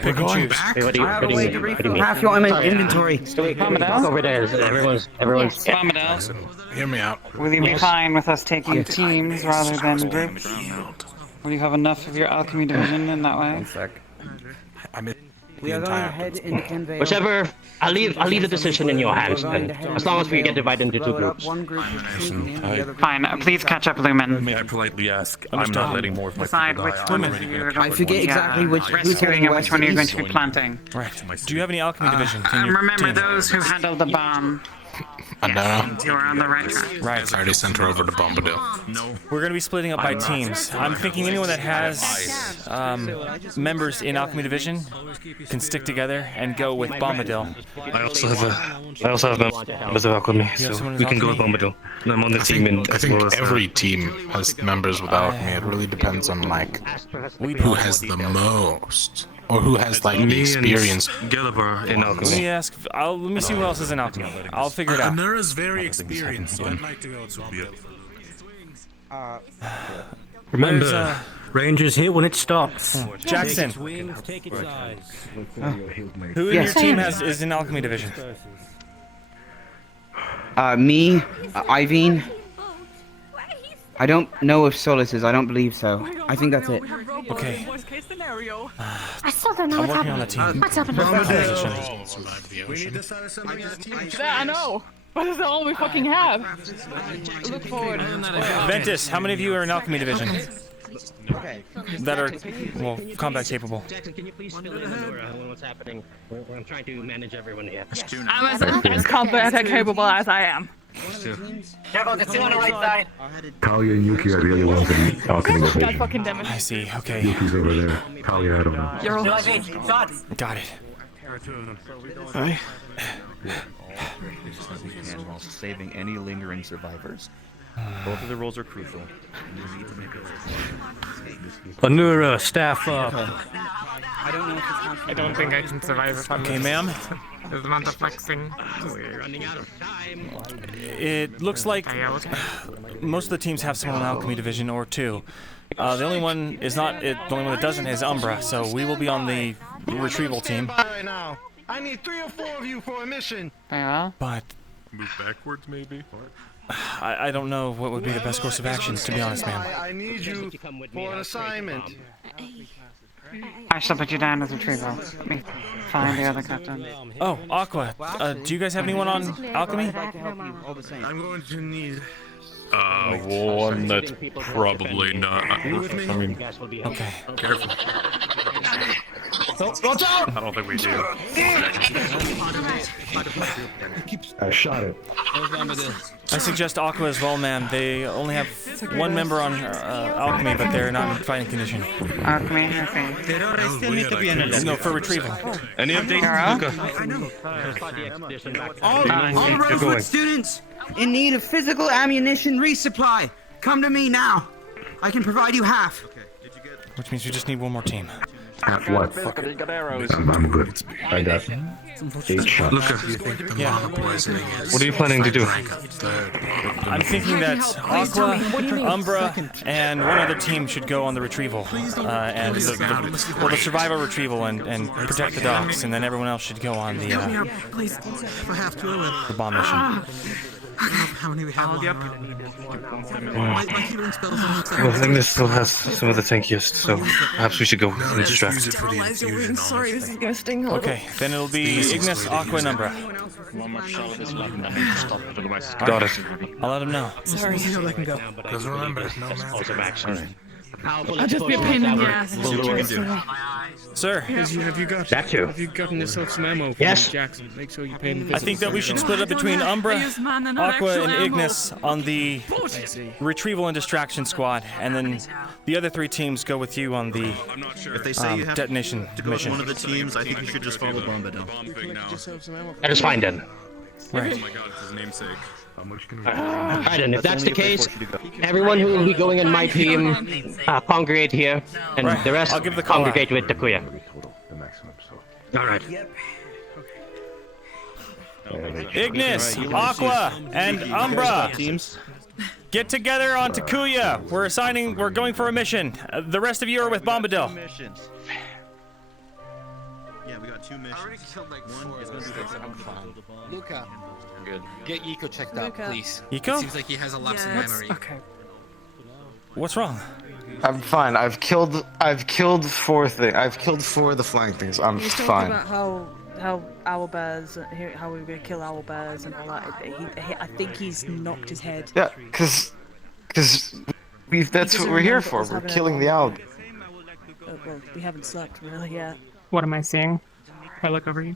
pick and choose? I have a way to refill half your inventory. Bombadil? Over there. Everyone's... Bombadil, hear me out. will you be fine with us taking teams rather than groups? Will you have enough of your alchemy division in that way? 1 sec. We are going ahead into Kenvale. Whichever, I'll leave the decision in your hands. Then, as long as we get divided into two groups. Fine. Please catch up, Lumen. May I politely ask? I'm not letting more of my Decide people which die. one of you are I forget exactly who's rescuing and which one you're going to be planting. Right. Do you have any alchemy division? Remember those who handled the bomb. You are on the right track. Right. I already sent her over to Bombadil. No. We're going to be splitting up by teams. I'm thinking anyone that has members in Alchemy Division can stick together and go with Bombadil. I also have members of Alchemy, so we can go with Bombadil. And I'm on the team in I as think well as every team has members with Alchemy. It really depends on like who has the most, or who has like the experience. Gulliver in Alchemy. Let me ask. Let me see who else is in Alchemy. I'll figure it out. Anura's very experienced, so I'd like to go to Bit. Remember, Rangers hit when it stops. Jackson. Take its size. Who in your team is in Alchemy Division? Me, Iveen. I don't know if Solus is. I don't believe so. I think that's it. Okay. I still don't know I'm what's working on the happening. team. What's happening? We need to start somebody else's team. Yeah, I know. But it's all we fucking have. Look forward. Ventus, how many of you are in Alchemy Division? That are, well, combat capable. Jackson, can you please fill in what's happening? I'm trying to manage everyone here. I'm as combat capable as I am. Careful, the two on the right side. Talia and Yuki are the only ones in the Alchemy God Division. fucking damn it. I see, okay. Yuki's over there. Talia, I don't know. You're all Got it. Aye. While saving any lingering survivors. Both of the roles are crucial. Anura, staff up. I don't think I can survive if I'm Okay, ma'am. There's amount of flexing. We're running out of time. It looks like most of the teams have someone in Alchemy Division or two. The only one is not. The only one that doesn't is Umbra. So we will be on the retrieval team. Right now. I need 3 or 4 of you for a mission. Yeah. But Move backwards, maybe? I don't know what would be the best course of action, to be honest, ma'am. I need you for an assignment. I shall put you down as retrieval. Let me find the other captain. Oh, Aqua. Do you guys have anyone on Alchemy? I'm going to need. One that's probably not. I mean, okay. Careful. Watch out! I don't think we do. I shot it. I suggest Aqua as well, ma'am. They only have one member on Alchemy, but they're not in fighting condition. Alchemy, okay. No, for retrieval. Any updates, Luka? All Rosewood students in need of physical ammunition resupply. Come to me now. I can provide you half. Which means we just need one more team. Half what? I'm good. I got 8 shots. Luka, Yeah. what are you planning to do? I'm thinking that Aqua, Umbra, and one other team should go on the retrieval, and the survival retrieval and protect the docks, and then everyone else should go on the Please, for half to the bomb mission. How many we have? Well, Ignis still has some of the tankiest, so perhaps we should go and distract. Sorry, this is gonna sting a little. Okay, then it'll be Ignis, Aqua, and Umbra. Got it. I'll let him know. Sorry. They can go. Because remember, no man. I'll just be a pain in the ass. Sir, Have you gotten yourself some ammo from Jackson? Make sure you pay him. I think that we should split up between Umbra, Aqua, and Ignis on the retrieval and distraction squad, and then the other 3 teams go with you on the If they say you have detonation to go with mission. one of the teams, I think you should just follow Bombadil. That is fine then. Right. Oh my god, it's his namesake. Alright then, if that's the case, everyone who will be going in my team, congregate here, and the rest I'll give the call congregate with Takuya. Alright. Ignis, Aqua, and Umbra, get together on Takuya. We're going for a mission. The rest of you are with Bombadil. Yeah, we got 2 missions. One is going to be the Luka, good. get Yiko checked out, please. Yiko? It seems like he has a lapse in memory. Okay. What's wrong? I'm fine. I've killed 4 things. I've killed 4 of the flying things. I'm He's talking fine. about how owlbears, how we were gonna kill owlbears and all that. I think he's knocked his head. Yeah, because that's what we're here for. We're killing the owl. Well, we haven't slept really yet. What am I seeing? If I look over you.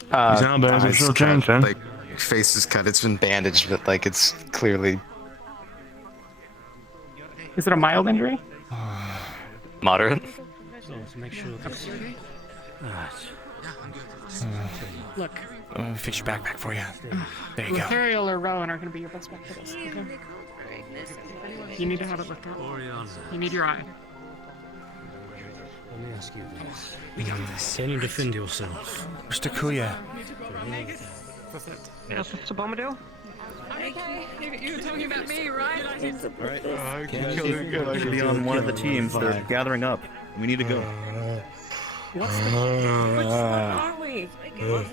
These owlbears are still changed, huh? face is cut. It's been bandaged, but like it's clearly Is it a mild injury? Moderate. Make sure this. Look, Let me fix your backpack for you. There you go. Imperial or Rowan are going to be your best bet for this, okay? You need to have it looked at. You need your eye. Let me ask you this. We got this. Can you defend yourself? Where's Takuya? Yes, it's a Bombadil? Okay, you're talking about me, right? Alright. You should be on one of the teams. They're gathering up. We need to go. Which one are we?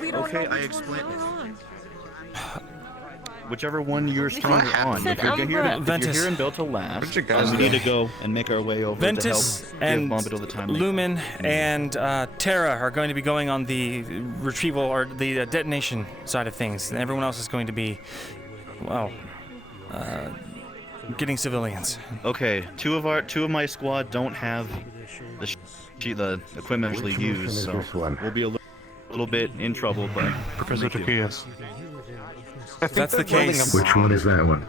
We don't Okay, know I which explained one's it. on. Whichever one you're stronger on. If you're here in Delta last, we need to go and make our way over Ventus to help and give Bombadil the time. Lumen and Terra are going to be going on the retrieval or the detonation side of things, and everyone else is going to be, well, getting civilians. Okay, two of my squad don't have the equipment usually used, so we'll be a little bit in trouble. But Professor Takuya. I think that's the case. Which one is that one?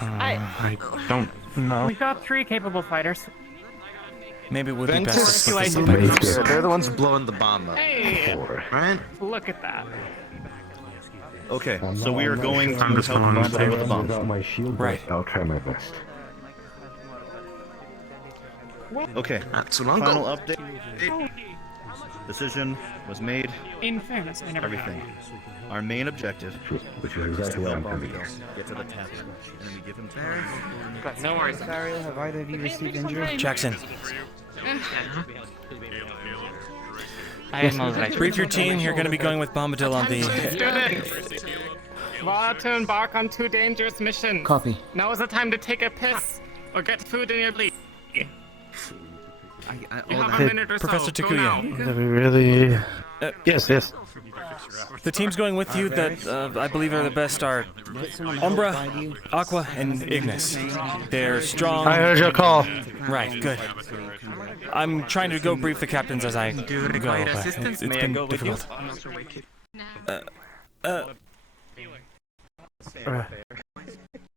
I don't know. We've got 3 capable fighters. Maybe it would be best Ventus to split this up. they're the ones blowing the bomb up. Hey! Right? Look at that. Okay, so we are going to help Bombadil with the bomb. Without my shield, Right. I'll try my best. Okay, final update. Decision was made. In fairness, I never got Everything. Our main objective Which is exactly what I'm coming Bombadil get to the tap, and we give him time. But no worries. Barrier, have either of you received injury? Jackson, I am alright. brief your team. You're going to be going with Bombadil on the. Students! About to embark on 2 dangerous missions. Copy. Now is the time to take a piss or get food in your bleed. You have a minute or so. Professor Go Takuya. now. We really. Yes. The teams going with you that I believe are the best are Umbra, Aqua, and Ignis. They're strong. I heard your call. Right, good. I'm trying to go brief the captains as I go, but it's been difficult.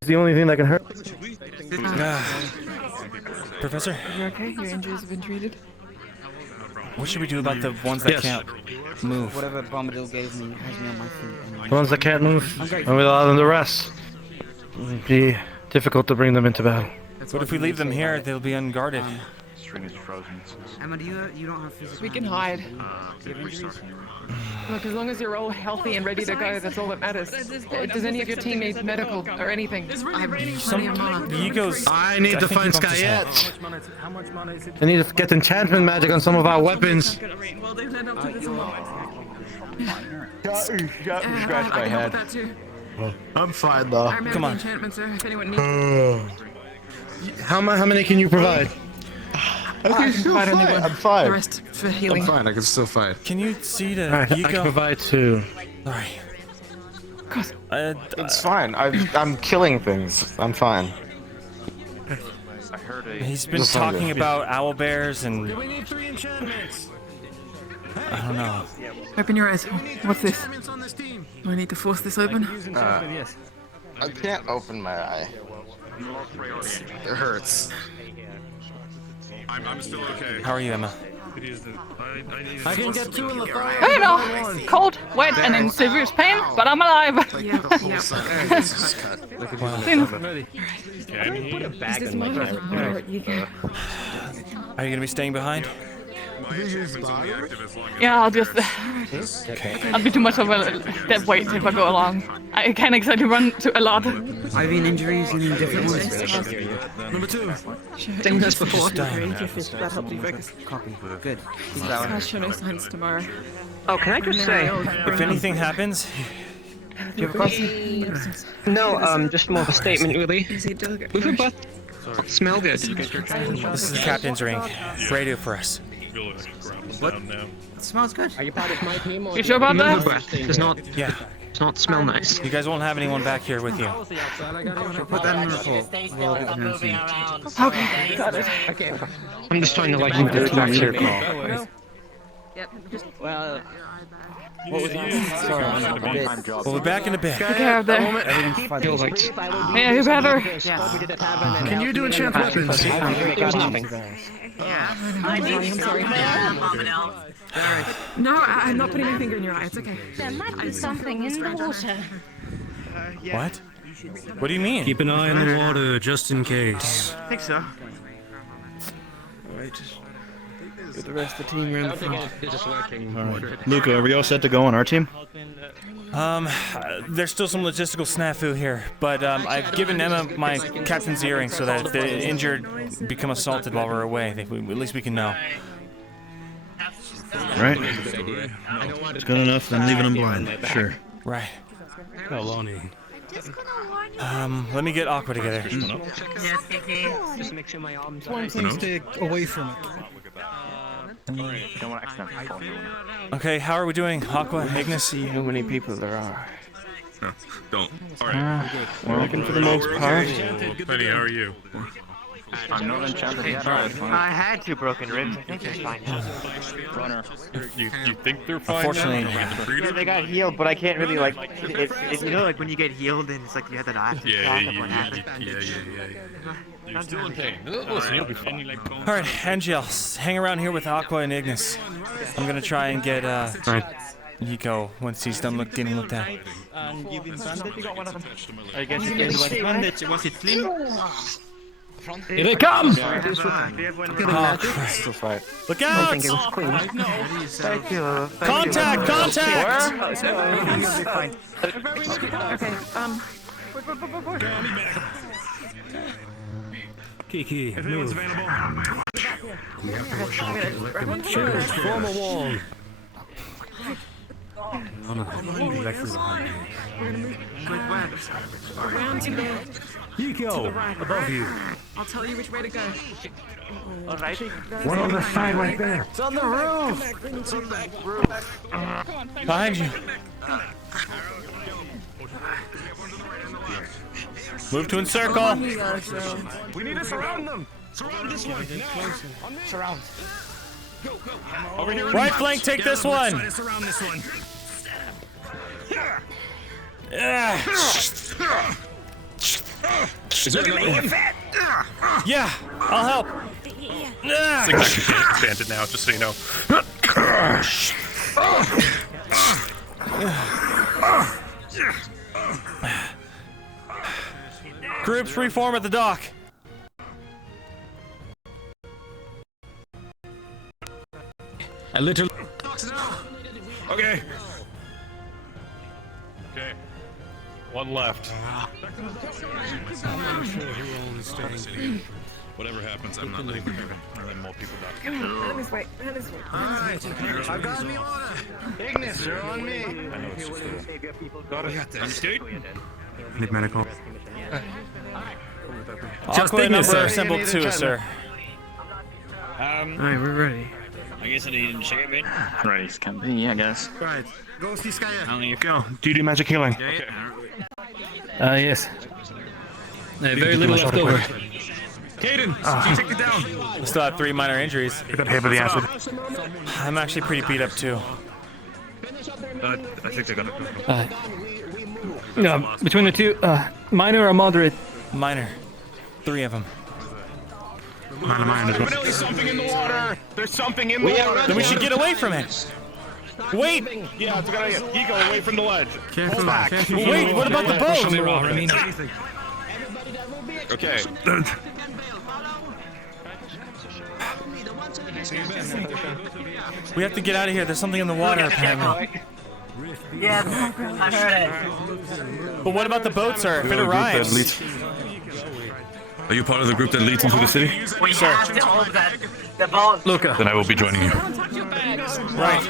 It's the only thing that can hurt. Professor? You okay? Your injuries have been treated? What should we do about the ones that can't move? Whatever Bombadil gave me has me on my feet. The ones that can't move, and we allow them to rest. It'd be difficult to bring them into battle. But if we leave them here, they'll be unguarded. Emma, you don't have physical. We can hide. Do you have injuries? Look, as long as you're all healthy and ready to go, that's all that matters. Does any of your team need medical or anything? I have plenty of mana. The egos. I need to think find you bumped his head. Skyette. I need to get enchantment magic on some of our weapons. Well, they've led up to this a lot. Scratch my head. I'm fine though. Come on. Enchantments, sir, if anyone needs How many can you provide? I can still fight. I'm fine. the rest for healing. I'm fine. I can still fight. Can you see the Alright, I can ego? provide 2. Alright. It's fine. I'm killing things. I'm fine. I heard He's been Just talking wondering. about owl bears and We need 3 enchantments. I don't know. Open your eyes. What's this? Enchantments on this team. Do I need to force this open? I can't open my eye. It hurts. I'm still okay. How are you, Emma? I can get 2 in the fire. I don't know. Cold, wet, and in severe pain, but I'm alive. Yeah. Is this my fault? You can. Are you gonna be staying behind? Yeah, I'll just. I'll be too much of a dead weight if I go along. I can't exactly run to a lot. I've been injuries in different ones. Number 2. Same as before. That helped you focus. Copy. Good. I'll show no signs tomorrow. Oh, can I just say? If anything happens, Do you have a question? No, just more of a statement, really. We could both smell good. this is the captain's ring. Radio for us. What? It smells good. Are you part of my team or? You sure about that? Does not smell nice. You guys won't have anyone back here with you. Put that in the report. We'll get the scene. Okay, got it. Okay. I'm just trying to like move this back to your call. Yep. Well, We'll be back in a bit. Take care of there. Yeah, you better. Can you do enchant weapons? No, I'm not putting my finger in your eye. It's okay. There might be something in the water. What? What do you mean? Keep an eye on the water just in case. I think so. Alright. Get the rest of the team around the front. Alright. Luka, are we all set to go on our team? There's still some logistical snafu here, but I've given Emma my captain's earring so that if the injured become assaulted while we're away, at least we can know. Right. It's good enough, then leaving them blind. Sure. Right. Lonnie. Let me get Aqua together. Yes, Kiki. Just make sure my arms One thing, stay away from it. Don't want to accidentally fall into it. Okay, how are we doing, Aqua, Ignis? See how many people there are. No, don't. Alright. Working for the most part. Buddy, how are you? I'm not enchanted yet. I had 2 broken ribs. I think they're fine. Runner. You think they're fine? Unfortunately, Yeah, they got healed, but I can't really like. It's you know like when you get healed and it's like you had that after shock of what happened. You're still in pain. Listen, you'll be fine. all right, Angel, hang around here with Aqua and Ignis. I'm gonna try and get Hiko once he's done getting looked at. And you've been bandaged. You got one of them. I guess you gave like bandage. Was it clean? Here they come! Oh, crap. Look out! I think it was clean. Thank you. Contact! Contact! Kiki, Everyone's move. available. Form a wall. Around to the Hiko, above you. I'll tell you which way to go. Alright. One on the side right there. It's on the roof. It's on the roof. Behind you. Move to encircle. We need to surround them. Surround this one. Surround. Over here. Right flank, take this one. Surround this one. Is there another one? Yeah, I'll help. It's exactly expanded now, just so you know. Groups reform at the dock. I literally. Okay. Okay. One left. Whatever happens, I'm not leaving. And then more people die. Come on, this way. This way. I got the order. Ignis, you're on me. I know it's just Got this, dude. Need medical. Aqua and Umber are assembled too, sir. Alright, we're ready. I guess I didn't check it, man. Ready as can be, I guess. Right. Go see Skya. How many? Go. Do you do magic healing? Okay. Yes. Very little left over. Caden, you take it down. We still have 3 minor injuries. You got hit with the acid. I'm actually pretty beat up too. I think they got it. No, between the two, minor or moderate? Minor. 3 of them. There's something in the water. There's something in the water. Then we should get away from it. Wait! Yeah, it's a good idea. You go away from the ledge. Careful, back. careful. Wait, what about the boat? Okay. We have to get out of here. There's something in the water, apparently. Yeah, I heard it. But what about the boat, sir? If it arrives. Are you part of the group that leads into the city? We have to hold the boat. Luka. Then I will be joining you. Right.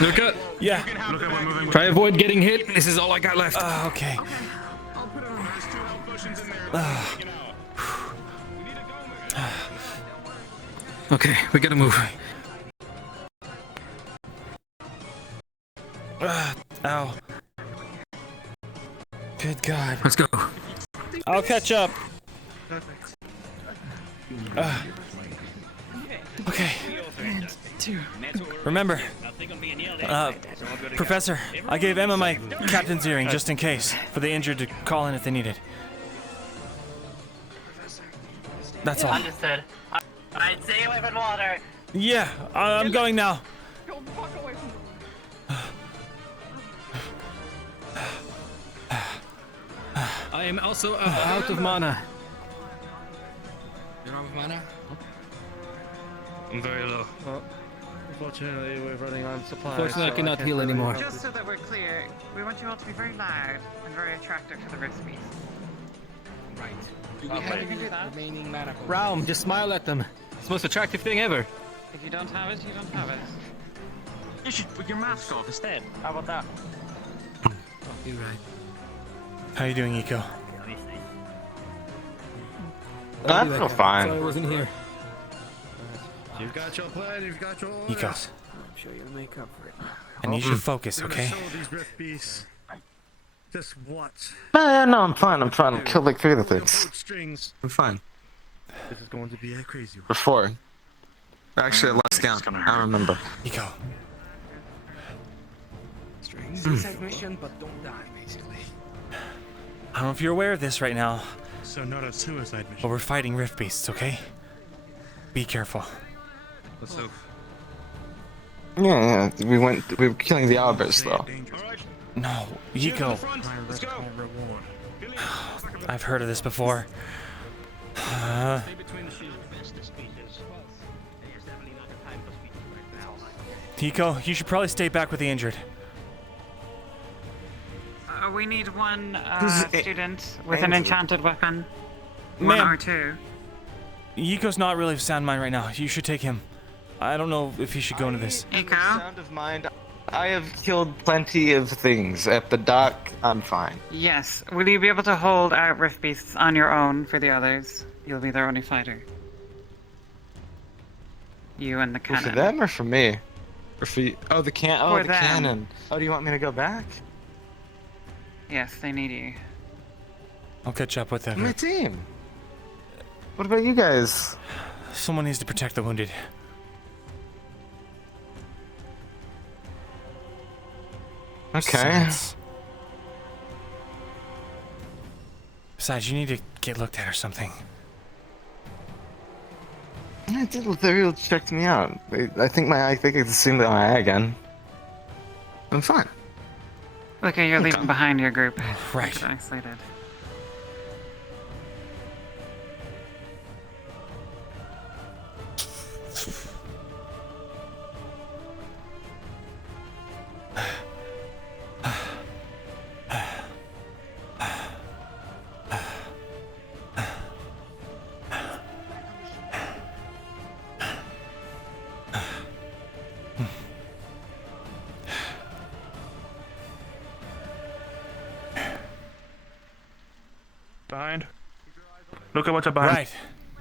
Luka. Yeah. Try avoid getting hit. This is all I got left. Okay. Okay, we gotta move. Ow. Good God. Let's go. I'll catch up. Okay. Remember, Professor, I gave Emma my captain's earring just in case, for the injured to call in if they need it. That's all. Understood. Alright, stay away from water. Yeah, I'm going now. I am also out of mana. You're out of mana? I'm very low. Well, unfortunately, we're running on supplies. Unfortunately, I cannot heal anymore. Just so that we're clear, we want you all to be very loud and very attractive to the wrist piece. Right. Do we have any remaining mana? Raum, just smile at them. It's the most attractive thing ever. If you don't have it, you don't have it. You should put your mask off instead. How about that? You're right. How you doing, Eco? I feel fine. Sorry I wasn't here. You've got your plan, you've got your orders. Eco. I'm sure you'll make up for it. I need you to focus, You're okay? gonna show these rift beasts. Just watch. No, I'm fine. I'm fine. I killed like 3 of the things. Strings. I'm fine. This is going to be a crazy one. Or 4. Actually, I lost count. I remember. Eco. Suicide mission, but don't die, basically. I don't know if you're aware of this right now, So not a suicide mission. but we're fighting rift beasts, okay? Be careful. Let's hope. Yeah. We were killing the owlbears though. No, Eco. Let's go. I've heard of this before. Eco, you should probably stay back with the injured. We need one student with an enchanted weapon. One Ma'am. or 2. Eco's not really of sound mind right now. You should take him. I don't know if he should go into this. Eco? Sound of mind. I have killed plenty of things. At the dock, I'm fine. Yes. Will you be able to hold out rift beasts on your own for the others? You'll be their only fighter. You and the For cannon. them or for me? Or for you? Oh, the For them. cannon. Oh, do you want me to go back? Yes, they need you. I'll catch up with My them. team. What about you guys? Someone needs to protect the wounded. Okay. Besides, you need to get looked at or something. They really checked me out. I think I can see my eye again. I'm fine. Okay, you're leaving behind your group. Right. It's isolated. Behind. Look at what's up behind. Right.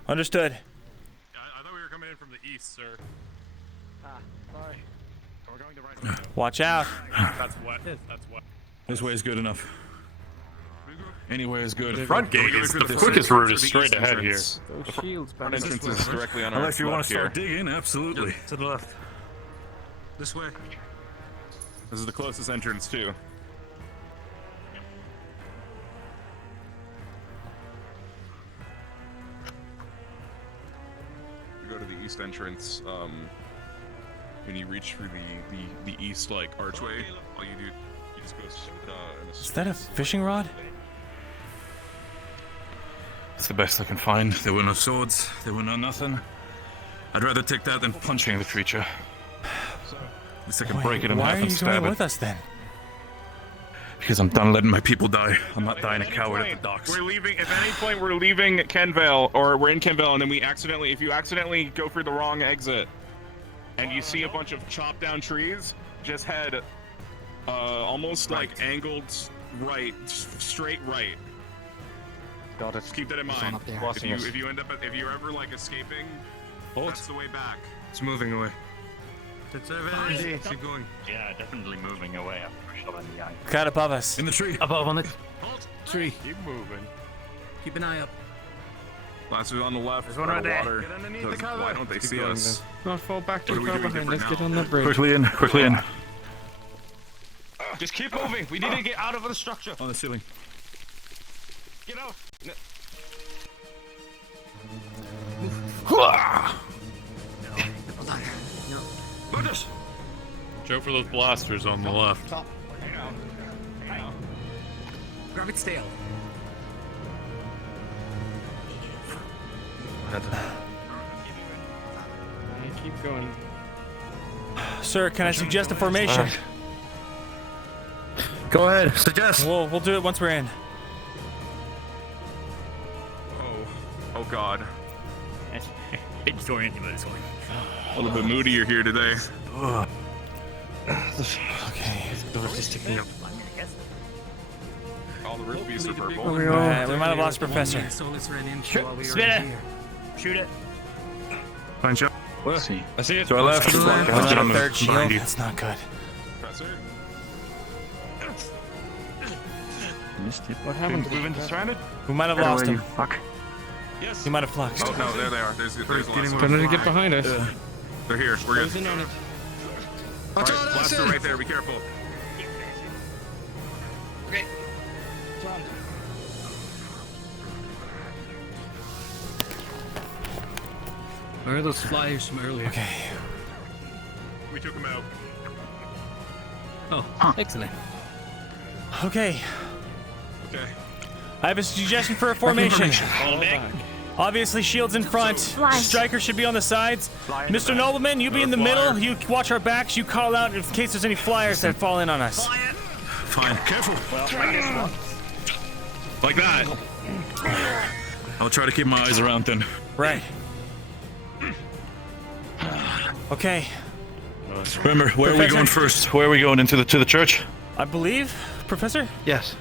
Understood. I thought we were coming in from the east, sir. Sorry. We're going the right way. Watch out. That's what. That's what. This way is good enough. Anywhere is good. Front gate is the quickest route is straight ahead here. Those shields Front back entrance is directly on our Unless you want left to start here. digging, absolutely. To the left. This way. This is the closest entrance too. We go to the east entrance. When you reach for the east like archway, all you do, you just go. In a Is that a fishing rod? It's the best I can find. There were no swords. There were no nothing. I'd rather take that than punching the creature. At least I can break it in Why half are and you stab going it. with us then? Because I'm done letting my people die. I'm not dying a coward at the docks. We're leaving. If at any point we're leaving Kenvale, or we're in Kenvale, and then if you accidentally go through the wrong exit, and you see a bunch of chopped down trees, just head almost like angled right, straight right. Got it. Just keep that in mind. If you end up, if you're ever like escaping, that's the way back. It's moving away. It's over. Keep going. Yeah, definitely moving away after a shot in the eye. Cut above us. In the tree. Above on the Tree. Keep moving. Keep an eye up. Last is on the left. There's one by right the there. water. Get underneath So the cover. why don't they see going, us? Not fall back What too are we far doing behind. different Let's now? get on the bridge. Quickly in. Quickly in. Just keep moving. We need to get out of the structure. On the ceiling. Get out. Goodness. Joe for those blasters on the left. Grab its tail. Keep going. Sir, can I suggest a formation? Go ahead, suggest. We'll do it once we're in. Oh God. That's a bit disorienting about this one. A little bit moodier here today. Okay. Door's just ticking up. All the root beasts are purple. Alright, we might have lost Professor. Spitter! Shoot it. Fine shot. I see. I see it. To our left. Third shield. That's not good. Professor. Missed it. What happened? We've been distracted. We might have lost him. Fuck. Yes. He might have fluxed. Oh no, there they are. There's lots. Trying to get behind us. They're here. We're good. Closing on it. All right, blaster right there. Be careful. Okay. Where are those flyers from earlier? Okay. We took them out. Oh, excellent. Okay. Okay. I have a suggestion for a formation. Fall back. Obviously, shields in front. Striker should be on the sides. Mr. Nobleman, you be in the middle. You watch our backs. You call out in case there's any flyers that fall in on us. Fine. Careful. Like that. I'll try to keep my eyes around then. Right. Okay. Remember, where are we going first? Where are we going into the church? I believe, Professor? Yes.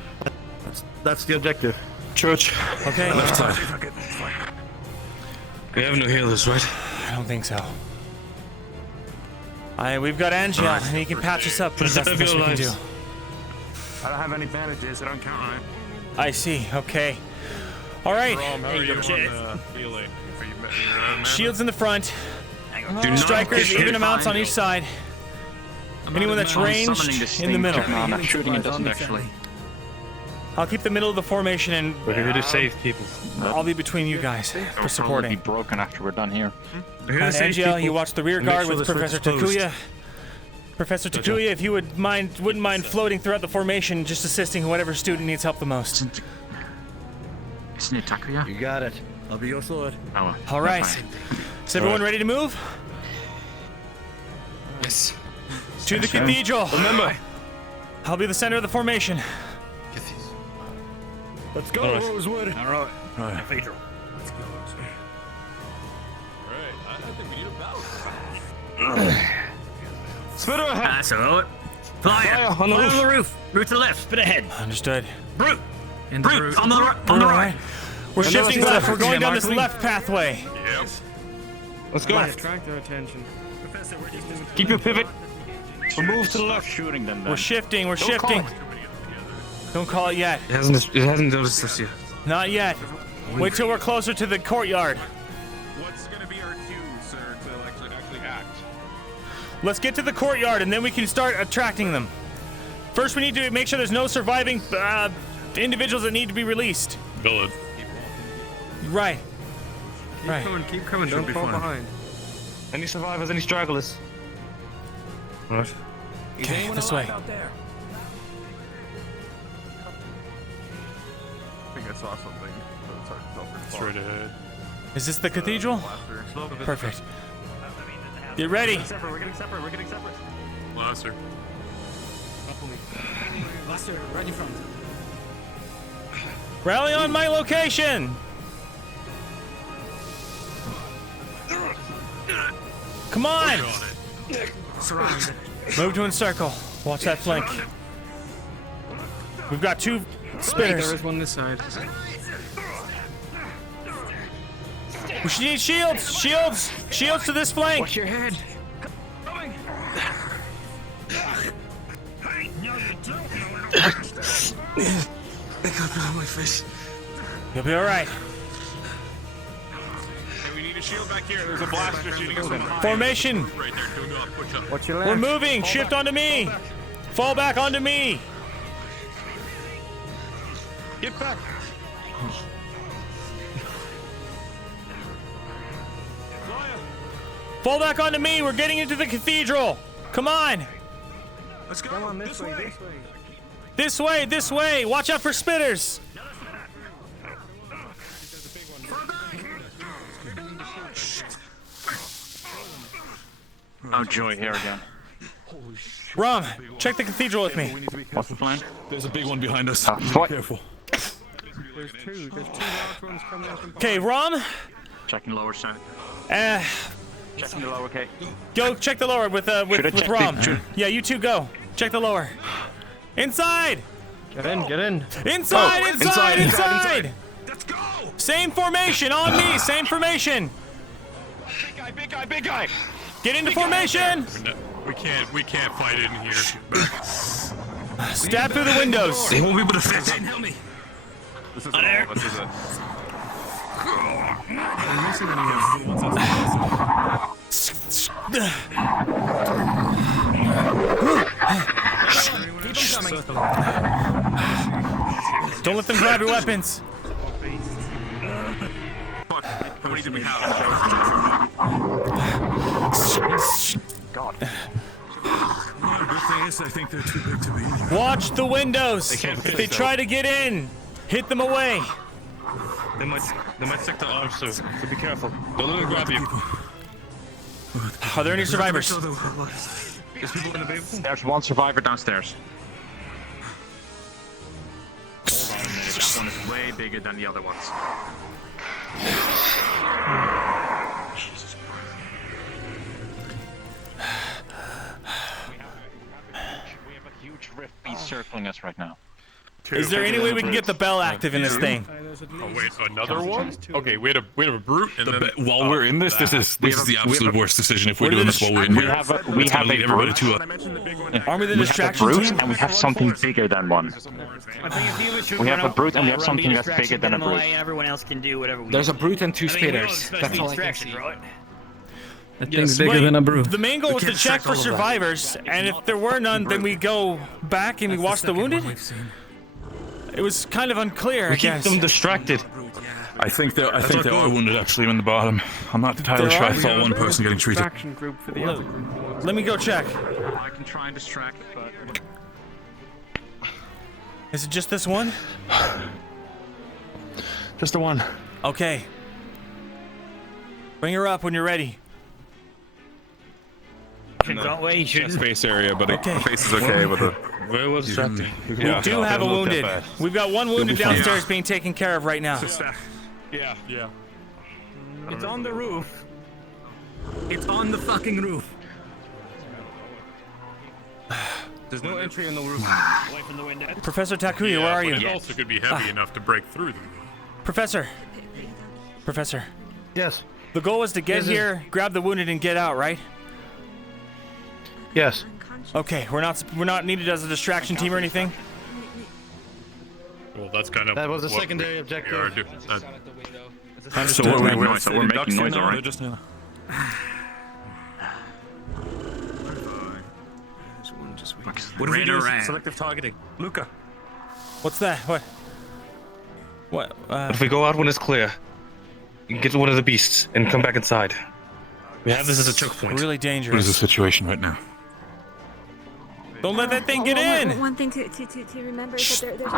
That's the objective. Church. Okay. Left side. We have no healers, right? I don't think so. We've got Angel, and he can patch us up, but that's the best we can do. I don't have any bandages. I don't count on it. I see. Okay. All right. How are you on healing? Shields in the front. Strikers, even amounts on each side. Anyone that's ranged in the middle. I'm shooting it doesn't actually. I'll keep the middle of the formation, and We're here to save people. I'll be between you guys for supporting. Be broken after we're done here. And Angel, you watch the rear guard with Professor Takuya. Professor Takuya, if you wouldn't mind floating throughout the formation, just assisting whatever student needs help the most. Isn't it Takuya? You got it. I'll be your sword. Oh, All right. Is everyone ready to move? Yes. To the cathedral. Remember, I'll be the center of the formation. Let's go, Rosewood. All right. Cathedral. Let's go. Alright, I think we need a battle. Spitter ahead. So, Flyer on the roof. Root to the left. Spit ahead. Understood. Brute. Brute on the right. We're shifting left. We're going down this left pathway. Yep. Let's go. Attract their attention. Keep your pivot. We'll move to the left. Shooting them. We're shifting. We're shifting. Don't call it yet. It hasn't noticed us yet. Not yet. Wait till we're closer to the courtyard. What's gonna be our cue, sir, to actually act? Let's get to the courtyard, and then we can start attracting them. First, we need to make sure there's no surviving individuals that need to be released. Village. Right. Keep coming. Don't fall behind. Any survivors? Any stragglers? Right. Okay, this way. I think I saw something. But it's hard to tell from Straight ahead. Is this the cathedral? Perfect. Get ready. We're getting separate. Blaster. Buster, right in front. Rally on my location. Come on. Surrounded. Move to encircle. Watch that flank. We've got two spitters. There is one this side. We should need shields. Shields to this flank. Watch your head. They got it on my face. You'll be all right. Hey, we need a shield back here. There's a blaster shooting us from behind. Formation. Right there. Go up, push up. What's your We're moving. Shift onto me. Fall back onto me. Get back. Fall back onto me. We're getting into the cathedral. Come on. Let's go. Come on, this way. This way, this way. Watch out for spitters. Oh, Joy, here again. Rom, check the cathedral with me. What's the plan? There's a big one behind us. What? Careful. There's two large ones coming up. Okay, Rom. Checking lower side. Checking the lower, okay. Go check the lower with Rom. Yeah, you two go. Check the lower. Inside. Get in. Inside, inside. Let's go. Same formation on me. Same formation. Big guy. Get into formation. We can't fight in here. Stab through the windows. They won't be able to fit in. Help me. This is all of us, is it? Don't let them grab your weapons. Fuck. How many did we have? God. Good thing is, I think they're too big to be in here. Watch the windows. If they try to get in, hit them away. They might stick to arms too, so be careful. Don't let them grab you. Are there any survivors? There's people in the vehicle? There's one survivor downstairs. This one is way bigger than the other ones. Jesus We have a huge rift beast circling us right now. Is there any way we can get the bell active in this thing? Oh wait, another one? Okay, we had a brute, and then while we're in this, this is the absolute worst decision if we're doing this while we're in here. We have a brute. Army the We have a distraction brute, team? and we have something bigger than one. We have a brute, and we have something that's bigger than a brute. Everyone else can do whatever we There's a brute and two spitters. That's all I can see. That thing's bigger than a brute. The main goal was to check for survivors, and if there were none, then we go back and we watch the wounded? It was kind of unclear, I guess. Keep them distracted. I think there are wounded actually in the bottom. I'm not entirely sure. I saw one person getting treated. Group for the other group. Let me go check. I can try and distract, but Is it just this one? just the one. Okay. Bring her up when you're ready. Don't we? Chest face area, but Okay. the face is okay. But the Where was distracted? We do have a wounded. We've got one wounded downstairs being taken care of right now. yeah. It's on the roof. It's on the fucking roof. There's no entry on the roof. Away from the window. Professor Takuya, where are you? It also could be heavy enough to break through them. Professor. Yes. The goal was to get here, grab the wounded, and get out, right? Yes. Okay, we're not needed as a distraction team or anything. Well, that's kind of That was a what secondary we objective. are doing. So we're making noise, all right? What do we do? Selective targeting. Luka. What's that? What? If we go out when it's clear, you can get to one of the beasts and come back inside. We have this as a choke point. Really What is the dangerous. situation right now? Don't let that thing get in. One thing to remember is that there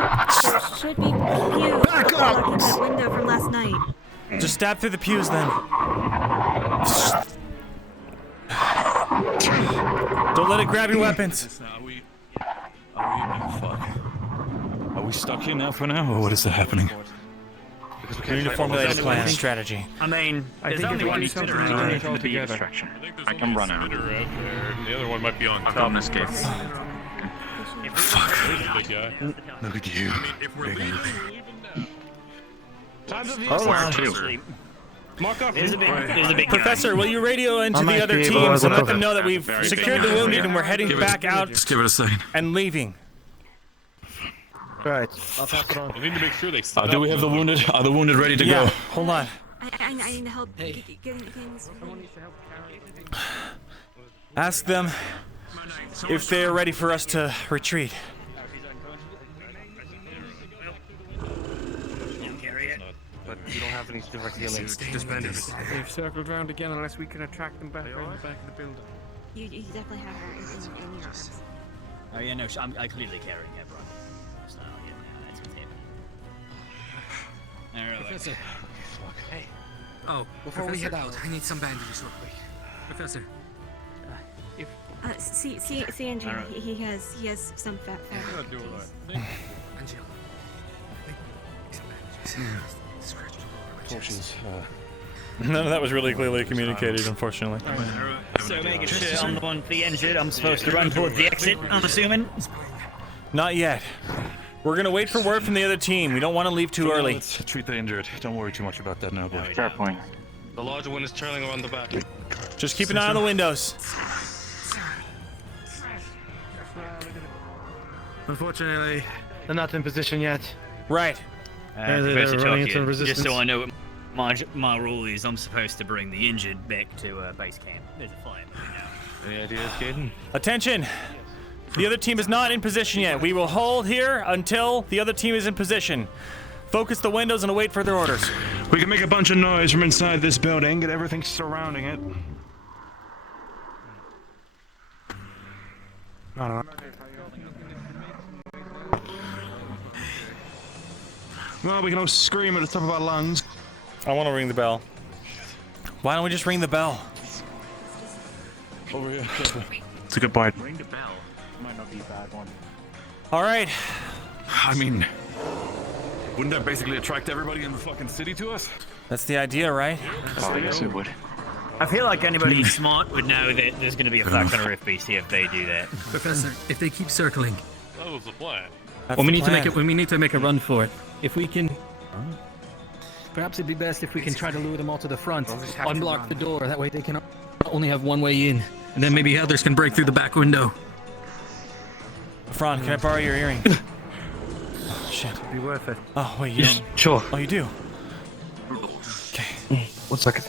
should be pews blocking that window from last night. Just stab through the pews then. Don't let it grab your weapons. Are we stuck here now for now, or what is happening? We need to formulate a plan, strategy. I mean, I think if we do something all together. Distraction. I can run out. The other one might be on I've top. got an escape. Fuck. Big guy. Look at you. If we're leaving, Hold on. Mark off. There's a big Professor, will you radio into the other teams and let them know that we've secured the wounded and we're heading back out Just give it a second. and leaving? Right. I'll pass it on. we need to make sure they Do we have the wounded? Are the wounded ready to Yeah, go? hold on. I need help getting things. Ask them if they're ready for us to retreat. But we don't have any direct healing. Just bandits. They've circled around again unless we can attract them back around the back of the building. You definitely have her in your arms. Oh yeah, no, I clearly carry her, bro. So yeah, that's what's happening. Alright. Professor. Hey. Oh, before we head out, I need some bandages real quick. Professor. See, Angela. Right. He has some fat fabric. Angela. Potions. None of that was really clearly communicated, unfortunately. So making sure I'm the one for the injured, I'm supposed to run towards the exit, I'm assuming? Not yet. We're gonna wait for word from the other team. We don't want to leave too early. Let's treat the injured. Don't worry too much about that now, boy. Fair point. The larger one is trailing around the back. Just keep an eye on the windows. Unfortunately, they're not in position yet. Right. Professor running into Chucky, resistance. just so I know what my rule is, I'm supposed to bring the injured back to base camp. There's a fire now. Any ideas, Caden? Attention! The other team is not in position yet. We will hold here until the other team is in position. Focus the windows and await further orders. We can make a bunch of noise from inside this building, get everything surrounding it. I don't know. Well, we can all scream at the top of our lungs. I want to ring the bell. Why don't we just ring the bell? Over here. It's a good point. Ring the bell. Might not be a bad one. All right. I mean, wouldn't that basically attract everybody in the fucking city to us? That's the idea, right? Oh, yes, it would. I feel like anybody smart would know that there's going to be a flak on a roof BC if they do that. Professor, if they keep circling. That was the plan. That's Well, we the need to make plan. it. We need to make a run for it. If we can, perhaps it'd be best if we can try to lure them all to the front, unblock the door. That way they can only have one way in, and then maybe others can break through the back window. Fran, can I borrow your earring? Oh, shit. It'd be worth it. Oh, wait, you don't. Sure. Oh, you do? Okay. 1 second.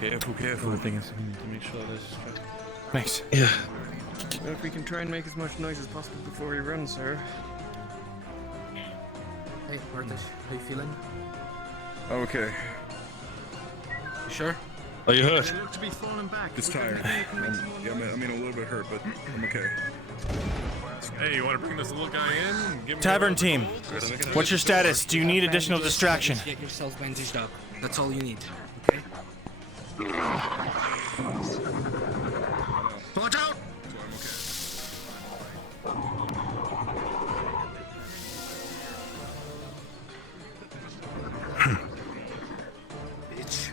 Careful. The thing is, we need to make sure this is right. Thanks. Yeah. Well, if we can try and make as much noise as possible before we run, sir. Hey, Martin, how you feeling? Okay. You sure? Are you hurt? They look to be falling back. Just tired. Yeah, I mean a little bit hurt, but I'm okay. Hey, you want to bring this little guy in? And give him Tavern team, what's your status? Do you need additional distraction? Get yourself bandaged up. That's all you need. Okay. Watch out! Bitch.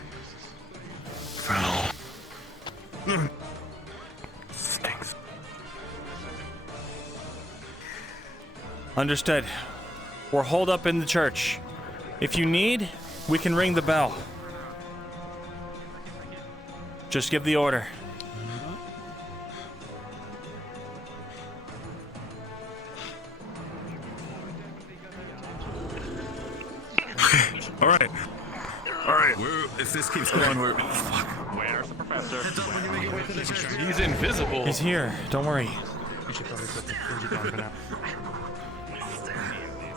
Foul. Stinks. Understood. We're holed up in the church. If you need, we can ring the bell. Just give the order. All right. If this keeps going, we're fuck. Where's the professor? He's invisible. He's here. Don't worry. We should probably put the fridge on for now.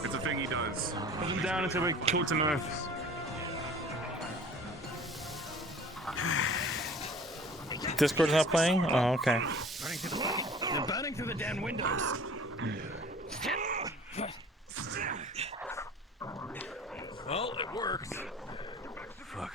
It's a thing he does. Put him down until we coat him earth. Discord's not playing? Oh, okay. They're burning through the damn windows. Well, it works. Fuck.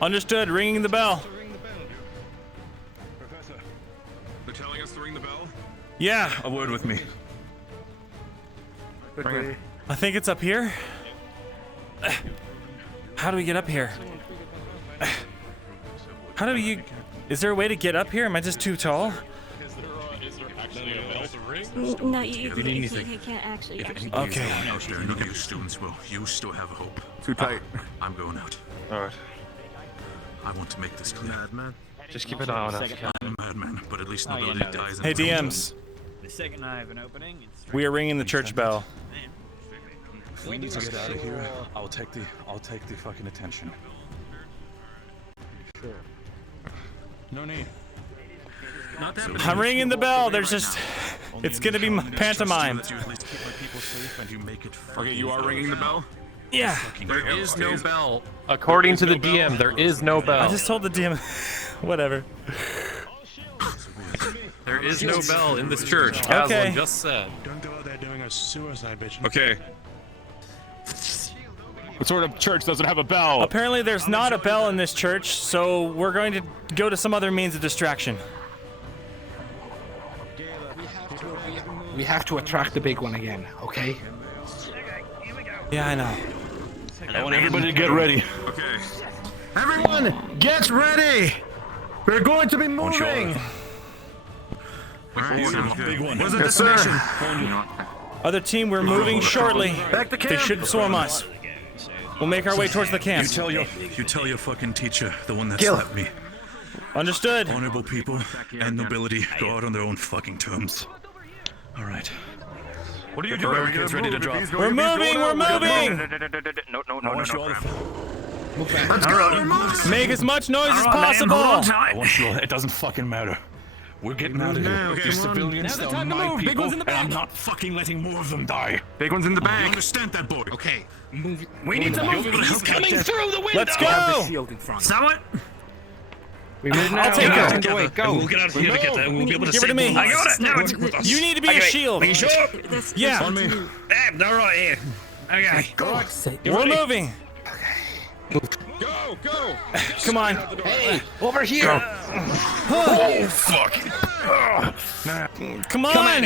Understood. Ringing the bell. Professor, they're telling us to ring the bell? Yeah. A word with me. I think it's up here. How do we get up here? How do you... Is there a way to get up here? Am I just too tall? Is there actually a bell to ring? No, you can't actually. Okay. Look at you students, Will. You still have hope. Too tight. I'm going out. Alright. I want to make this clear. Madman. Just keep an eye on us. I'm a madman, but at least nobody dies. Hey, DMs. The second I have an opening, it's We are ringing the church bell. If we need to get out of here, I'll take the fucking attention. Sure. No need. Not that I'm ringing the bell. There's just, it's gonna be pantomime. Okay, you are ringing the bell? Yeah. There is no bell. According to the DM, there is no bell. I just told the DM, whatever. There is no bell in this church. Okay. Aslan just said. Don't go out there doing a suicide mission. Okay. What sort of church doesn't have a bell? Apparently there's not a bell in this church, so we're going to go to some other means of distraction. We have to attract the big one again, okay? Yeah, I know. I want everybody to get ready. Okay. Everyone, get ready! We're going to be moving! Big one. Where's the destination? Other team, we're moving shortly. Back to camp. They shouldn't swarm us. We'll make our way towards the camp. You tell your fucking teacher, the one that Gil. slapped me. Understood. Honorable people and nobility go out on their own fucking terms. All right. What are you Get doing? the barricades ready to drop. We're moving, we're moving! I want you all to. Let's go, we're moving! Make as much noise as possible! I want you all. It doesn't fucking matter. We're getting out of here. Okay, These civilians are my people, and I'm not fucking letting more of them die. Big one's in the You bank. understand that, boy? Okay. We need to move. He's coming through the window. Let's go! Saw it? I'll take it. Go. We'll get out of here together. We'll be able to Give it to me. I got it. Now it's with us. You need to be a shield. Are you sure? Yeah. On me. They're right here. Okay. Go. We're moving. Go, go. Come on. Hey, over here. Oh, fuck. Come on.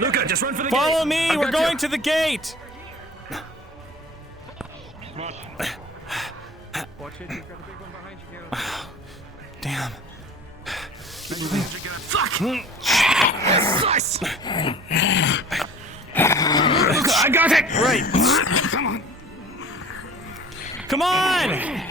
Luka, just run for the Follow gate. me. We're going to the gate. Watch it. You've got a big one behind you, Gil. Damn. Fuck! Nice! Luka, I got it! Right. Come on. Come on.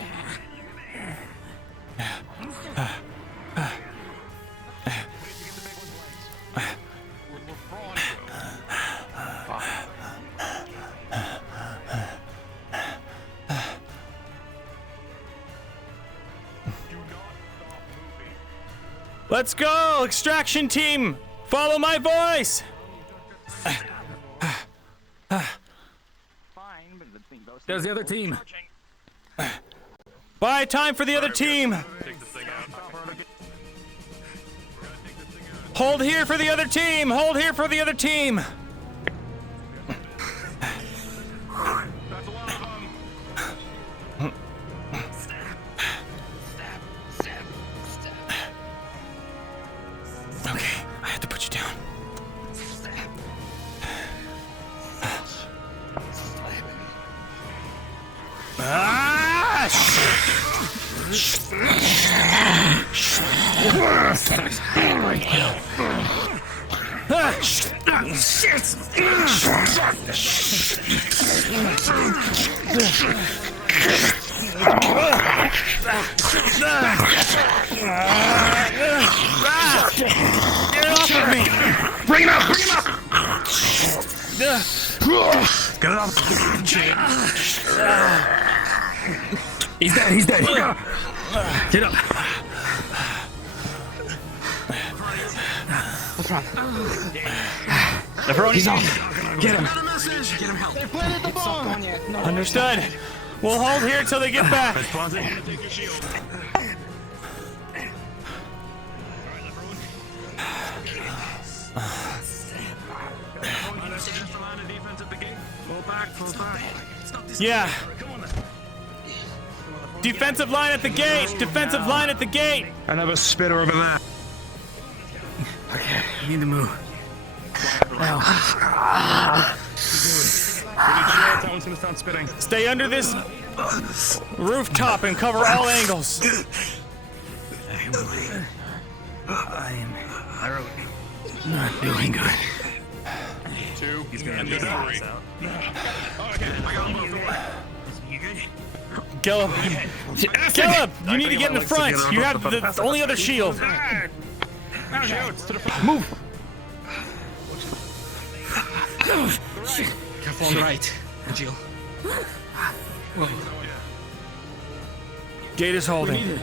Let's go, extraction team! Follow my voice! There's the other team. Buy time for the other team! Hold here for the other team! Hold here for the other team! Okay, I had to put you down. Ah! Get off of me! Bring him up! Bring him up! Get it up. He's dead. He's dead. Get up. What's wrong? He's on. Get him. Get him help. They planted the bomb. Understood. We'll hold here till they get back. Yeah. Defensive line at the gate. Defensive line at the gate. Another spitter over there. Okay, we need to move. Now. Stay under this rooftop and cover all angles. I am not doing good. 2, He's gonna and have go his to 3. out. Okay, I got them both. You good? Caleb, you need to get in the front. You have the only other shield. Shoots to the front. Move. Careful on the right, Jill. Whoa. Gate is holding.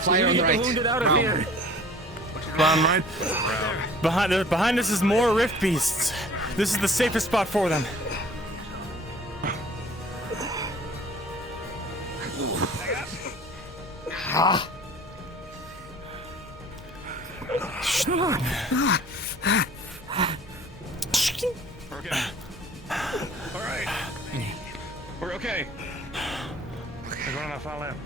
Fire on the right. Wounded out of Round. here. Plan right. Behind us is more rift beasts. This is the safest spot for them. Ah. Okay. All right. We're okay. There's one enough out left.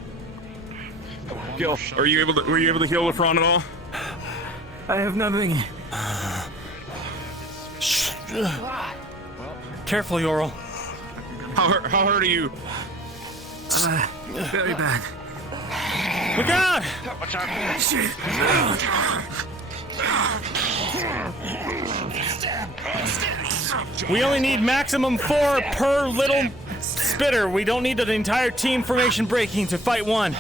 Gil, were you able to heal the front at all? I have nothing. Careful, Yorl. How hurt are you? Very bad. Look out! Watch out. We only need maximum 4 per little spitter. We don't need an entire team formation breaking to fight one.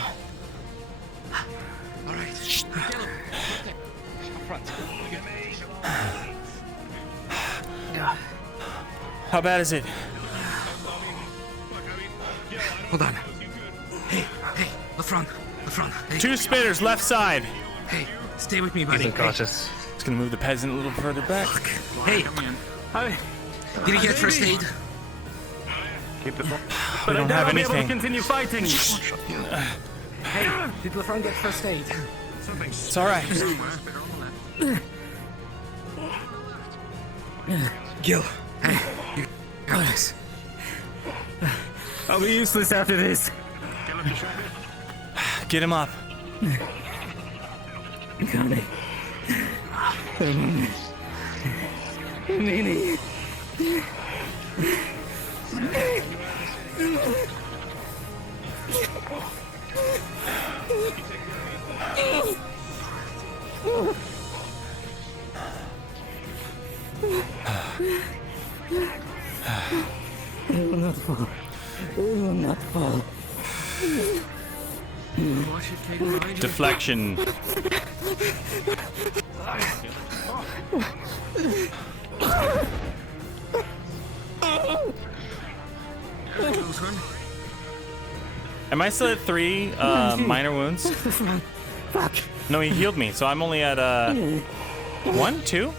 How bad is it? Hold on. Hey, the front. Hey. 2 spitters left side. Hey, stay with me, buddy. He's incautious. It's gonna move the peasant a little further back. Hey, did he get first aid? Keep it. We don't have anything. Continue fighting. Hey, did LaFront get first aid? It's all right. Gil, hey, you got this. I'll be useless after this. Get him up. Connie. Nini. It will not fall. It will not fall. Deflection. Am I still at 3 minor wounds? Fuck. No, he healed me, so I'm only at 1, 2?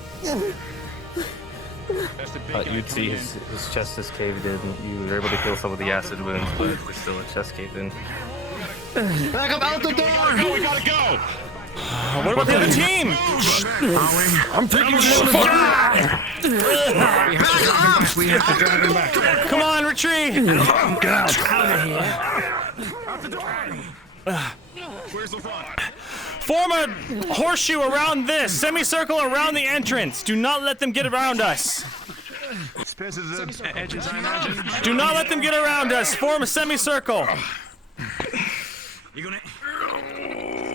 You'd see his chest is caved in. You were able to kill some of the acid wounds, but there's still a chest caved in. Back up out the door! We gotta go! What about the other team? I'm taking this. We have to drag him back. Come on, retreat! Get out of here. Where's the front? Form a horseshoe around this, semicircle around the entrance. Do not let them get around us. Edges, I imagine. Do not let them get around us. Form a semicircle. You gonna?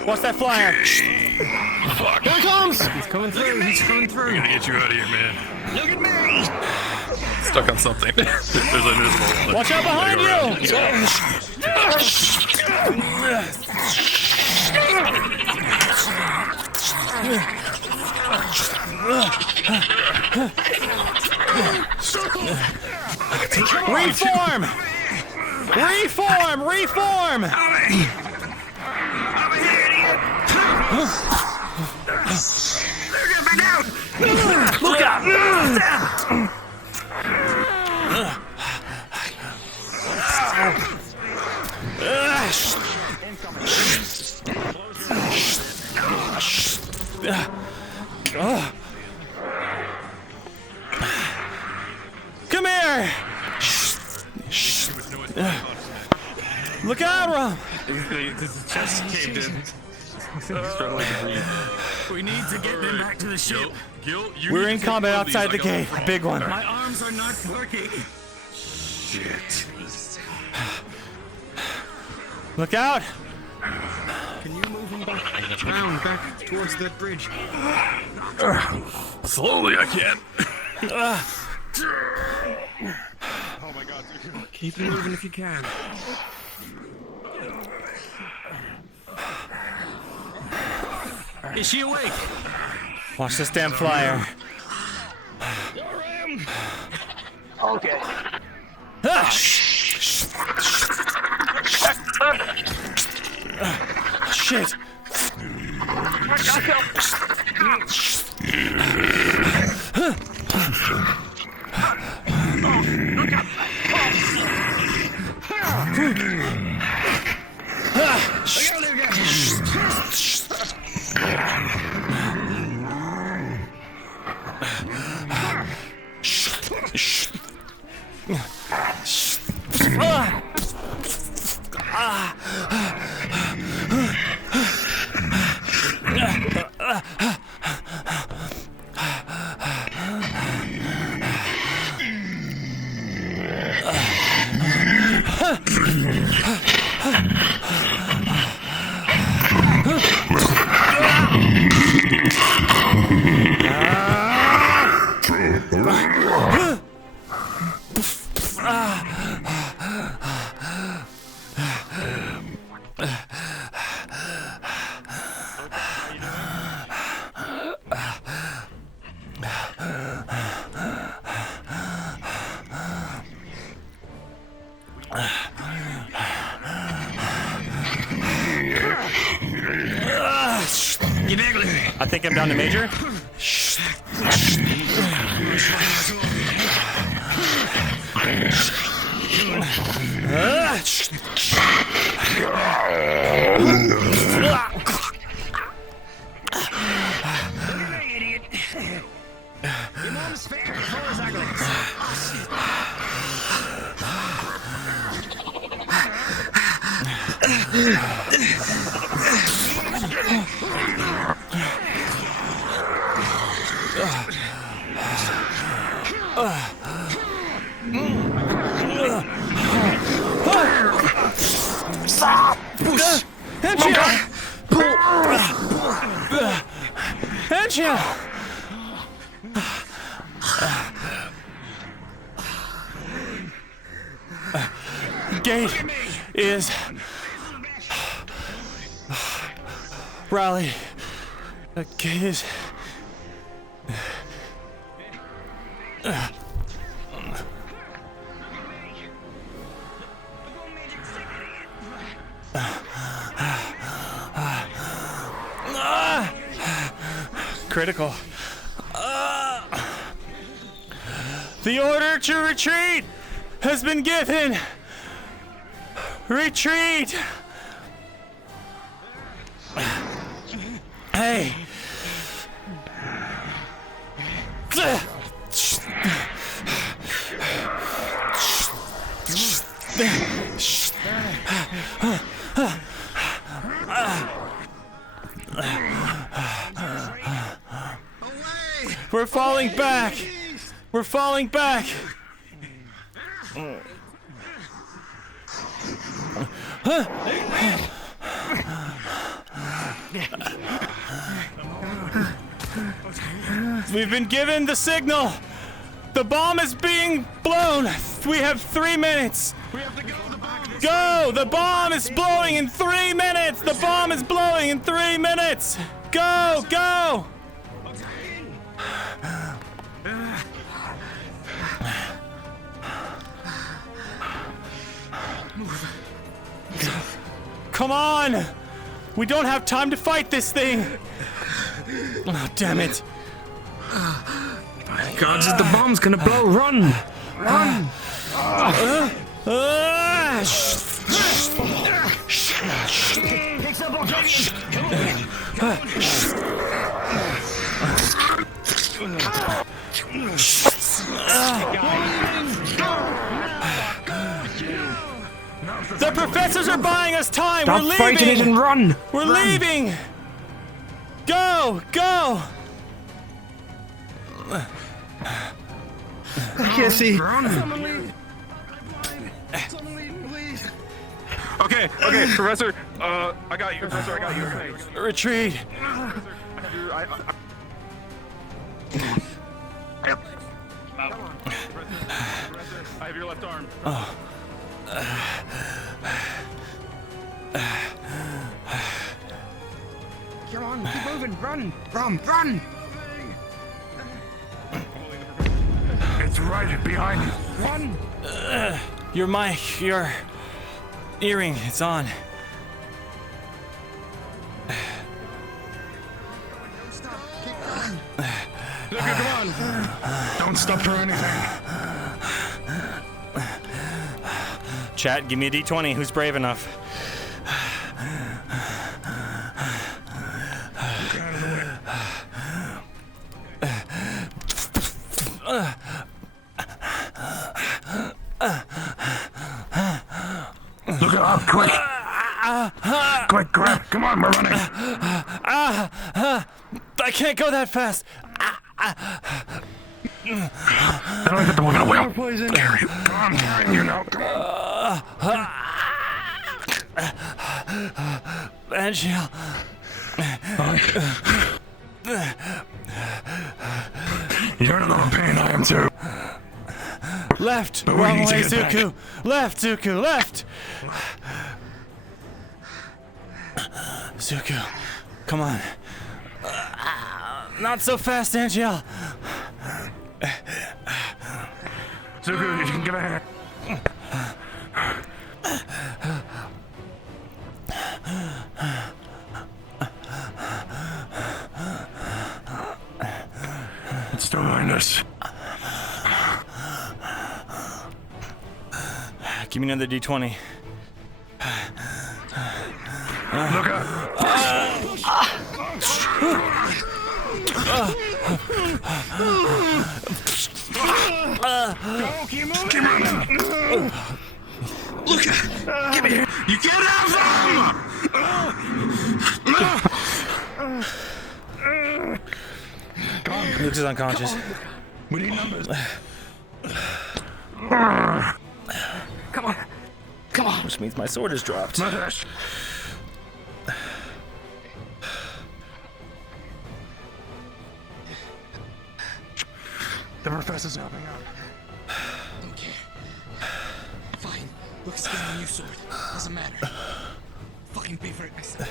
What's that flyer? Fuck. Here he comes! He's coming through. He's coming through. I'm gonna get you out of here, man. Look at me! Stuck on something. There's an invisible. Watch out behind you! Reform! Reform! Reform! Look out! Come here! Look out, Rom! His chest caved in. He's struggling to breathe. We need to get them back to the ship. Gil, We're in combat outside the gate. Big one. My arms are not working. Shit. Look out! Can you move him back towards that bridge? Slowly, I can't. Oh my god. Keep moving if you can. Is she awake? Watch this damn flyer. Okay. Shit. I think I'm down to major. Gate is Raleigh. The gate is critical. The order to retreat has been given. Retreat! Hey! We're falling back! We're falling back! We've been given the signal. The bomb is being blown. We have 3 minutes. We have to go. Go! The bomb is blowing in 3 minutes. The bomb is blowing in 3 minutes. Go! Go! Come on! We don't have time to fight this thing! Oh, damn it. God, the bomb's gonna blow! Run! Run! The professors are buying us time! Stop We're leaving! fighting it and run! We're leaving! Go! Go! I can't see. Okay, Professor. I got you, Professor. I got you. Retreat. I have your left arm. Oh. Come on, keep moving. Run. Run. It's right behind you. Run. Your mic, your earring, it's on. Luka, come on. Don't stop for anything. Chat, give me a D20. Who's brave enough? Look up, quick! Quick, grab! Come on, we're running! I can't go that fast! I don't get the woman away. Poison. Carry you. Come on, carrying you now. Come on. Angel. You're in a little pain, I am too. Left! But we Wrong need to way, get back. Zuko! Left, Zuko! Left! Zuko, come on. Not so fast, Angel. Zuko, you can give a hand. It's still behind us. Give me another D20. Look up. Go, keep moving. Look, give me here. You can't have them. Luke's is unconscious. We need numbers. Come on. Which means my sword is dropped. The professor's helping out. Don't care. Fine. Look, skin on your sword. Doesn't matter. Fucking pay for it myself.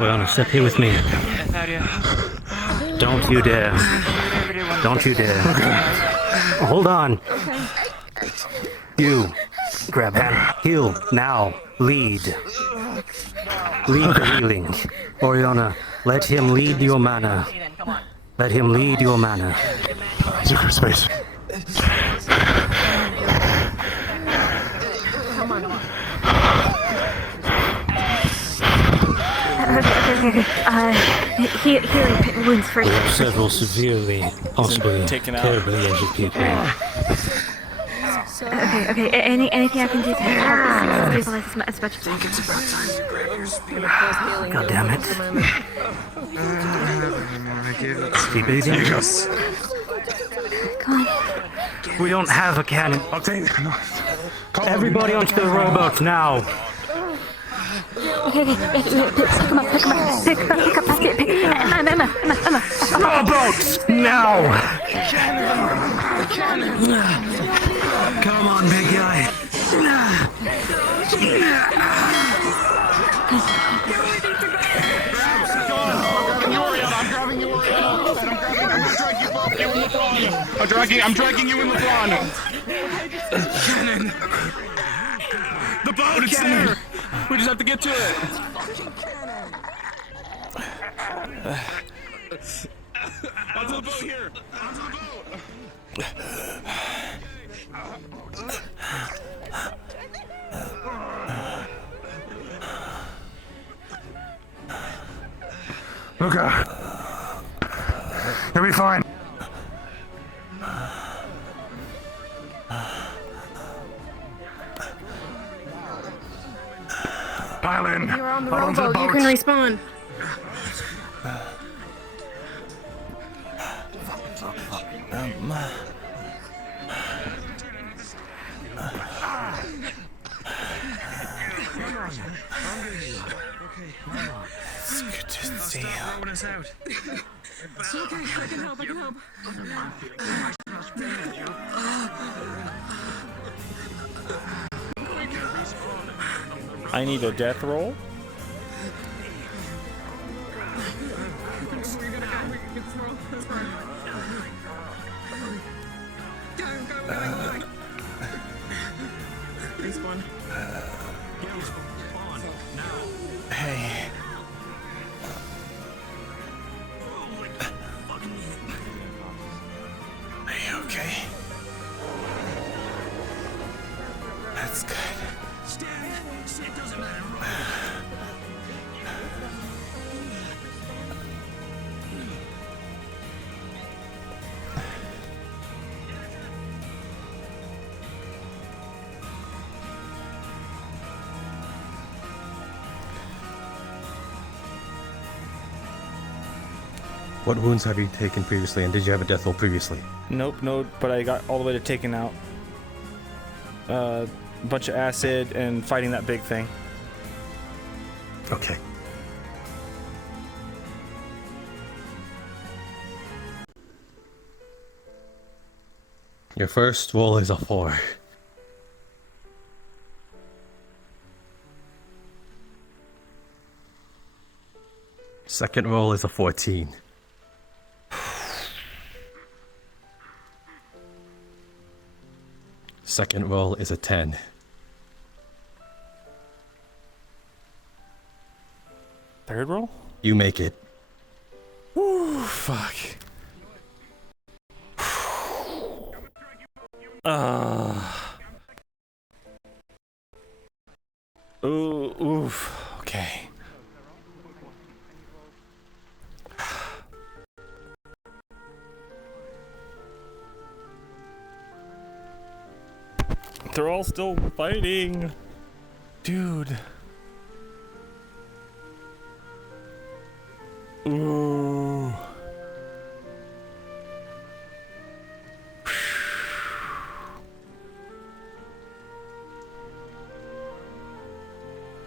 Well, step here with me. Don't you dare. Don't you dare. Hold on. You. Grab hand. Heal. Now. Lead. Lead the healing. Oriana, let him lead your mana. Let him lead your mana. Zuko, space. Healing wounds first. Several severely, possibly Taken out. terribly injured people. Okay. Anything I can do to help us stabilize as much as we can. God damn it. Keep breathing. Come on. We don't have a cannon. I'll take it. Everybody onto the rowboat now. Okay. Pick him up. Emma. Rowboats now. Come on, big guy. I'm dragging you in the pond. Cannon. The boat, it's there. We just have to get to it. Onto the boat here. Onto the boat. Luka. You'll be fine. Pile in. You're on the Hold onto the rowboat. You boat. can respawn. It's good to see you. It's okay, I can help, I can help. I need a death roll. Hey. Are you okay? That's good. It doesn't matter. What wounds have you taken previously, and did you have a death roll previously? Nope, no, but I got all the way to taking out a bunch of acid and fighting that big thing. Okay. Your first roll is a 4. Second roll is a 14. Second roll is a 10. Third roll? You make it. Woo, fuck. Ooh, oof. Okay. They're all still fighting. Dude. Ooh.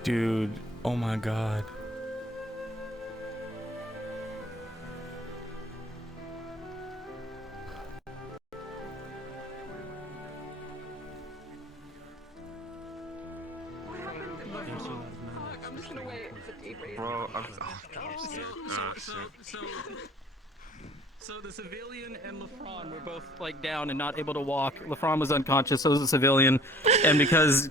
Dude, oh my god. Bro, So the civilian and LaFron were both like down and not able to walk. LaFron was unconscious, so was the civilian. And because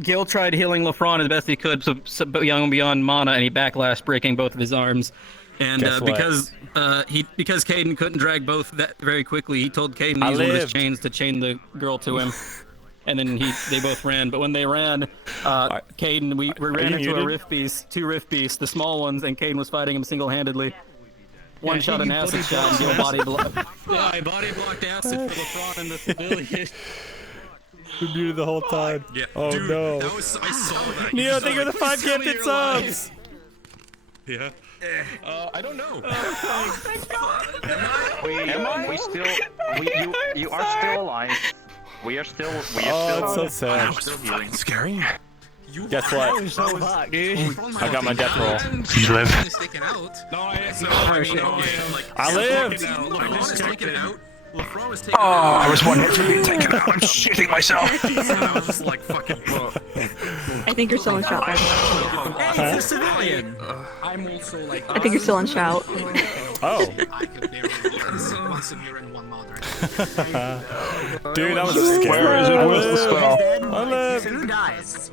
Gil tried healing LaFron as best he could, so beyond mana, and he backlashed, breaking both of his arms. And because Caden couldn't drag both that very quickly, he told Caden to use one of his chains to chain the girl to him. And then they both ran. But when they ran, Caden, we ran into a rift beast, 2 rift beasts, the small ones, and Caden was fighting him single-handedly. One shot an acid shot and Gil body blocked. Yeah, I body blocked acid for LaFron and the civilian. We muted the whole time. Yeah. Oh Dude, no. I saw that. Neo, thank you for the 5 gifted subs. Yeah. I don't know. You are still alive. We are still. It's so sad. We're still healing. Scary. Guess what? I got my death roll. You live. I lived. I was 1 hit from being taken out. I'm shitting myself. I was just like fucking. I think you're still in shout. Hey, it's a civilian. I'm also like. I think you're still in shout. Oh. I could barely hear one severe and one moderate. Dude, that was scary. Where is it? Where's the spell? I live. Who dies?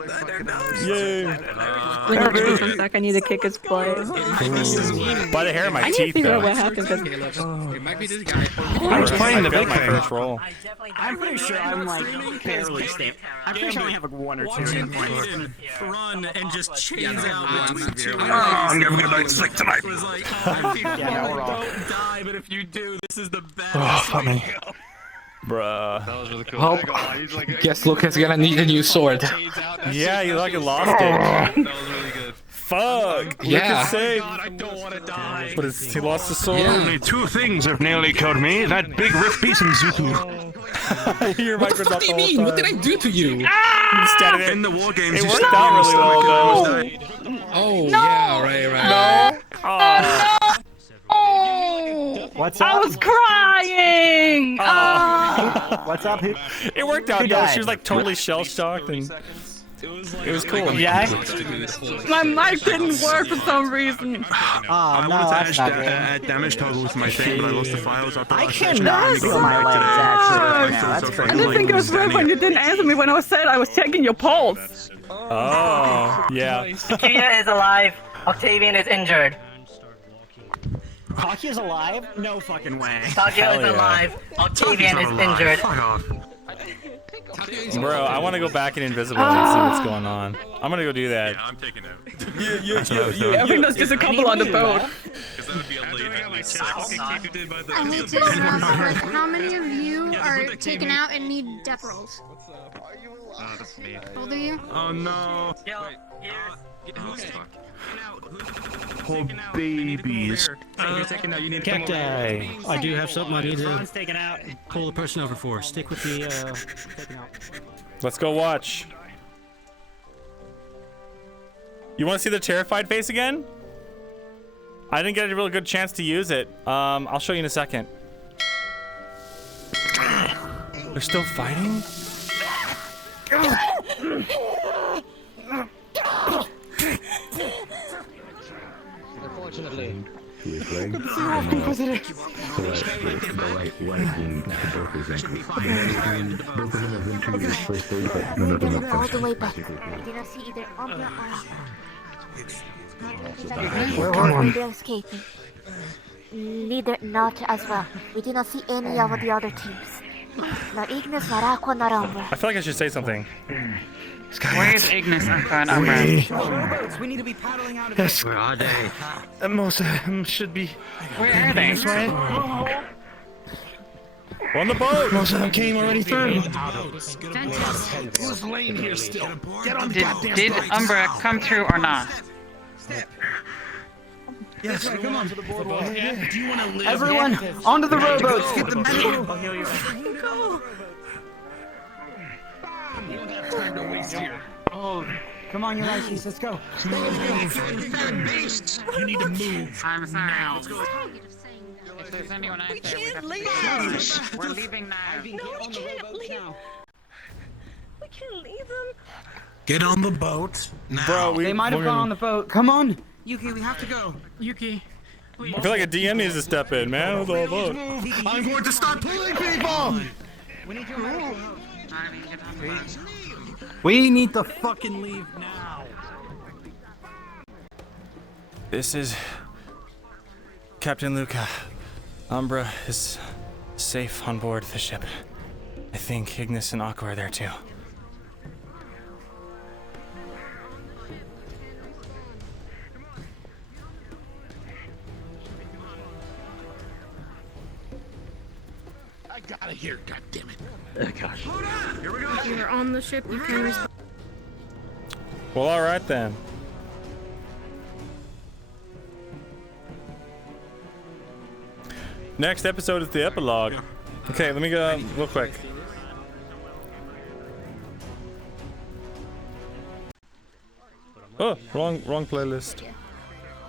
Yay. When you give me a sec, I need to kick his butt. By the hair of my I need to teeth, figure though. out what happened. It might be this guy. I was playing the big my first roll. I'm pretty sure I'm like barely stable. I'm pretty sure I have like 1 or 2 hit points. Run and just chains out between 2. I'm never gonna sleep tonight. Was like, don't die, but if you do, this is the best. Oh, fuck me. Bruh. That was really cool. Guess Luca's gonna need a new sword. Yeah, you like lost it. That was really good. Fuck! Yeah. Luka's safe. God, I don't want to die. But he lost his sword. Only two things have nearly killed me: that big rift piece and Zutu. What the fuck do you mean? What did I do to you? In the war games, It you worked stabbed out me in the really well, stomach though. and I was dying. Oh, yeah, right. No. What's up? I was crying! What's up? It worked out, though. She was like totally shell-shocked and it was cool. Yeah. My mic didn't work for some reason. I wanted to add damage toggle with my thing, but I lost the files after I last can't session. not feel my legs, actually. Yeah, that's I crazy. didn't think it was rude when you didn't answer me when I said I was checking your pulse. Oh, yeah. Tia is alive. Octavian is injured. Kakia's alive? No fucking way. Kakia is alive. Octavian is injured. Fuck off. Bro, I want to go back in invisible and see what's going on. I'm gonna go do that. Yeah, I'm taking it. I think there's just a couple on the boat. Because that would be a late I need to know how many of you are taken out and need death rolls? That's me. How old are you? Oh no. Poor babies. Cacti. I do have something I need to Ron's taken out. pull the person over for. Stick with the taken out. Let's go watch. You want to see the terrified face again? I didn't get a real good chance to use it. I'll show you in a second. They're still fighting? Unfortunately. To his leg. The right being both his ankles. Both of them have been treated with first aid, but none of them have All the way back. finished. I did not see either Umbra Come or on. they're escaping. Neither not as well. We did not see any of the other teams. Not Ignis, not Aqua, not Umbra. I feel like I should say something. Where's Ignis, Aqua, and Umbra? We need to be paddling out of Yes. here. Where are they? Most should be. Where are they? This way. On the boat! Most of them came already through. Who's laying here still? Get on the goddamn Did boat. Umbra come through or not? Yes, come on. Do you want to live? Everyone, onto the rowboats. Get the Time to waste here. Oh, come on, you're nice. Let's go. You need to move. I'm sorry. Now. If there's anyone out there, we have to leave. leave. We're leaving now. No, we can't leave. We can't leave them. Get on the boat now. Bro, They might have gone on the boat. Come on. Yuki, we have to go. Yuki. I feel like a DM needs to step in, man. With all boat. I'm going to start pulling people. We need your medical help. We need to fucking leave now. This is Captain Luka. Umbra is safe on board the ship. I think Ignis and Aqua are there too. I gotta hear, goddammit. Gosh. If you're on the ship, you can respond. Well, all right then. Next episode is the epilogue. Okay, let me go real quick. Oh, wrong playlist.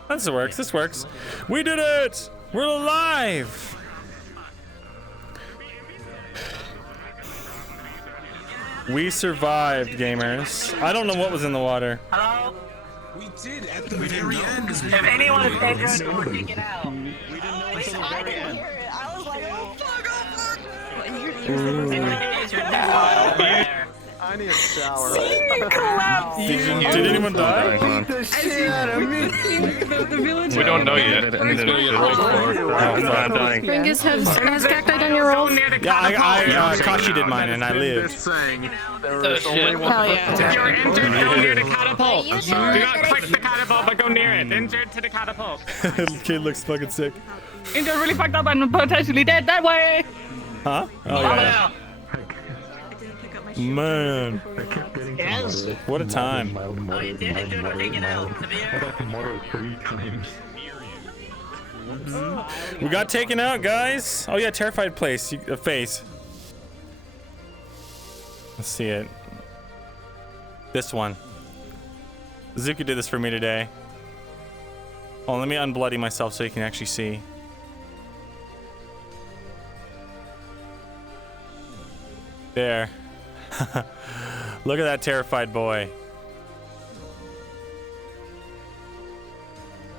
This works. This works. We did it! We're alive! We survived, gamers. I don't know what was in the water. Hello? We did at the very end. If anyone is injured, we'll take it out. I didn't hear it. I was like, oh fuck, I need a shower. Did anyone die? We don't know yet. Fringus, has Cacti done your roll? Yeah, Kashi did mine and I lived. Oh shit. Hell yeah. If you're injured, go near the catapult. Do not click the catapult, but go near it. Injured to the catapult. Kid looks fucking sick. Injured really fucked up and potentially dead that way. Huh? Oh yeah. Man. Yes. What a time. Oh, you did it. You're taking out. We got taken out, guys. Oh yeah, terrified face. Let's see it. This one. Zuka did this for me today. Oh, let me unbloody myself so you can actually see. There. Look at that terrified boy.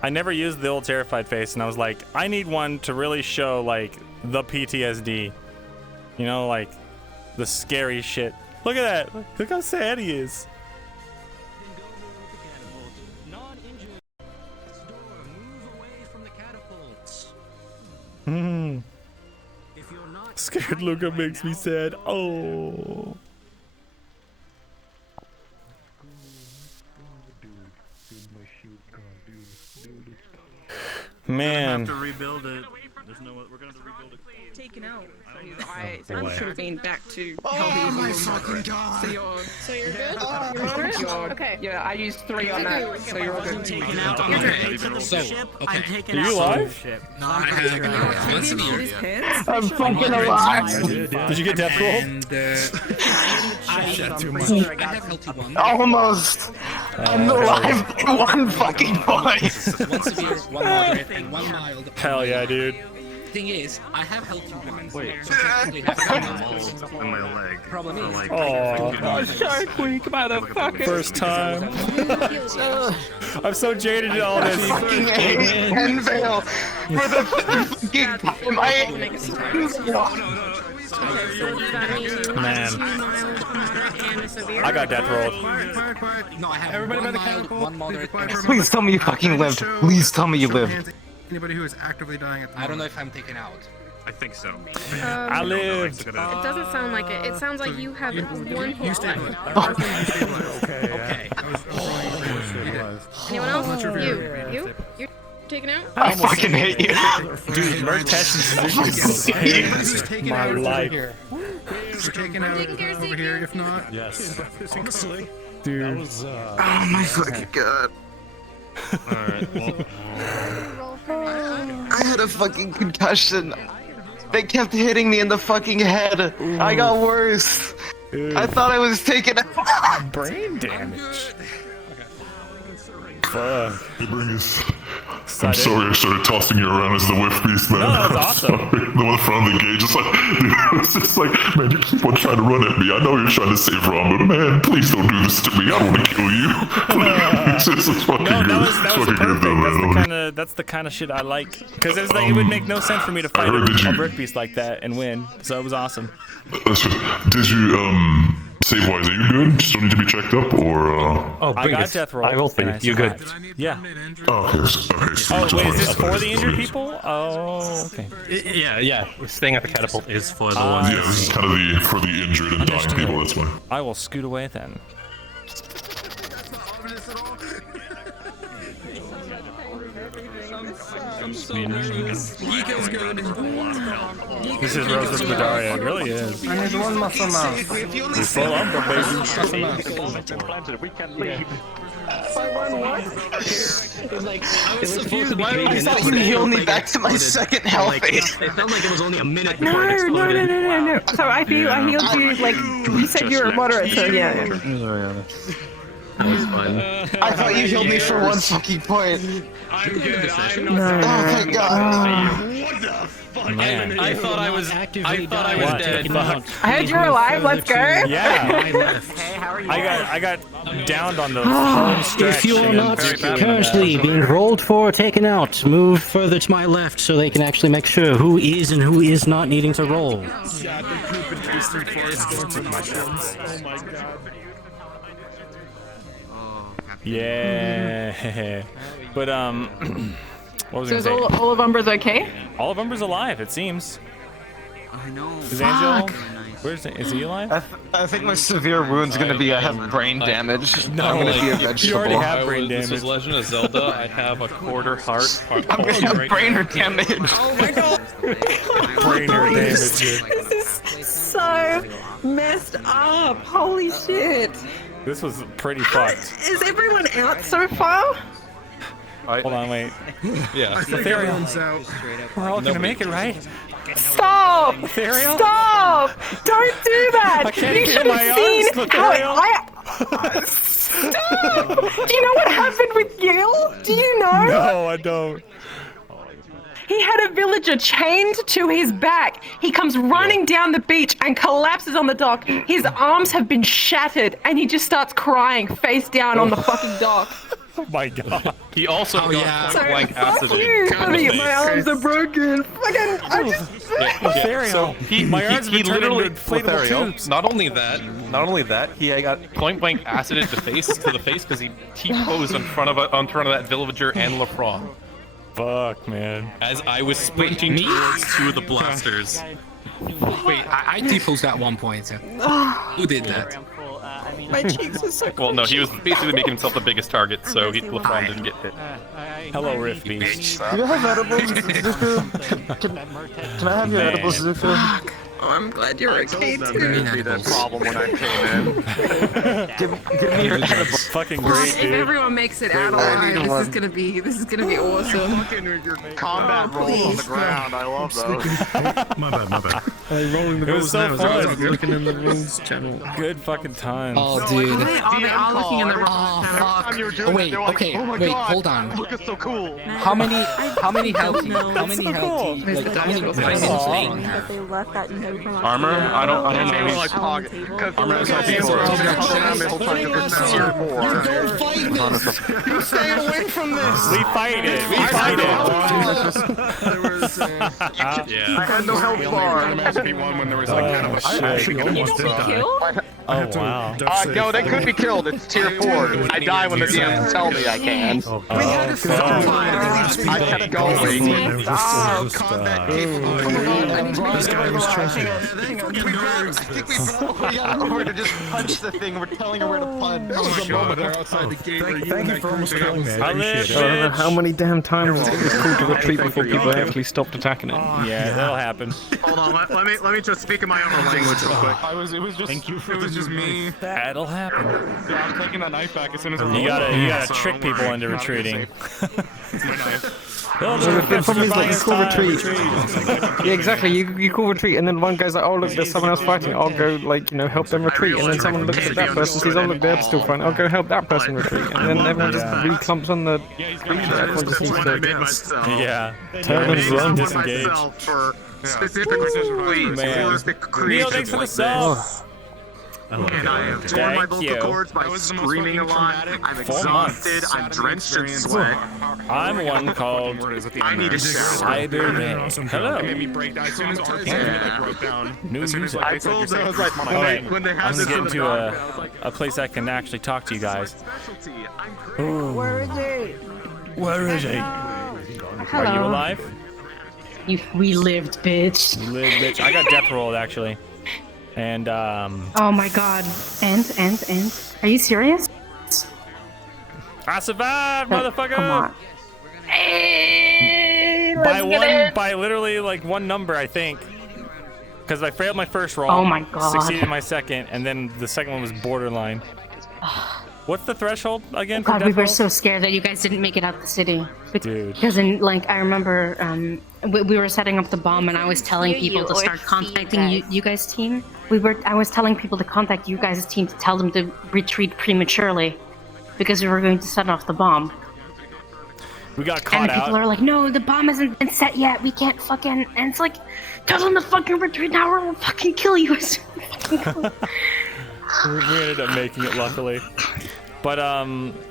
I never used the old terrified face, and I was like, I need one to really show, like, the PTSD. You know, like, the scary shit. Look at that. Look how sad he is. Scared Luka makes me sad. Oh. Man. We're gonna have to rebuild it. We're gonna have to rebuild it. Taken out. I should have been back to. Oh my fucking god! So you're good? You're moderate? Okay. Yeah, I used 3 on that, so you're all good. Taken out on the base of the ship. I'm taken Are out. you alive? No, I have. I'm fucking alive. Did you get death rolled? I have healthy one. Almost. I'm alive by one fucking point. One severe, one moderate, and one mild. Hell yeah, dude. Thing is, I have healthy ones. Wait. So technically have In my leg. Problem is, like, oh, Shark Week, motherfucker. First time. I'm so jaded in all this. Fucking Envale for the fucking time Man. I got death rolled. no, I have one mild, one moderate. Please tell me you fucking lived. Please tell me you lived. Anybody who is actively dying at the moment. I don't know if I'm taken out. I think so. I lived. It doesn't sound like it. It sounds like you have one hit left. Okay. Anyone else? You? You're taken out? I fucking hate you. Dude, Mertesh is my life. We're taking out over here, if not. Yes. Dude. That was, oh my fucking god. Alright, well. I had a fucking concussion. They kept hitting me in the fucking head. I got worse. I thought I was taking out. Brain damage. Fuck. Hey, Bringus. I'm sorry I started tossing you around as the whiff beast, man. No, that was awesome. The one in front of the gauge, it's like, dude, it's just like, man, you keep on trying to run at me. I know you're trying to save Ron, but man, please don't do this to me. I don't want to kill you. It's fucking No, that was fucking perfect. good, man. That's the kind of shit I like. Because it was like, it would make no sense for me to fight a brick beast like that and win. So it was awesome. Did you, save wise, are you good? Just don't need to be checked up, or, Oh, I got death roll. I rolled for you. You good? Yeah. Oh, okay, okay. Oh, wait, is this for the injured people? Oh, okay. Yeah. Staying at the catapult is for the ones. Yeah, this is kind of for the injured and dying people, that's why. I will scoot away then. This is Rosewood Bedaria, it really is. I need one muscle mouse. We full umber, baby. We can leave. I thought you healed me back to my second health. It felt like it was only a minute No, before it exploded. no. So I healed you, like, you said you were moderate, so yeah. That was fun. I thought you healed me for one fucking point. I'm good. I'm not No. Oh thank god. What the fuck? Man. I thought I was dead. Fuck. I heard you were alive, let's go! Yeah. Hey, how are you? I got downed on the home stretch. If you are and not very badly. currently being rolled for or taken out, move further to my left so they can actually make sure who is and who is not needing to roll. Yeah. But what was I So is gonna say? all of Umber's okay? All of Umber's alive, it seems. I know. Is Angel? Very nice. Where's it? Is he alive? I think my severe wound's gonna be I have brain damage. No, I'm gonna be a you vegetable. already have brain This is damage. Legend of Zelda. I have a quarter heart. I'm gonna have brainer damage. Oh my god. Brainer damage. This is so messed up. Holy shit. This was pretty fucked. Is everyone out so far? Hold on, wait. Yeah. I think everyone's out. We're all gonna make it, right? Stop! Ethereal? Stop! Don't do that! I can't You feel should my have seen arms, how Stop! Do you know what happened with Gil? Do you know? No, I don't. He had a villager chained to his back. He comes running down the beach and collapses on the dock. His arms have been shattered and he just starts crying face down on the fucking dock. Oh my god. He also got point blank Fuck acid. you! My arms are broken. Fucking, I just. So My arms he have turned literally into inflatable Lothario, tubes. Not only that, he got point blank acided to the face because he T-posed on front of that villager and Lafroy. Fuck, man. As I was sprinting towards two of the blasters. Wait, I T-posed at one point. So. Who did that? My cheeks are so Well, no, he was basically making himself the biggest target, so Lafroy didn't get hit. Hello, Riff Beach. Do you have edibles, Zuko? Can I have your edibles, Zuko? Oh, I'm glad you're okay too. Be that problem when I came in. give me your edibles. Fucking Fuck, great, if dude. everyone makes it out alive, this is gonna be awesome. Combat rolls on the ground. I love those. My bad. Rolling the it was rolls so now. fun. Looking in the rules channel. Good fucking time. Oh, dude. They are looking in the wrong Oh, fuck. Oh, wait, okay, wait, hold on. Look, it's so cool. How many health like, how many diamonds Lane have? They left that note from Armor? I don't know. like Armor is also You stay away from this! We fight it. We fight it. There was. I had no health bar. SP1 when there was like kind of a shit. You don't get killed? Oh, wow. No, they could be killed. It's tier 4. I die when the DMs tell me I can. I kept going. Oh, combat This guy was trashing. I think we got an order to just punch the thing. We're telling her where to punch. That was a moment there outside the gate where you Thank you for almost killing me. I appreciate it. I don't know how many damn times it's cool to retreat before people actually stopped attacking it. Yeah, that'll happen. Hold on, let me just speak in my own language real quick. It was just me. That'll happen. Yeah, I'm taking that knife back as soon as You gotta trick people into retreating. It's my knife. The problem is like you call retreat. Yeah, exactly. You call retreat, and then one guy's like, "Oh look, there's someone else fighting. I'll go help them retreat." And then someone looks at that person, sees, "Oh look, they're still fighting. I'll go help that person retreat." And then everyone just reclumps on the creature. Everyone just seems to Yeah. turn and run. Disengage. Specifically, Man. Neil, thanks for the sub. And I have torn my vocal cords by screaming a lot. I'm exhausted. I'm drenched in sweat. I'm one called I need a shower. Cyber. Hello. It made me break down. As soon as RP broke down. New music. I told them, I was like, when they had I'm this gonna in get the into a place I can actually talk to you guys. Where is he? Where is he? Hello. Are you alive? We lived, bitch. You live, bitch. I got death rolled actually. And Oh my god. And? Are you serious? I survived, motherfucker! Come on. Hey, let's get it. By literally like one number, I think. Because I failed my first roll. Oh my god. Succeeded my second, and then the second one was borderline. What's the threshold again? For God, death we were roll? so scared that you guys didn't make it out the city. Dude. Because I remember we were setting up the bomb, and I was telling people to start contacting you guys' team. I was telling people to contact you guys' team to tell them to retreat prematurely, because we were going to set off the bomb. We got caught And out. people are like, "No, the bomb hasn't been set yet. We can't fucking." And it's like, tell them to fucking retreat now, or we'll fucking kill you. We ended up making it, luckily. But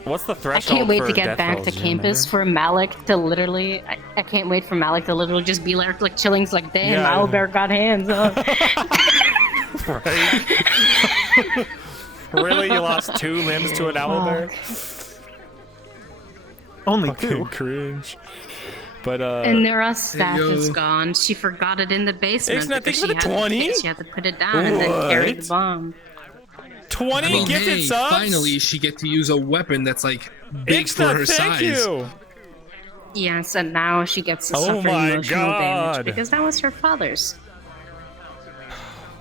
what's the I threshold? can't wait for to get death back rolls, to do you campus for Malik to literally. I can't wait for Malik to literally just be like chilling, like, damn, Yeah. Owlbear got hands up. Right? Really? You lost 2 limbs to an owlbear? Only Fucking cringe. But And Nura's staff is gone. She forgot it in the basement. Ixnat, because thank you for the 20? She had to put it down and then carry the bomb. 20 I mean, gifted hey, subs? finally she get to use a weapon that's like big for her size. You. Yes, and now she gets to Oh suffer my emotional God. damage because that was her father's.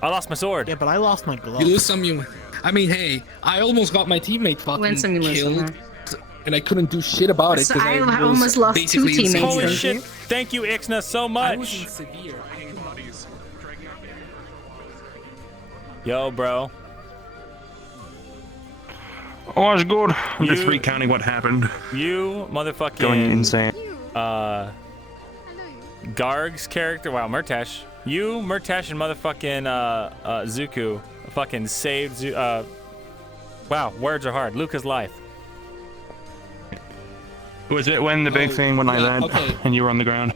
I lost my sword. Yeah, but I lost my glove. You lose some, you. I mean, hey, I almost got my teammate Win some, you fucking lose some, killed, and I couldn't do shit about it So because I I was almost lost 2 basically teammates. insane. Holy Thank shit. you. Thank you, Ixna, so much. Yo, bro. Oh, it's good. I'm just recounting what happened. You motherfucking Going insane. Garg's character, wow, Murtash. You, Murtash, and motherfucking Zuku fucking saved wow, words are hard. Luka's life. Was it when the big thing when I landed and you were on the ground?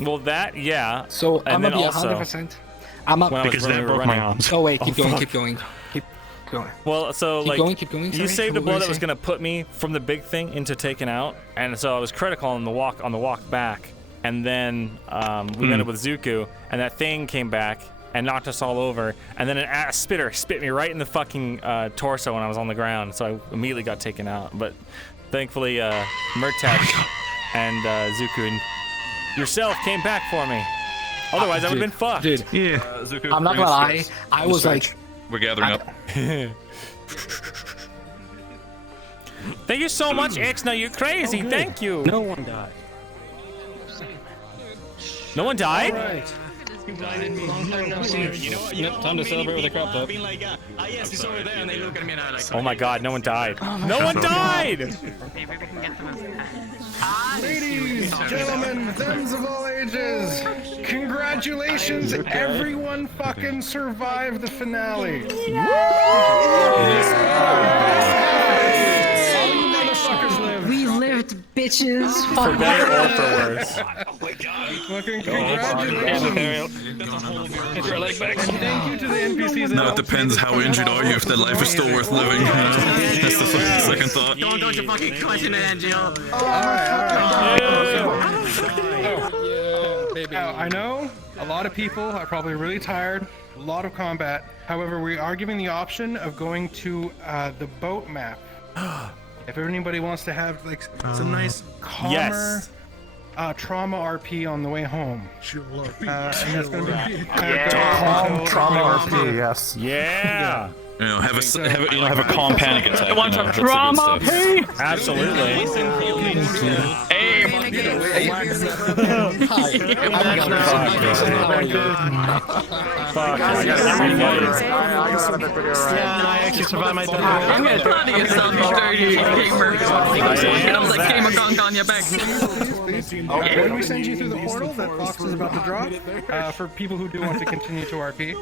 Well, that, yeah. So and I'm then gonna be also 100%. I'm up when I was because running, that we were broke my running. arms. Oh wait, keep going, fuck. keep going, keep going. Well, so Keep going. you Sorry, saved a what blow were that you was saying? gonna put me from the big thing into taking out, and so I was critical on the walk back, and then we ended up with Zuku, and that thing came back and knocked us all over, and then a spitter spit me right in the fucking torso when I was on the ground, so I immediately got taken out. But thankfully, Murtash and Zuku and yourself came back for me. Otherwise, I would have been fucked. Dude, yeah. Zuku, I'm not gonna lie. I was like, we're gathering up. Thank you so much, Ixna. You're crazy. Oh, Thank you. No one died. No one died? Right. You blinded me. Long time no see. You know what? Yep, time to celebrate with a crop top. Being like, yes, he's over there, and they look at me and I'm like, Oh my God, no one died. No one died. Maybe we can get them as pets. Ladies, gentlemen, thems of all ages, congratulations! Everyone fucking survived the finale. We lived, bitches. For better or for worse. Fucking congratulations! And thank you to the NPCs. Now it depends how injured are you if their life is still worth living. You know? That's the second thought. don't you fucking question it, Angel. Now, I know a lot of people are probably really tired, a lot of combat. However, we are giving the option of going to the boat map. If anybody wants to have like some nice calmer Yes. trauma RP on the way home. And that's gonna be trauma RP, yes. Yeah. You know, have a calm panic attack. Want some trauma, P? Absolutely. Hey, Fuck, I got I actually survived my death. I'm gonna try to get some dirty gamer. Like Game of Gong on your back. when we send you through the portal that Fox is about to drop, for people who do want to continue to RP,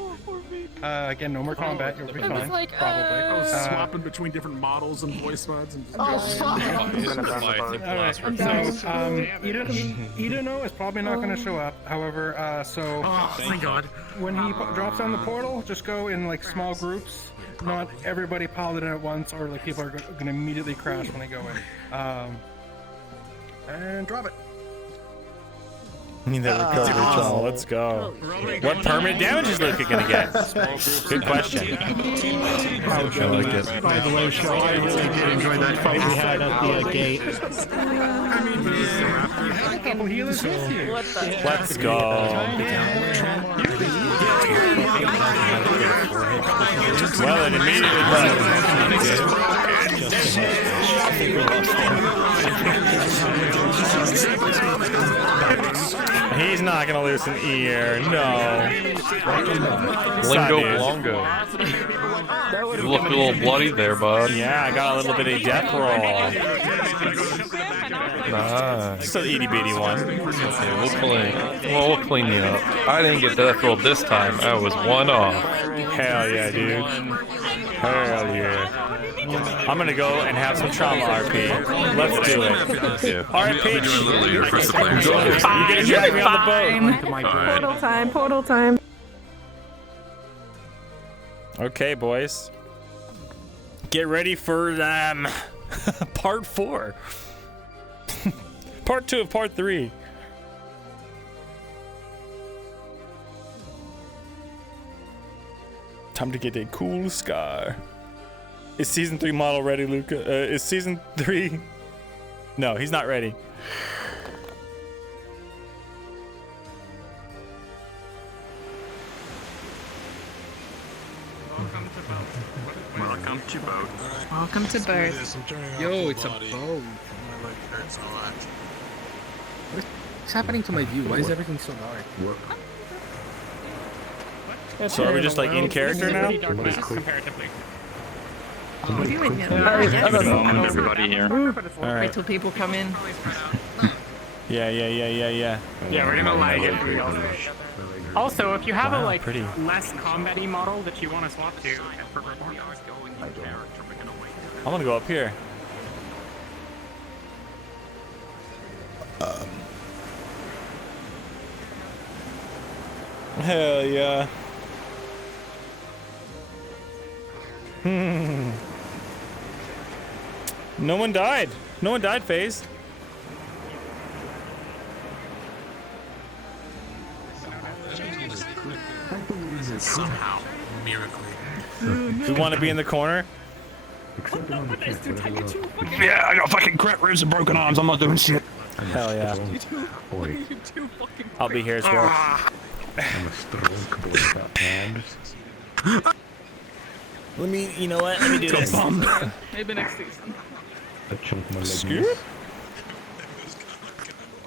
again, no more combat, you'll be fine, probably. Swapping between different models and voice mods and Idano is probably not going to show up. However, thank God. When he drops down the portal, just go in like small groups. Not everybody pilot in at once, or like people are going to immediately crash when they go in. And drop it. I mean, that recovery trauma. Let's go. What permanent damage is Luka gonna get? Good question. I like it. By the way, Shaw, I really did enjoy that fight we had at the gate. I mean, you had a couple healers with you. Let's go. Well, then he's not gonna lose an ear, no. Lingo Blongo. You look a little bloody there, bud. Yeah, I got a little bit of death roll. Nice. Just an itty bitty one. Okay, we'll clean you up. I didn't get death rolled this time. I was one off. Hell yeah, dude. Hell yeah. I'm gonna go and have some trauma RP. Let's do it. RP. A little later for us to play. You're gonna drag me on the boat. Portal time. Okay, boys. Get ready for part 4. Part 2 of part 3. Time to get a cool scar. Is season 3 model ready, Luca? Is season 3? No, he's not ready. Welcome to boat. Welcome to boat. Yo, it's a boat. My leg hurts a lot. What's happening to my view? Why is everything so dark? So are we just like in character now? Comparatively. Everybody here. All Wait right. till people come in. Yeah. Yeah, we're gonna lag it. Also, if you have a Wow, like pretty. less combat-y model that you want to swap to, I'm gonna go up here. Hell yeah. No one died. No one died, FaZe. Somehow, miraculously. We want to be in the corner. Yeah, I got fucking cracked ribs and broken arms. I'm not doing shit. Hell yeah. I'll be here as well. I'm a strong boy without hands. Let me, you know what? Let me do this. Maybe next season. I chunked my leg. Scoop.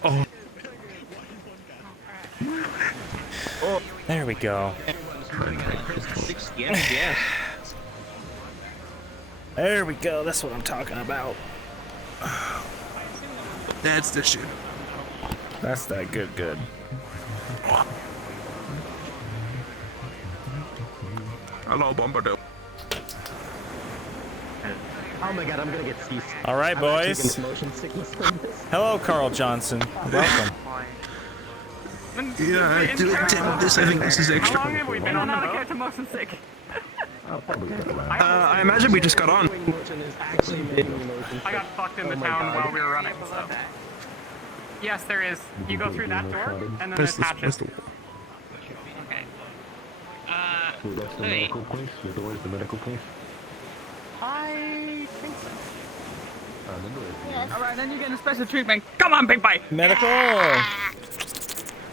Oh. There we go. Yes. There we go. That's what I'm talking about. That's the shit. That's that good. Hello, Bombadil. Oh my god, I'm gonna get seasick. All right, boys. Motion sickness from this. Hello, Carl Johnson. Welcome. Yeah, do it, Tim. This, I think this is extra. How long have we been on how to get to motion sick? I imagine we just got on. I got fucked in the town while we were running, so. Yes, there is. You go through that door, and then there's hatches. Okay. That's the medical place? The door is the medical place? I think so. Yes. Alright, then you get a special treatment. Come on, big boy! Medical!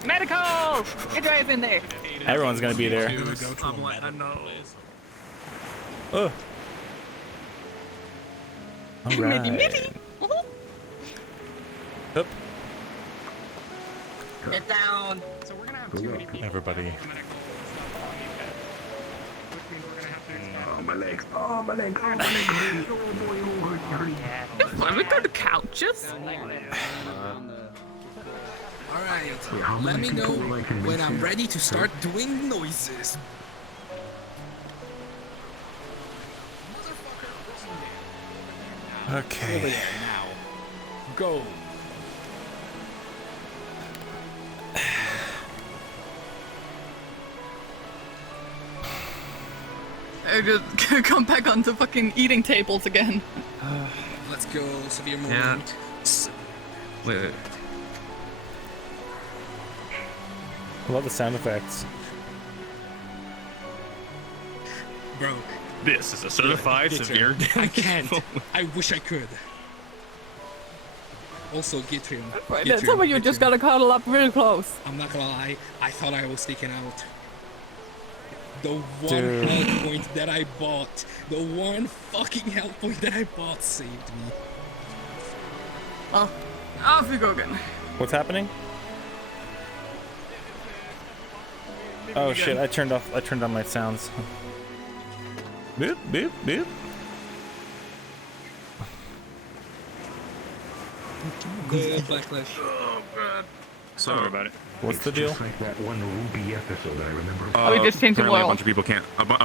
Medical! Get your ass in there! Everyone's gonna be there. I'm like, I know. Oh. All right. Up. Get down! So we're gonna have too many people. Everybody. Oh, my legs. Oh, my legs. Oh, my legs. Let me go to couches. Alright, let me know when I'm ready to start doing noises. Okay. Go. Just come back onto fucking eating tables again. Let's go. Severe moment. Wait. I love the sound effects. Bro. This is a certified severe. I can't. I wish I could. Also, Gitrium. Some of you just gotta cuddle up real close. I'm not gonna lie. I thought I was taken out. The one Dude. health point that I bought, the one fucking health point that I bought saved me. Well, off you go again. What's happening? Oh shit! I turned on my sounds. Boop boop boop. Good backlash. Oh god. So about it. What's the deal? Just like that one Ruby episode I remember. We just changed the apparently world. a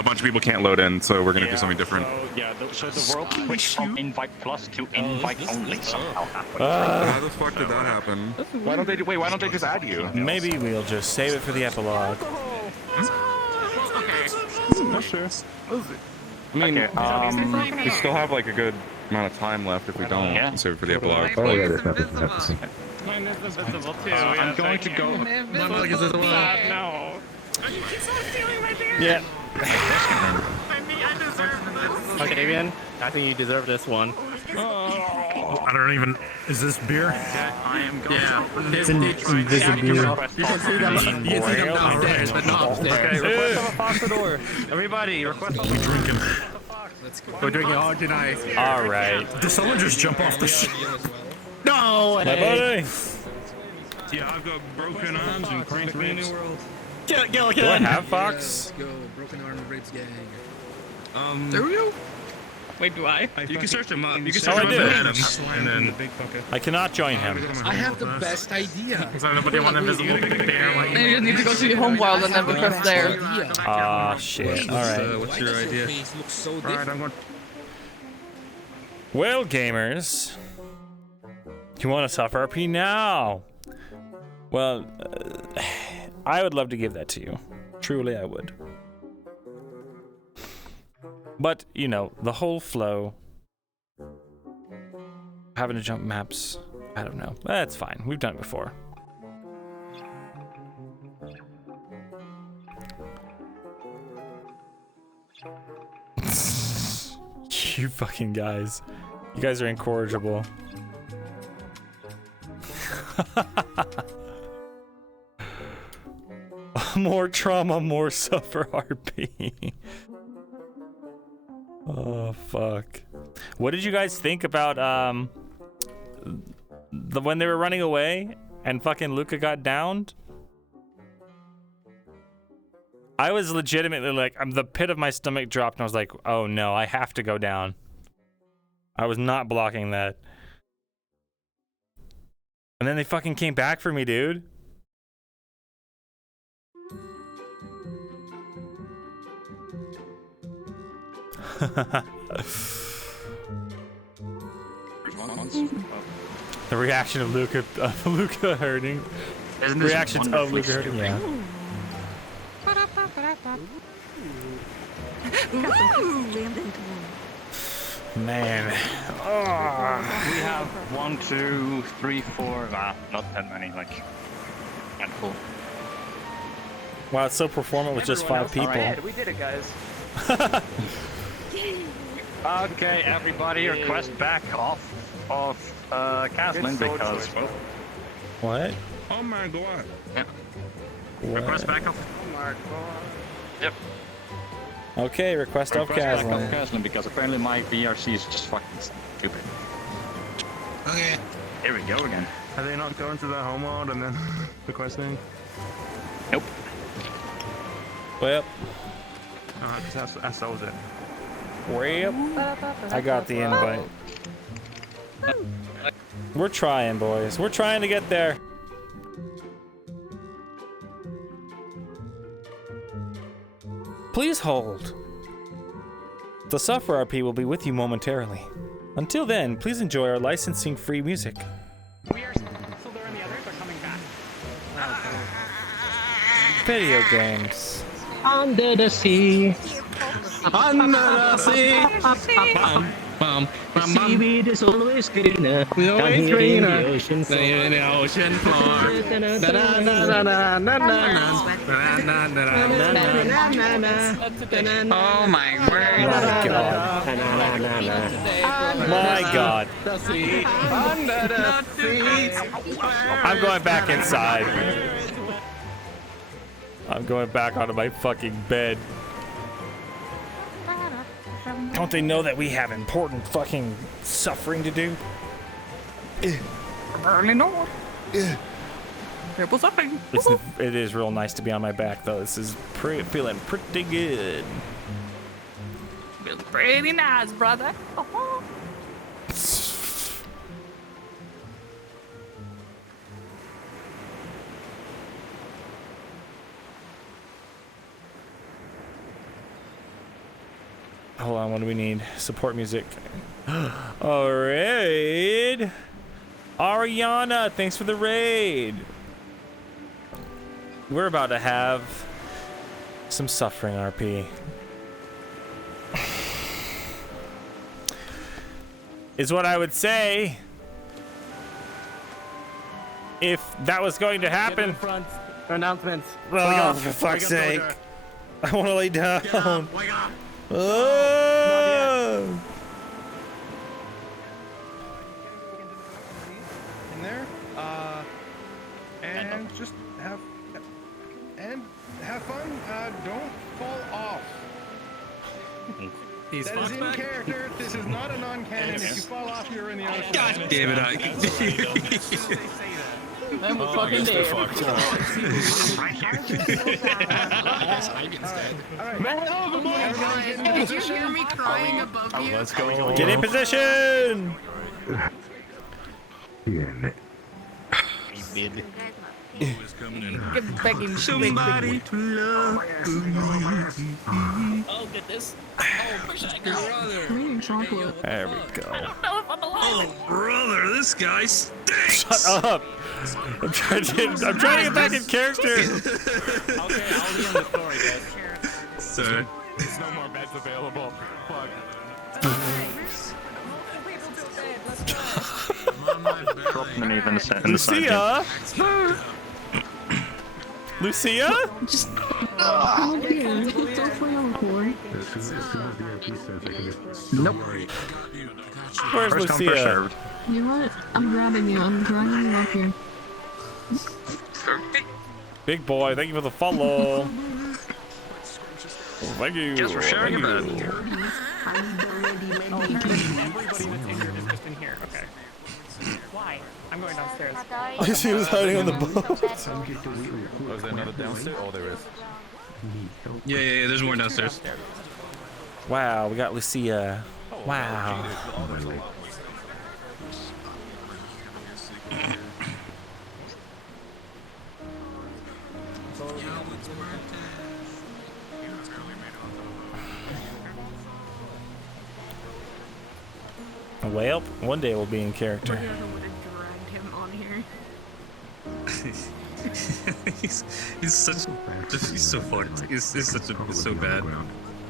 bunch of people can't load in, so we're gonna do something different. So the world switched from invite plus to invite only somehow. How the fuck did that happen? Why don't they just add you? Maybe we'll just save it for the epilogue. Not sure. I mean, we still have like a good amount of time left if we don't save it for the epilogue. Oh yeah, that's not Mine is invisible too. I'm going to go. No. Are you keep on stealing my beer? Yeah. Octavian, I think you deserve this one. I don't even. Is this beer? I am going. Yeah. It's invisible beer. You can see them downstairs, but not upstairs. Okay, request of a fox door. Everybody, request of a fox. Drinking. Let's go. We're drinking hard tonight. All right. Did someone just jump off the ship? No! My buddy. Yeah, I've got broken arms and cranked ribs. Kill it, kill it, Do kill I it. have Fox? Let's go. Broken arm ribs gang. Do you? Wait, do I? You can search him up. You can Oh, search I him do. up Adam, and then I cannot join him. I have the best idea. Is nobody want invisible bear? Like, Maybe you need to go to your home world and then request there. Ah, shit. All right. What's your idea? Face looks so different. Well, gamers, you want to suffer RP now? Well, I would love to give that to you. Truly, I would. But, you know, the whole flow, having to jump maps, I don't know. That's fine. We've done it before. You fucking guys. You guys are incorrigible. More trauma, more suffer RP. Oh, fuck. What did you guys think about when they were running away and fucking Luka got downed? I was legitimately like, the pit of my stomach dropped and I was like, oh no, I have to go down. I was not blocking that. And then they fucking came back for me, dude. The reaction of Luka hurting. Isn't this Reactions of Luka hurting, yeah. Man. We have 1, 2, 3, 4. Nah, not that many. Like handful. Wow, it's so performant with just 5 people. Alright, we did it, guys. Okay, everybody, request back off of Caslin because. What? Oh my god. Yeah. What? Request back off. Oh my god. Yep. Okay, request of Request back off Caslin. Caslin because apparently my VRC is just fucking stupid. Okay. Here we go again. Are they not going to the home world and then requesting? Nope. Well, That solves it. well, I got the invite. We're trying, boys. We're trying to get there. Please hold. The Suffer RP will be with you momentarily. Until then, please enjoy our licensing-free music. We are still there and the others are coming back. Video games. Under the sea. Under the sea. The seaweed is always greener. Down here in the ocean floor. In the ocean floor. Oh my word. My God. My God. Under the sea. I'm going back inside. I'm going back onto my fucking bed. Don't they know that we have important fucking suffering to do? Apparently not. Triple suffering. It is real nice to be on my back, though. This is feeling pretty good. Feels pretty nice, brother. Hold on, what do we need? Support music. All right. Ariana, thanks for the raid. We're about to have some suffering RP. Is what I would say if that was going to happen. Announcements. Oh, for fuck's sake. I want to lay down. Get up, wake up. Oh! In there, and just have fun. Don't fall off. That is in character. This is not a non-canon. If you fall off, you're in the ocean. God damn it, Ike. Then we're fucking dead. Did you hear me crying above you? Let's go. Get in position. Begging somebody to love. Oh, get this. Oh, push that girl. There we go. Oh, brother, this guy stinks. Shut up. I'm trying to get back in character. Okay, I'll be on the story, guys. Sorry. There's no more beds available. Fuck. Lucia? Lucia? Just come over here. It's all for your boy. Nope. Where's Lucia? You know what? I'm grabbing you. I'm dragging you up here. Big boy, thank you for the follow. Thank you. Guess we're sharing a bed. Everybody that's injured is just in here. Okay. Why? I'm going downstairs. She was hiding on the boat. Oh, is there another downstairs? Oh, there is. Yeah, there's more downstairs. Wow, we got Lucia. Wow. Well, one day we'll be in character. Dragged him on here. he's such he's so fucked. He's so bad.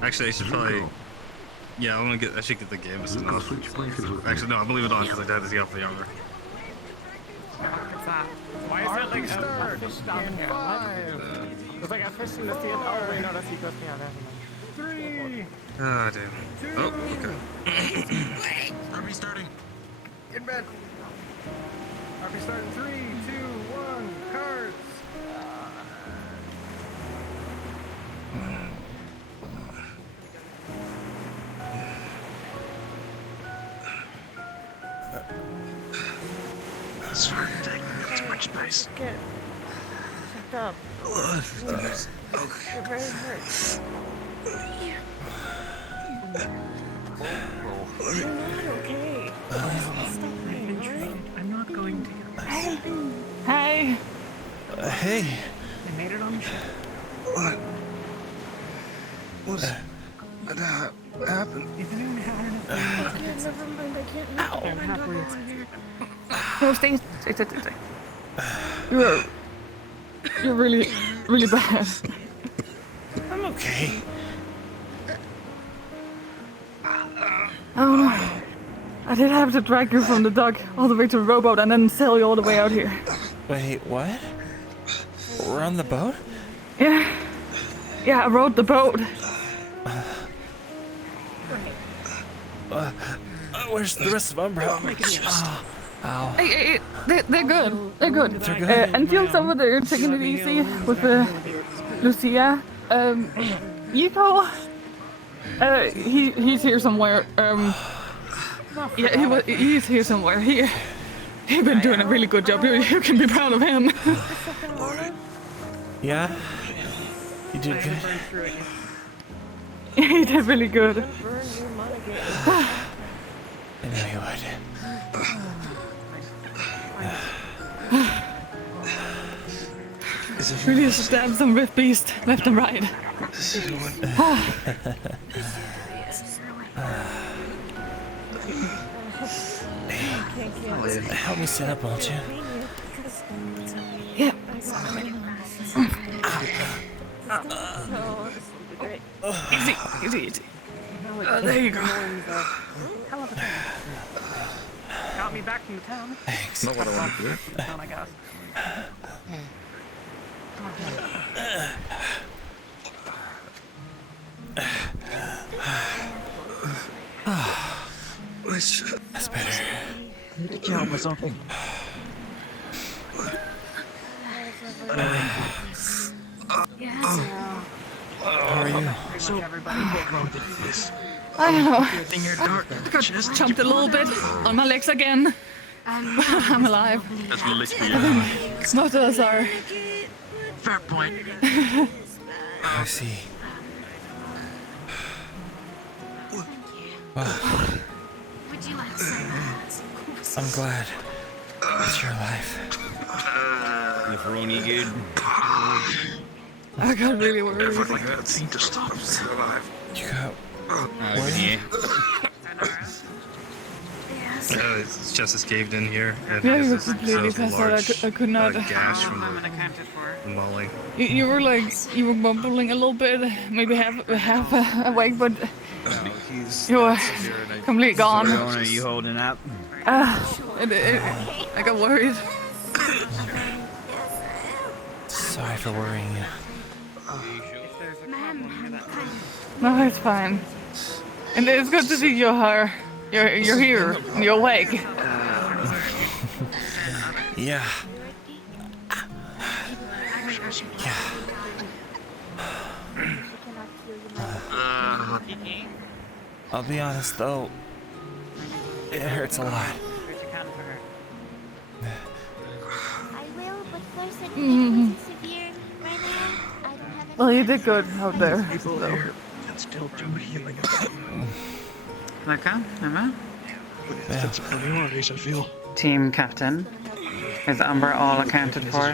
Actually, I should probably. Yeah, I should get the Gambus enough. Actually, no, I'll leave it on because I had to see off the armor. What's that? Why is it like a fish down here? What? There's like a fish in the sea. Oh wait, no, that's he goes down there. 3. Ah, damn. Oh, okay. RP starting. In bed. RP starting. 3, 2, 1. Cards. That's fine. Too much space. Get checked up. You're very hurt. Okay. I'm not going to. Hey. Hey. I made it on the ship. What happened? Never mind, I can't leave. I'm happily No, stay. You're really, really bad. I'm okay. Oh no. I did have to drag you from the dock all the way to the rowboat and then sail you all the way out here. Wait, what? We're on the boat? Yeah. Yeah, I rowed the boat. Where's the rest of Umbra? Ow. Hey, they're good. They're good. They're good? Anfiel's over there taking it easy with Lucia. Yuko, he's here somewhere. Yeah, he's here somewhere. He's been doing a really good job. You can be proud of him. Yeah? You did good? He did really good. I know you would. Really stabbed some rift beast left and right. Help me sit up, won't you? Yeah. Easy. There you go. Got me back from the town. Thanks. Not what I want to do. Town, I guess. voice. That's better. I need to get out with something. How are you? So, what wrong with this? I don't know. In your dark I got jumped a little bit on my legs again. But I'm alive. Just lick you. Most of us are. Fair point. I see. Well, Would you like some? I'm glad that you're alive. The Ferroni good. I got really worried. Never like that scene to stop. Still alive. You got Yeah. It's just escaped in here. Yeah, you were completely passed out. I could not. Gash from Women accounted for. the mauling. You were like, you were mumbling a little bit, maybe half awake, but you were completely gone. Are you holding up? I got worried. Sorry for worrying you. No, it's fine. And it's good to see you're here. You're here. And you're awake. Yeah. Yeah. I'll be honest though, it hurts a lot. I will, but first I Mm. think severe right now. I don't have any. Well, you did good out there. People there can still do healing. Luka, Emma? That's priorities, I feel. Team captain. Is Umber all accounted for?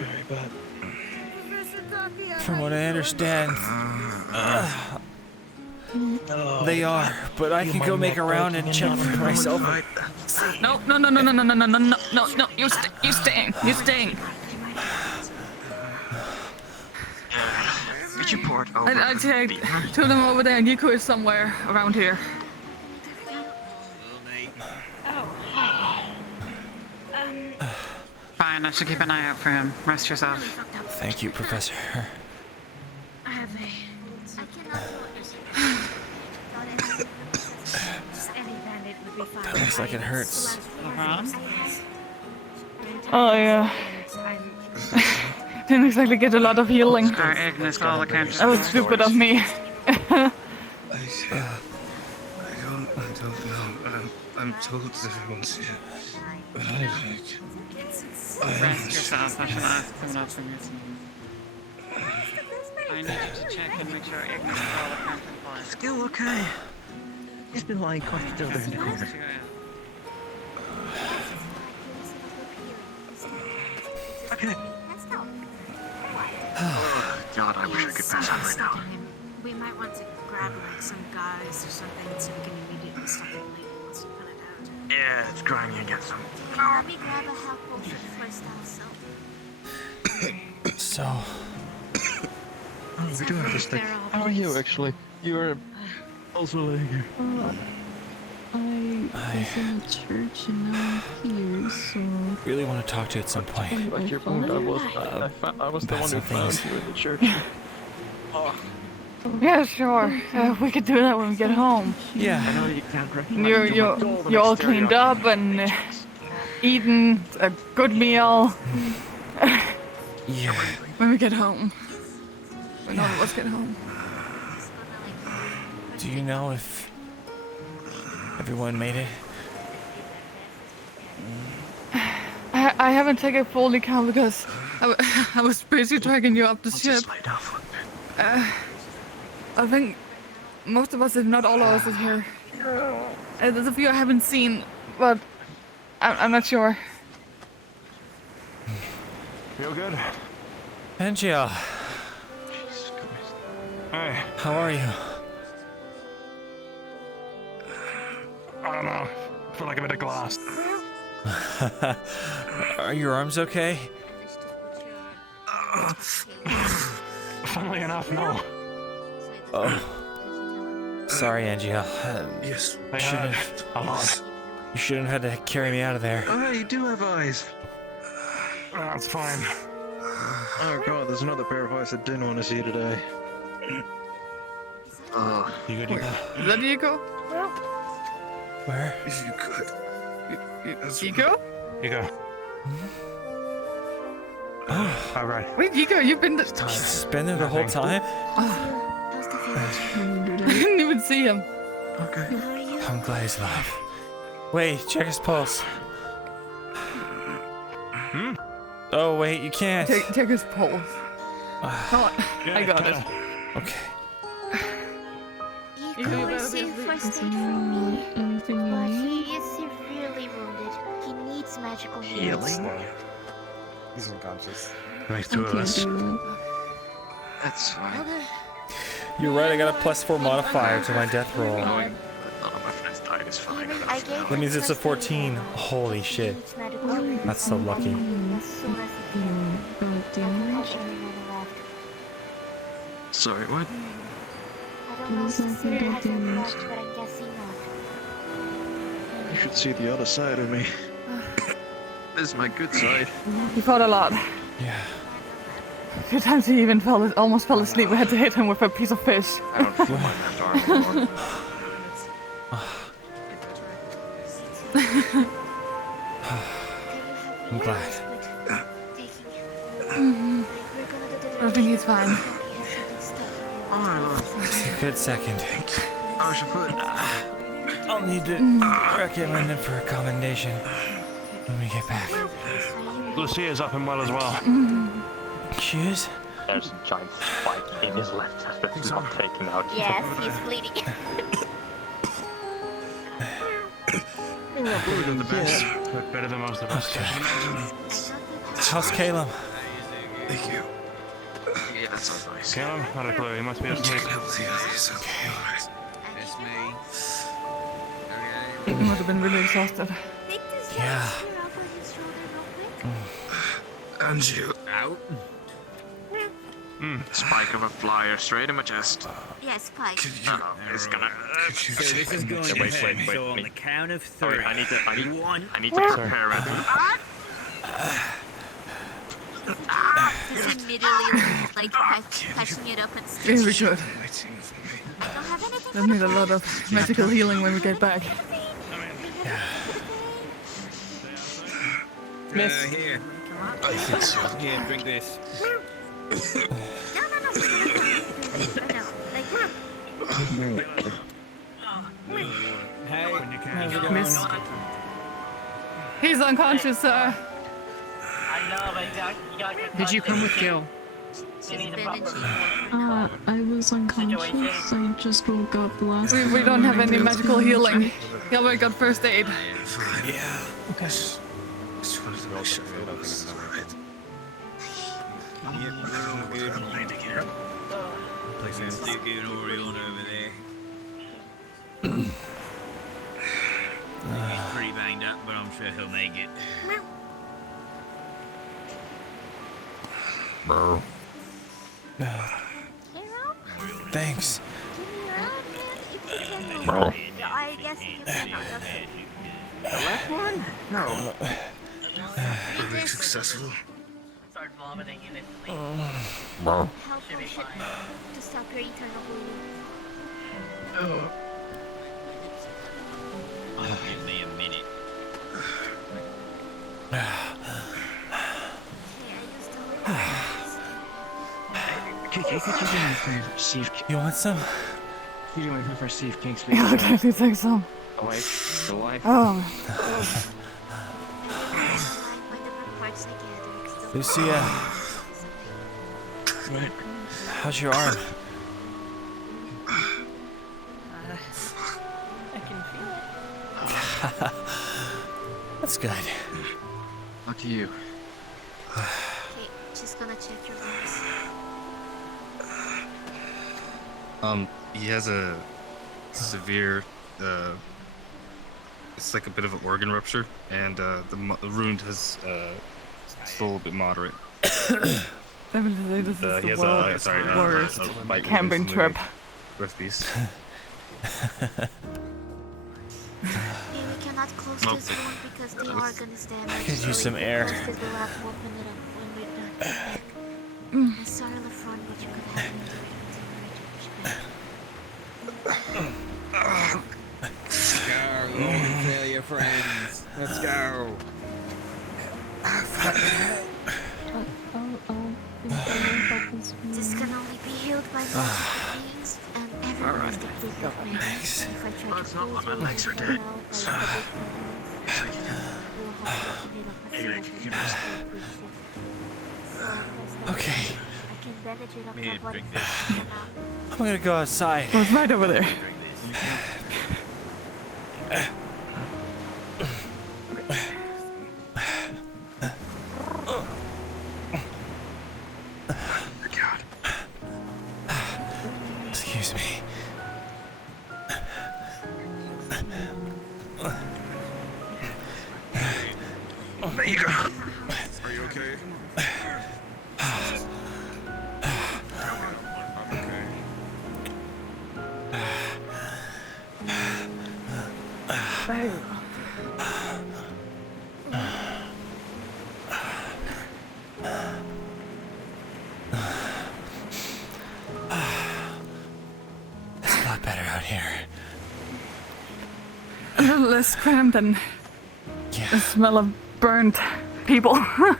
From what I understand, they are, but I can go make a round and check for myself. No. You're staying. You're staying. Get your port over. I'd say two of them over there, and Yuko is somewhere around here. Fine, I should keep an eye out for him. Rest yourself. Thank you, Professor. I have a. I cannot do it. Just any bandit would be fine. That looks like it hurts. Oh yeah. Didn't exactly get a lot of healing. Our Ignis all accounted That was for. stupid of me. I don't know. I'm told that everyone's here. But I think... Rest yourself. I should ask someone else from your team. I need you to check and make sure Ignis is all accounted for. Still okay. He's been lying quite still there in the corner. Okay. Oh, God, I wish I could pass out right now. We might want to grab like some guys or something so we can immediately stop the bleeding once we find it out. Yeah, it's grimy and get some. Let me grab a health potion first also. So, We're doing this thing. How are you, actually? You are also laying here. I was in church and now I'm here, so... really want to talk to you at some point. Like your point, I was the one who found you in the church. Yeah, sure. We could do that when we get home. Yeah. I know you can't recognize You're all cleaned up and eating a good meal. Yeah. When we get home. When all of us get home. Do you know if everyone made it? I haven't taken a full account because I was busy dragging you up the ship. I think most of us, if not all of us, is here. There's a few I haven't seen, but I'm not sure. Feel good? Angel, Hey. how are you? I don't know. I feel like a bit of glass. Are your arms okay? Funnily enough, no. Oh. Sorry, Angel. Yes. I shouldn't a lot. have. You shouldn't have had to carry me out of there. Oh, you do have eyes. That's fine. Oh God, there's another pair of eyes I didn't want to see today. You good? Is that Yuko? Where? If you could. Ego? Ego. All right. Wait, Ego, you've been. He's been there the whole time? I didn't even see him. Okay. I'm glad he's alive. Wait, check his pulse. Oh, wait, you can't. Check his pulse. Oh, I got it. Okay. Ego received first aid from me, but he is severely wounded. He needs magical healing. He's unconscious. Makes two of us. That's fine. You're right, I got a +4 modifier to my death roll. Knowing that none of my friends died is fine. That means it's a 14. Holy shit. That's so lucky. Sorry, what? I don't know if the city has been left, but I'm guessing not. You should see the other side of me. This is my good side. He fought a lot. Yeah. A few times he even almost fell asleep. We had to hit him with a piece of fish. I don't feel my left arm anymore. I'm glad. I think he's fine. A good second. I should put. I'll need to recommend him for a commendation when we get back. Lucia's up and well as well. She is? There's a giant spike in his left chest that's not taken out. Yes, he's bleeding. You're the best. Look better than most of us. How's Caleb? Thank you. Yeah, that's so nice. Caleb, not a clue. He must be asleep. He must have been really exhausted. Yeah. And you. Out. Spike of a flyer straight in my chest. Yes, Spike. It's gonna. So this is going Wait, ahead. wait, So on wait. the count of Sorry, three. I need to One. prepare it. Just immediately like catching it up and Very stitching. good. I don't have anything. We'll need a lot of magical healing when we get back. Miss. Here. Here, drink this. Hey, how's it going? Miss. He's unconscious, sir. Did you come with Gil? I was unconscious. I just woke up last We don't have any magical healing. He already got first aid. Yeah. Okay. Just wanted to make sure it was alright. Sticking Orion over there. He's pretty banged up, but I'm sure he'll make it. Bro. Thanks. Bro. I guess you cannot. The left one? No. Really successful. Start vomiting in it. Bro. Helpful to stop your eternal bleeding. Give me a minute. You want some? You do my first Steve King speak. Yeah, okay, you take some. Awake, still alive. Oh. Lucia. How's your arm? I can feel it. That's good. Lucky you. Okay, just gonna check your lungs. He has a severe, it's like a bit of an organ rupture, and the wound is still a bit moderate. I will say this is He the has world's worst bite wound camping in the trip. Breast piece. We cannot close this wound because the organ is damaged. I could use some air. We'll have to open it up when we're done. I'm sorry, LaFron, but you could have Let's go. This can only be healed by magic means, and everyone's depleted of me. Thanks. If I try It's to not close like my one legs are window dead. now by public means, Okay. I can bandage it up Man, my body drink for this. now. I'm gonna go outside. Oh, it's right over there. Excuse me. There you go. Are you okay? It's a lot better out here. A little less cramped and the smell of burnt people. I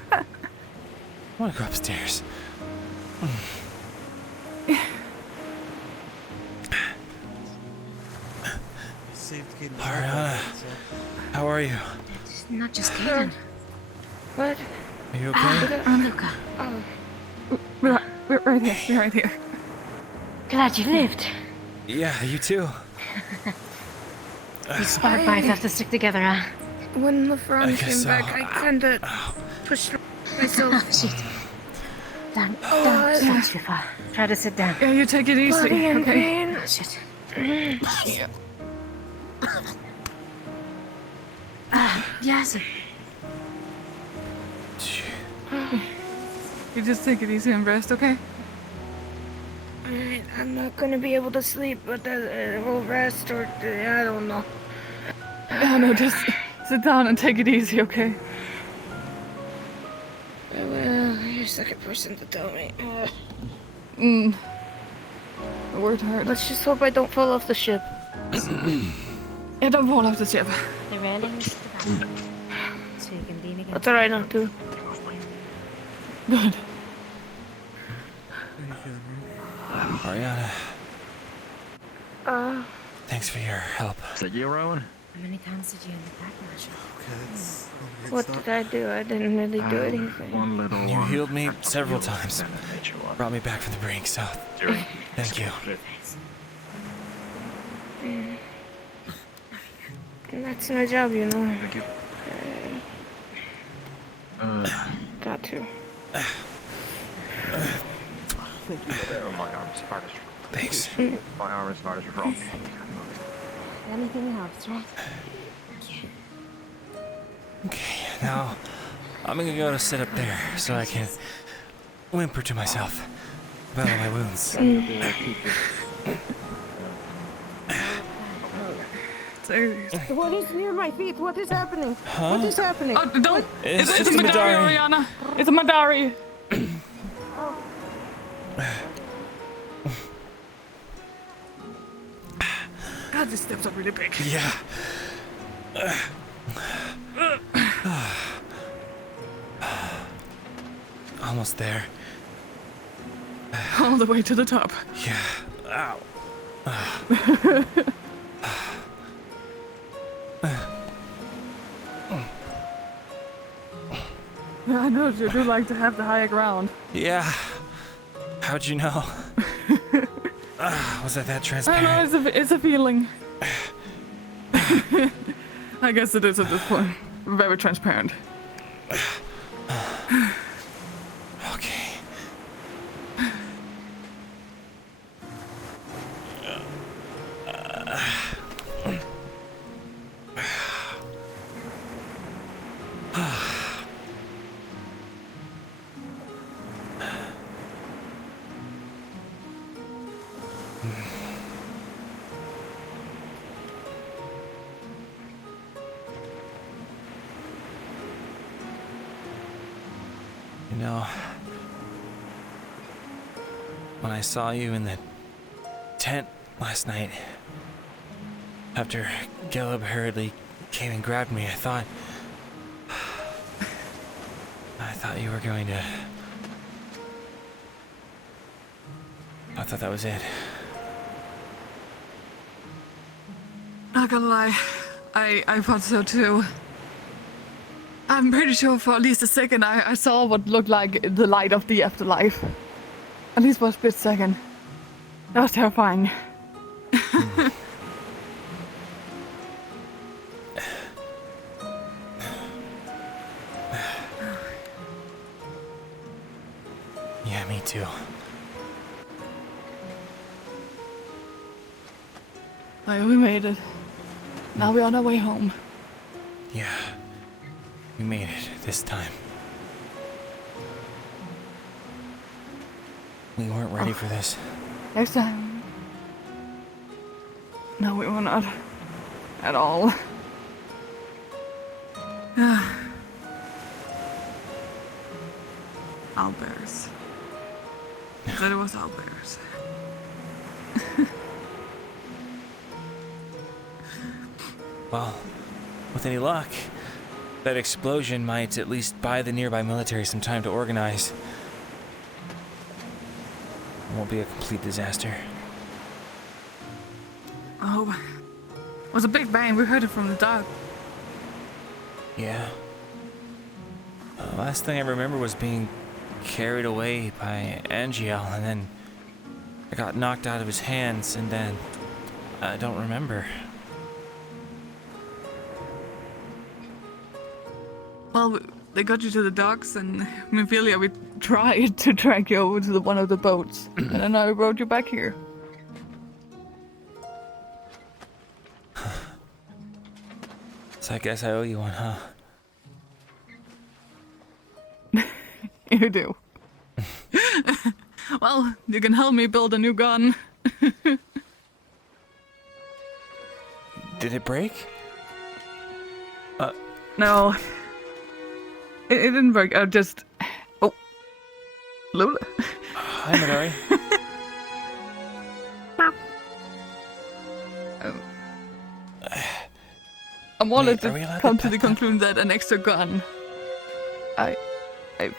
want to go upstairs. Ariana, how are you? It's not just Kaden. What? Are you okay? Luka. We're right here. We're right here. Glad you lived. Yeah, you too. These spark bites have to stick together, huh? When the I front guess came so. back, I kinda pushed myself. Oh, shit. Don't too far. Try to sit down. Yeah, you take it easy. Bloody in Okay. pain. Oh, shit. Shit. Yes. You just take it easy and rest, okay? Alright, I'm not gonna be able to sleep, but we'll rest or I don't know. Yeah, no, just sit down and take it easy, okay? Well, you're the second person to tell me. I worked hard. Let's just hope I don't fall off the ship. Yeah, don't fall off the ship. The railings to the back. So you can lean against. That's alright, not to. Good. Ariana, thanks for your help. Is that you, Rowan? How many times did you end the pack, Marshall? What did I do? I didn't really do anything. One little You one. healed me several times. Brought me back from the brink, so thank you. That's my job, you know. Got to. My arm's hard as Thanks. My arm is hard as rock. Anything helps, right? Okay, now I'm gonna go to sit up there so I can whimper to myself about all my wounds. What is near my feet? What is happening? Huh? What is happening? Oh, don't! It's It's just a a Madari, Madari. Ariana! It's a Madari! God, these steps are really big. Yeah. Almost there. All the way to the top. Yeah. Ow. Yeah, I know you do like to have the higher ground. Yeah. How'd you know? Was that I know, transparent? it's a feeling. I guess it is at this point. Very transparent. Okay. You know, when I saw you in the tent last night, after Caleb hurriedly came and grabbed me. I thought you were going to... I thought that was it. Not gonna lie, I thought so too. I'm pretty sure for at least a second I saw what looked like the light of the afterlife. At least for a split second. That was terrifying. Yeah, me too. Like, we made it. Now we're on our way home. Yeah. We made it this time. We weren't ready for this. Next time. No, we were not. At all. Owlbears. Said it was owlbears. Well, with any luck, that explosion might at least buy the nearby military some time to organize. It won't be a complete disaster. Oh, it was a big bang. We heard it from the dock. Yeah. The last thing I remember was being carried away by Angiel, and then I got knocked out of his hands, and then I don't remember. Well, they got you to the docks, and me and Ophelia, we tried to drag you over to one of the boats, and then I rowed you back here. So I guess I owe you one, huh? You do. Well, you can help me build a new gun. Did it break? No. It didn't break. I just... Oh. Lola. Hi, Minori. I wanted to come to the conclusion that an extra gun. I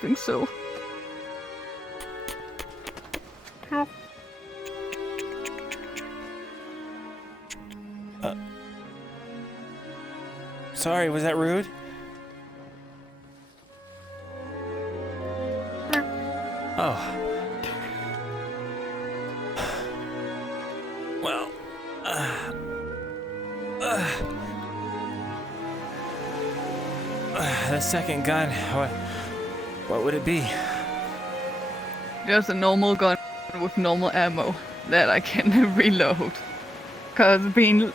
think so. Sorry, was that rude? Oh. Well. The second gun, what would it be? Just a normal gun with normal ammo that I can reload. Cause being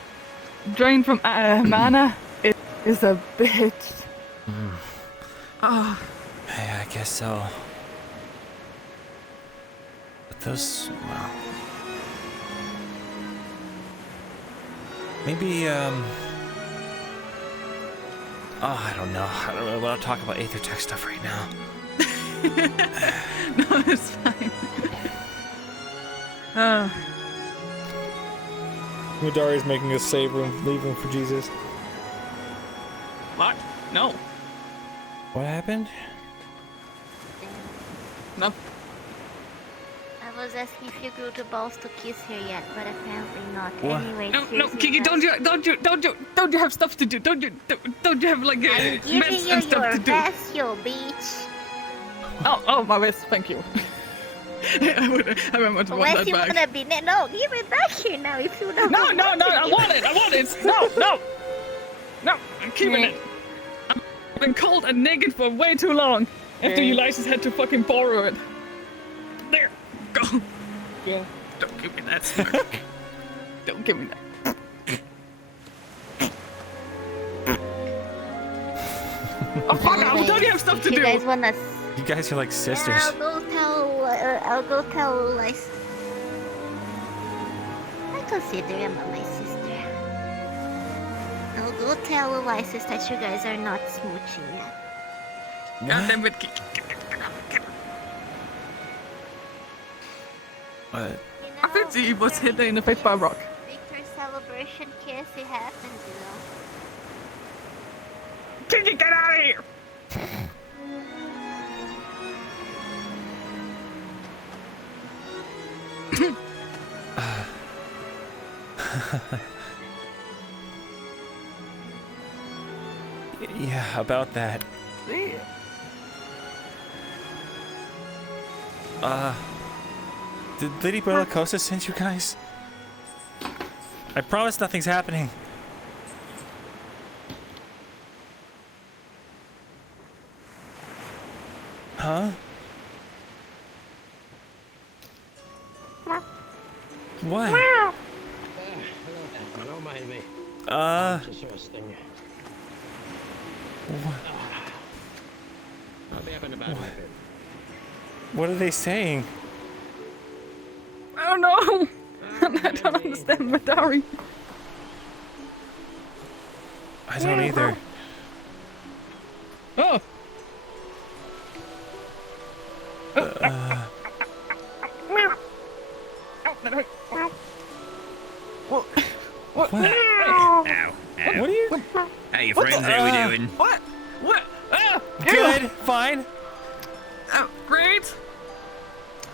drained from mana is a bit... Oh. Yeah, I guess so. But those, well... Maybe, Oh, I don't know. I don't really want to talk about Aethertech stuff right now. No, it's fine. Midori's making us save room, leave room for Jesus. What? No. What happened? No. I was asking if you grew the balls to kiss her yet, but apparently not. What? Anyway, No, Kiki, don't you have stuff to do? Don't you have like I'm giving meds you and stuff your to do? vest, you bitch. Oh, my vest, thank you. I remember to want Unless that you back. wanna be no, give it back here now if you don't. No, I want it. No, I'm keeping it. I've been cold and naked for way too long. After Ulysses had to fucking borrow it. There, go. Yeah. Don't give me that smirk. Don't give me that. Oh fuck! Don't you have stuff to do? You guys wanna? You guys are like sisters. I'll go tell Lysis. I consider Emma my sister. I'll go tell Lysis that you guys are not smooching yet. God damn it! What? I think he was hit in the face by a rock. Victor's celebration kiss, it happens, Kiki, get out of here! Yeah, about that. Did Lady Bellicosa send you guys? I promise nothing's happening. Huh? What? Don't mind me. Just sort of sting you. I'll be up in about a minute. What are they saying? I don't know. I don't understand Madari. I don't either. Oh. What? Ow. Ow. What are you? How you friends? How we doing? What? What? Good. Fine. Great.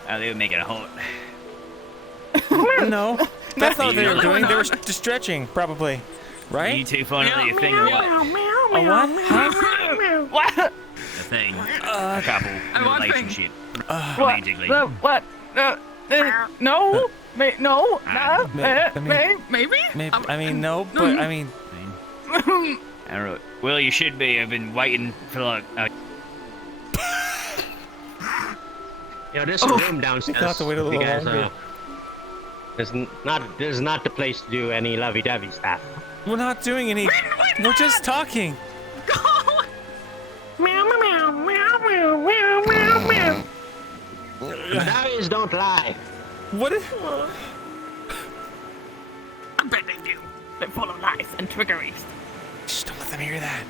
Oh, they were making it hot. No, that's not what they were doing. They were just stretching, probably. Right? You two finally a thing or what? A what? Huh? What? A thing. A couple. Relationship. Romantically. What? No. No. Maybe. I mean, no, but I mean. Alright. Well, you should be. I've been waiting for like. Yeah, there's a room downstairs. You'll have to wait a little longer. This is not the place to do any lovey-dovey stuff. We're not doing any. We're just talking. Davies don't lie. What is? I bet they do. They're full of lies and trickeries. Shh, don't let them hear that.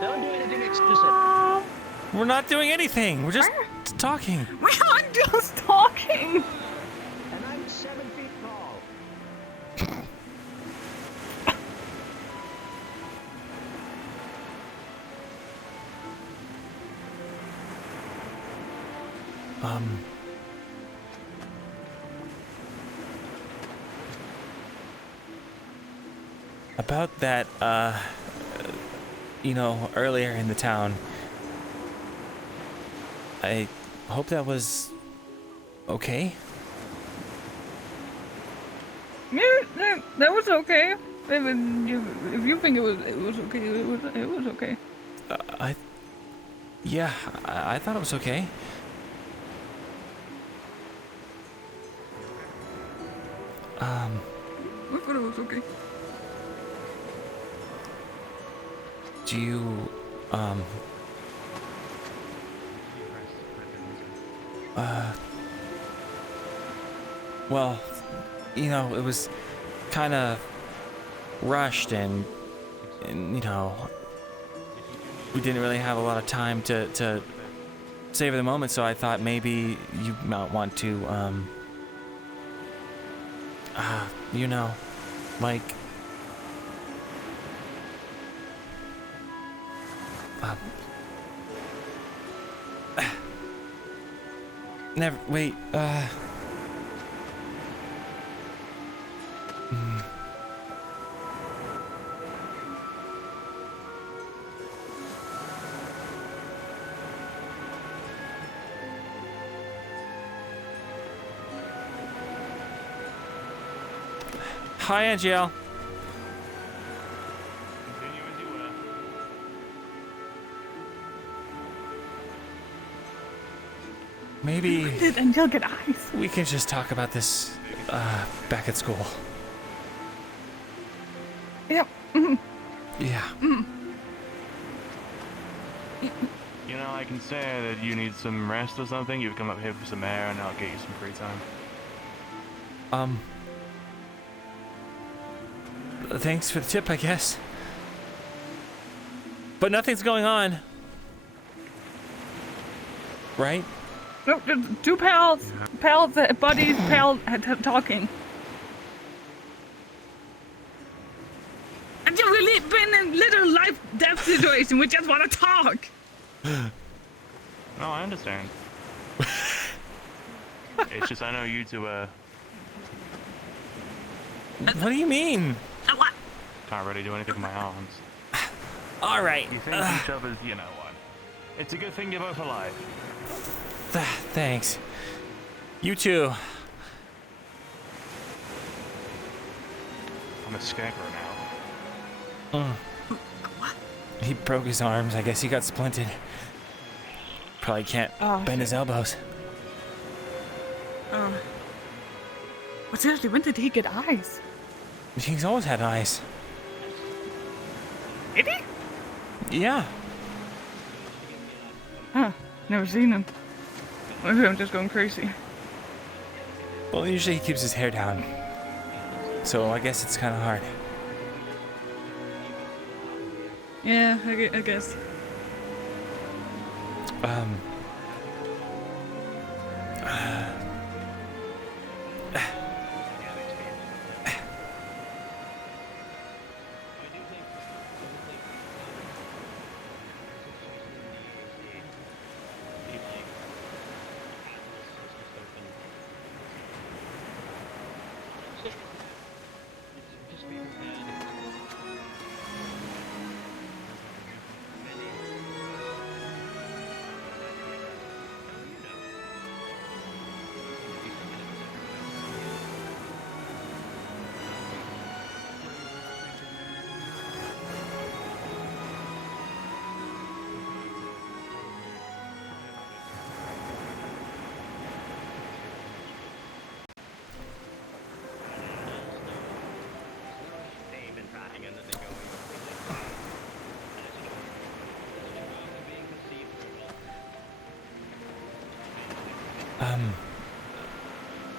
Don't do anything explicit. We're not doing anything. We're just talking. We are just talking. And I'm 7 feet tall. About that, you know, earlier in the town, I hope that was okay. Yeah, that was okay. If you think it was okay, it was okay. Yeah, I thought it was okay. I thought it was okay. Do you, well, you know, it was kind of rushed and, you know, we didn't really have a lot of time to savor the moment, so I thought maybe you might want to, you know, like, never, wait, Hi, Angel. Maybe When did Angel get eyes? we can just talk about this back at school. Yep. Yeah. You know, I can say that you need some rest or something. You've come up here for some air, and I'll get you some free time. Thanks for the tip, I guess. But nothing's going on. Right? No, two pals, buddies, talking. And we've been in little life-death situation. We just want to talk. No, I understand. It's just I know you two What do you mean? What? can't really do anything with my arms. All right. You think each other's, you know what? It's a good thing you're both alive. Thanks. You too. I'm a scarecrow now. He broke his arms. I guess he got splinted. Probably can't bend his elbows. But seriously, when did he get eyes? He's always had eyes. Did he? Yeah. Huh. Never seen him. Maybe I'm just going crazy. Well, usually he keeps his hair down. So I guess it's kind of hard. Yeah, I guess.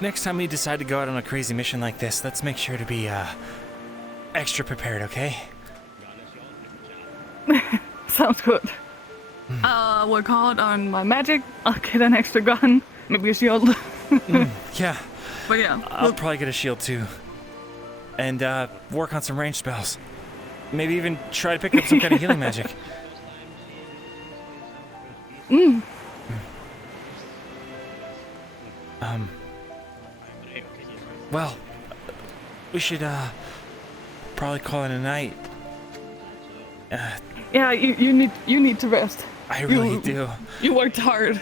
Next time we decide to go out on a crazy mission like this, let's make sure to be extra prepared, okay? Sounds good. Work hard on my magic. I'll get an extra gun, maybe a shield. Yeah. But yeah, I'll probably get a shield too. And work on some range spells. Maybe even try to pick up some kind of healing magic. Well, we should probably call it a night. Yeah, you need to rest. I really do. You worked hard.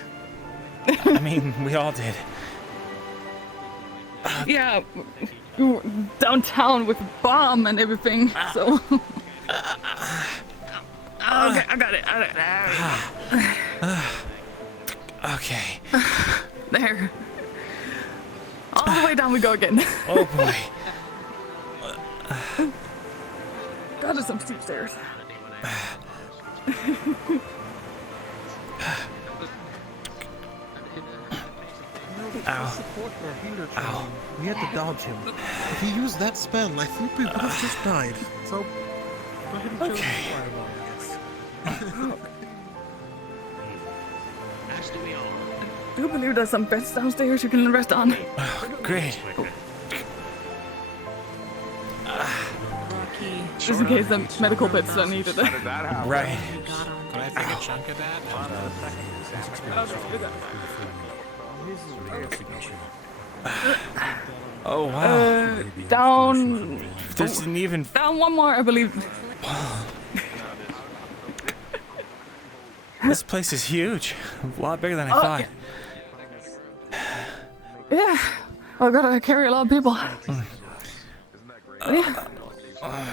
I mean, we all did. Yeah, you were downtown with a bomb and everything. So. Okay, I got it. Okay. There. All the way down we go again. Oh boy. God, there's some steep stairs. Ow. Ow. We had to dodge him. If he used that spell, I think we would have just died. So, go ahead and kill Okay. the fireball, I guess. Do you believe there's some beds downstairs you can rest on? Oh, great. Just in case the medical beds are needed. Right. Could I take a chunk of that? Oh wow. Down. There's an even. Down one more, I believe. This place is huge. A lot bigger than I thought. Yeah. I gotta carry a lot of people. Yeah.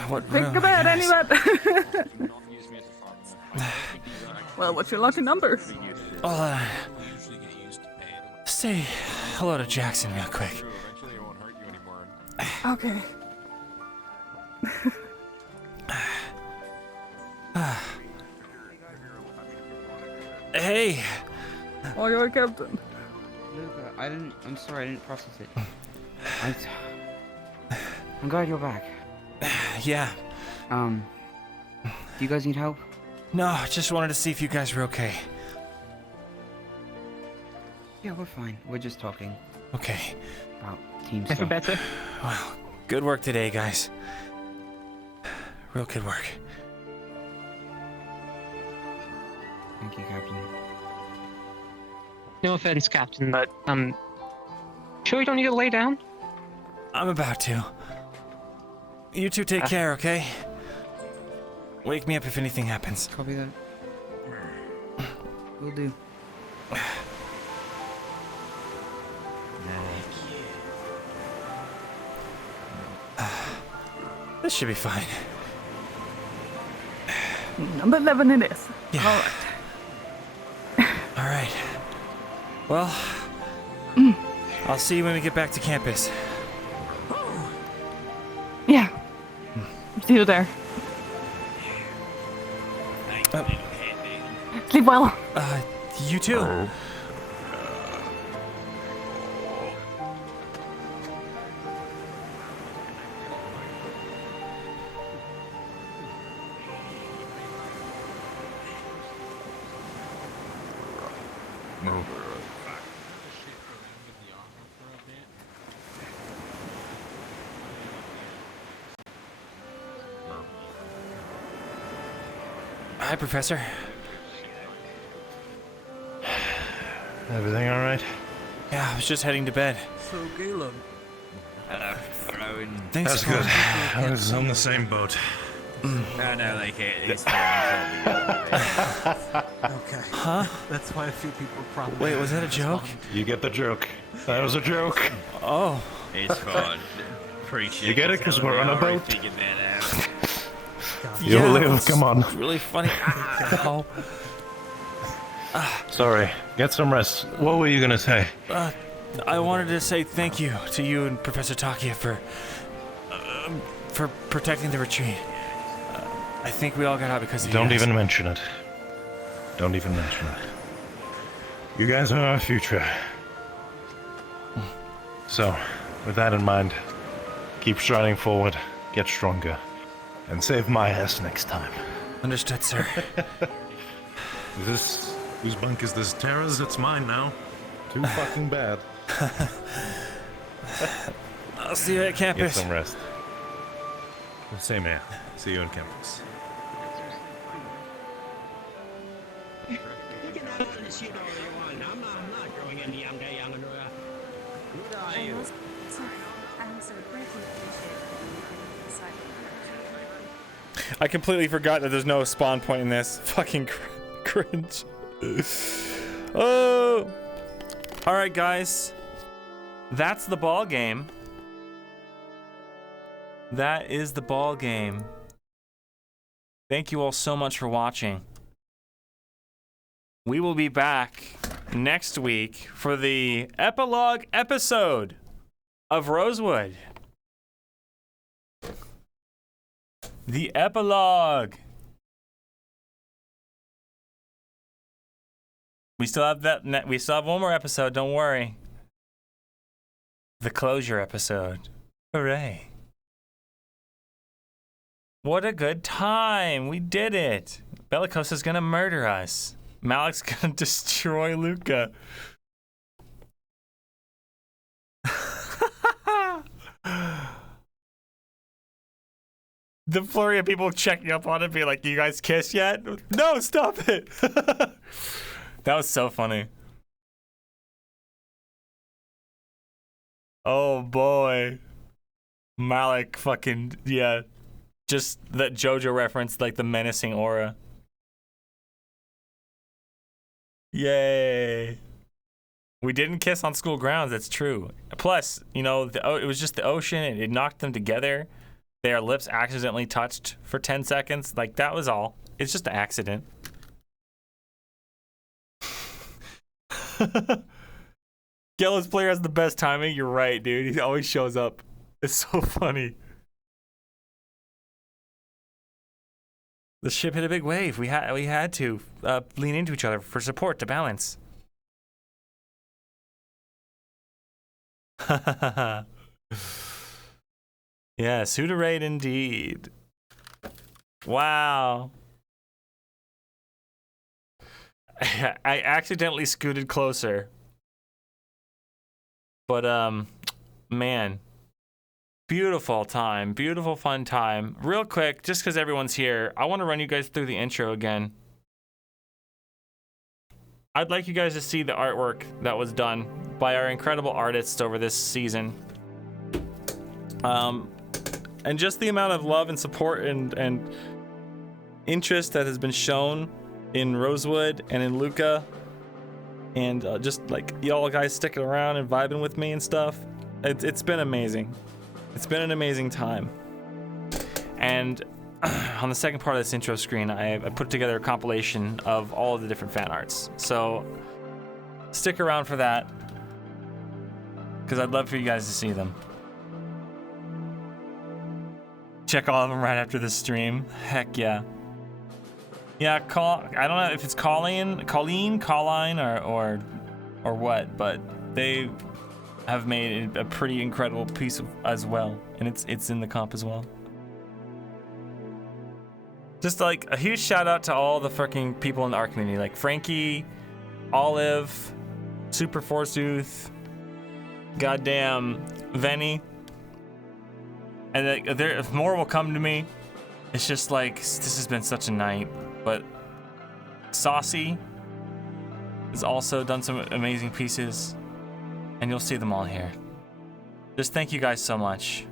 What Think room? about any Yes. that. Well, what's your lucky number? Say hello to Jackson real quick. Okay. Hey. Oh, you're a captain. Luka, I'm sorry, I didn't process it. I'm glad you're back. Yeah. Do you guys need help? No, just wanted to see if you guys were okay. Yeah, we're fine. We're just talking Okay. about team Never stuff. better. Well, good work today, guys. Real good work. Thank you, Captain. No offense, Captain, but sure you don't need to lay down? I'm about to. You two take care, okay? Wake me up if anything happens. Copy that. Will do. This should be fine. Number 11 it is. Yeah. All right. Well, I'll see you when we get back to campus. Yeah. See you there. Sleep well. You too. Move. Hi, Professor. Everything all right? Yeah, I was just heading to bed. So, Caleb. Thanks That's for good. I was on the same boat. No, like it's Okay. Huh? That's why a few people probably. Wait, was that a joke? You get the joke. That was a joke. Oh. It's fun. Appreciate You get it? Because we're on a boat. Figured that out. You'll live, that's come on. Really funny. Ow. Sorry. Get some rest. What were you gonna say? I wanted to say thank you to you and Professor Takia for protecting the retreat. I think we all got out because of you Don't guys. even mention it. Don't even mention it. You guys are our future. So, with that in mind, keep striding forward, get stronger, and save my ass next time. Understood, sir. Is this... Whose bunk is this? Tara's? It's mine now. Too fucking bad. I'll see you at Get campus. some rest. Same here. See you on campus. You can have all the shit all you want. I'm not going in the younger. Who are you? I completely forgot that there's no spawn point in this. Fucking cringe. Oh. All right, guys. That's the ball game. That is the ball game. Thank you all so much for watching. We will be back next week for the epilogue episode of Rosewood. The epilogue. We still have that. We still have one more episode. Don't worry. The closure episode. Hooray! What a good time! We did it. Bellicosa's gonna murder us. Malik's gonna destroy Luka. The flurry of people checking up on it, being like, "You guys kiss yet?" No, stop it. That was so funny. Oh boy. Malik fucking, yeah. Just that JoJo reference, like the menacing aura. Yay. We didn't kiss on school grounds, that's true. Plus, you know, it was just the ocean, it knocked them together. Their lips accidentally touched for 10 seconds. Like, that was all. It's just an accident. Gella's player has the best timing. You're right, dude. He always shows up. It's so funny. The ship hit a big wave. We had to lean into each other for support to balance. Yes, Hooterade indeed. Wow. I accidentally scooted closer. But man, Beautiful time, beautiful fun time. Real quick, just because everyone's here, I want to run you guys through the intro again. I'd like you guys to see the artwork that was done by our incredible artists over this season. And just the amount of love and support and interest that has been shown in Rosewood and in Luka, and just like y'all guys sticking around and vibing with me and stuff. It's been amazing. It's been an amazing time. And on the second part of this intro screen, I put together a compilation of all of the different fan arts. So stick around for that, because I'd love for you guys to see them. Check all of them right after the stream. Heck yeah. Yeah, I don't know if it's Colleen, or what, but they have made a pretty incredible piece as well, and it's in the comp as well. Just like a huge shout out to all the fucking people in the art community, like Frankie, Olive, Super Forsooth, goddamn Venny, and if more will come to me. It's just like, this has been such a night. But Saucy has also done some amazing pieces, and you'll see them all here. Just thank you guys so much.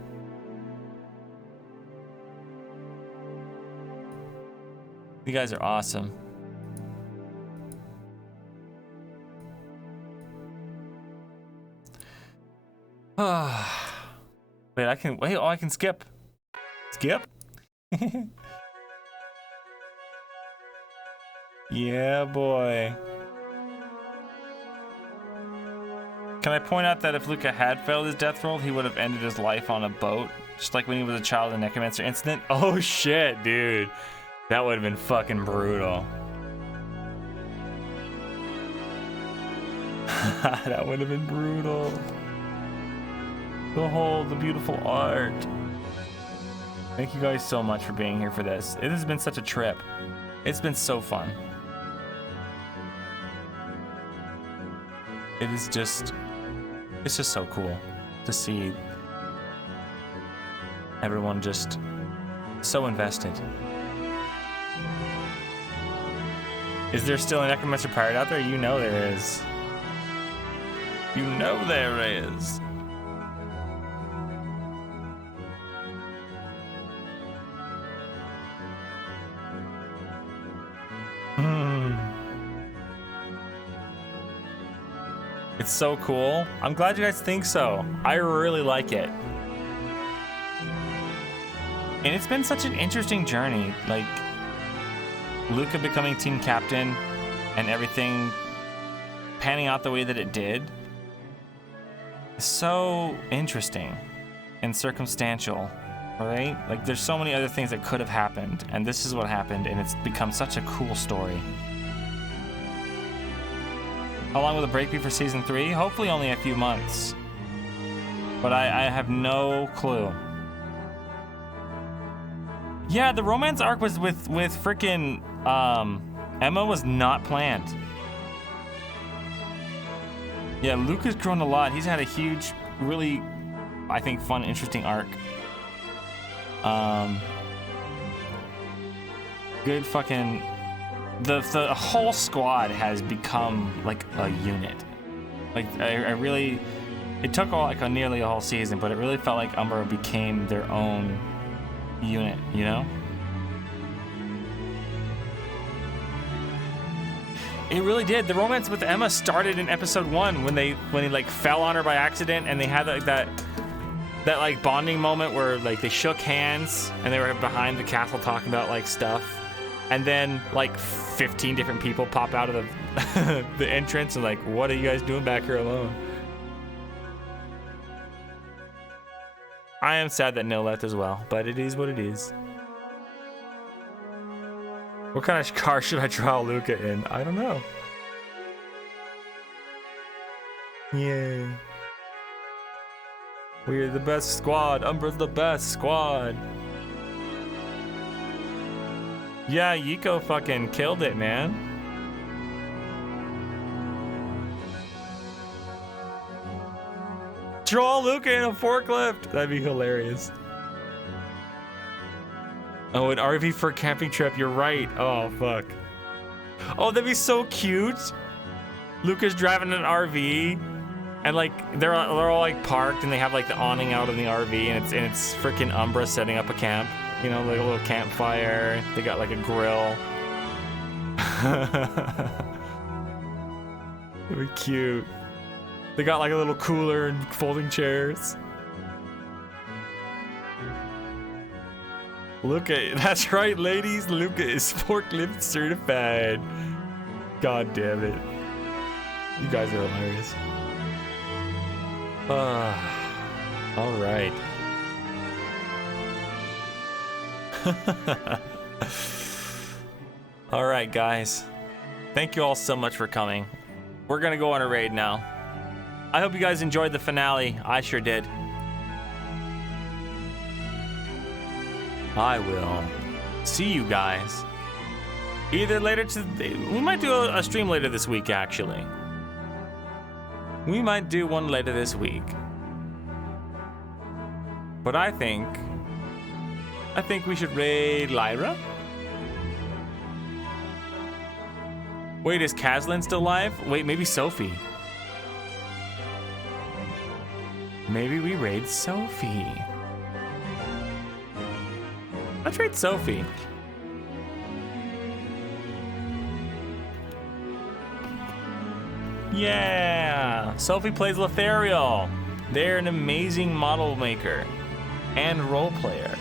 You guys are awesome. Wait, I can skip. Skip? Yeah, boy. Can I point out that if Luka had failed his death roll, he would have ended his life on a boat, just like when he was a child in the Necromancer incident? Oh shit, dude. That would have been fucking brutal. That would have been brutal. Behold the beautiful art. Thank you guys so much for being here for this. It has been such a trip. It's been so fun. It's just so cool to see everyone just so invested. Is there still a Necromancer pirate out there? You know there is. You know there is. It's so cool. I'm glad you guys think so. I really like it. And it's been such an interesting journey. Like, Luka becoming team captain and everything panning out the way that it did. So interesting and circumstantial, right? Like, there's so many other things that could have happened, and this is what happened, and it's become such a cool story. How long will the break be for season 3? Hopefully only a few months. But I have no clue. Yeah, the romance arc was with frickin' Emma was not planned. Yeah, Luka's grown a lot. He's had a huge, really, I think, fun, interesting arc. Good fucking... The whole squad has become like a unit. Like I really, it took nearly a whole season, but it really felt like Umbra became their own unit, you know? It really did. The romance with Emma started in episode 1 when he like fell on her by accident, and they had like that like bonding moment where like they shook hands and they were behind the castle talking about like stuff. And then, like, 15 different people pop out of the the entrance and like, what are you guys doing back here alone? I am sad that Nil left as well, but it is what it is. What kind of car should I draw Luka in? I don't know. Yeah. We're the best squad. Umbra's the best squad. Yeah, Yiko fucking killed it, man. Draw Luka in a forklift. That'd be hilarious. Oh, an RV for a camping trip. You're right. Oh, fuck. Oh, that'd be so cute. Luka's driving an RV, and like they're all like parked, and they have like the awning out in the RV, and it's freaking Umbra setting up a camp. You know, like a little campfire. They got like a grill. It'd be cute. They got like a little cooler and folding chairs. Luka, that's right, ladies. Luka is forklift certified. God damn it. You guys are hilarious. All right. All right, guys. Thank you all so much for coming. We're gonna go on a raid now. I hope you guys enjoyed the finale. I sure did. I will see you guys either later today. We might do a stream later this week, actually. We might do one later this week. But I think we should raid Lyra. Wait, is Kaslin still alive? Wait, maybe Sophie. Maybe we raid Sophie. Let's raid Sophie. Yeah! Sophie plays Lothariel. They're an amazing model maker and role player.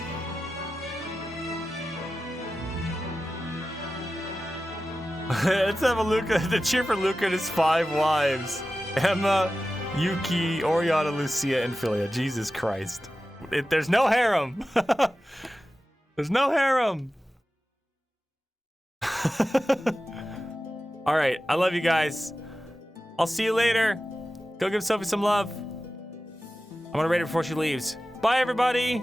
Let's have a Luka. The cheer for Luka and his 5 wives: Emma, Yuki, Oriana, Lucia, and Philia. Jesus Christ. There's no harem. There's no harem. All right, I love you guys. I'll see you later. Go give Sophie some love. I'm gonna rate her before she leaves. Bye, everybody.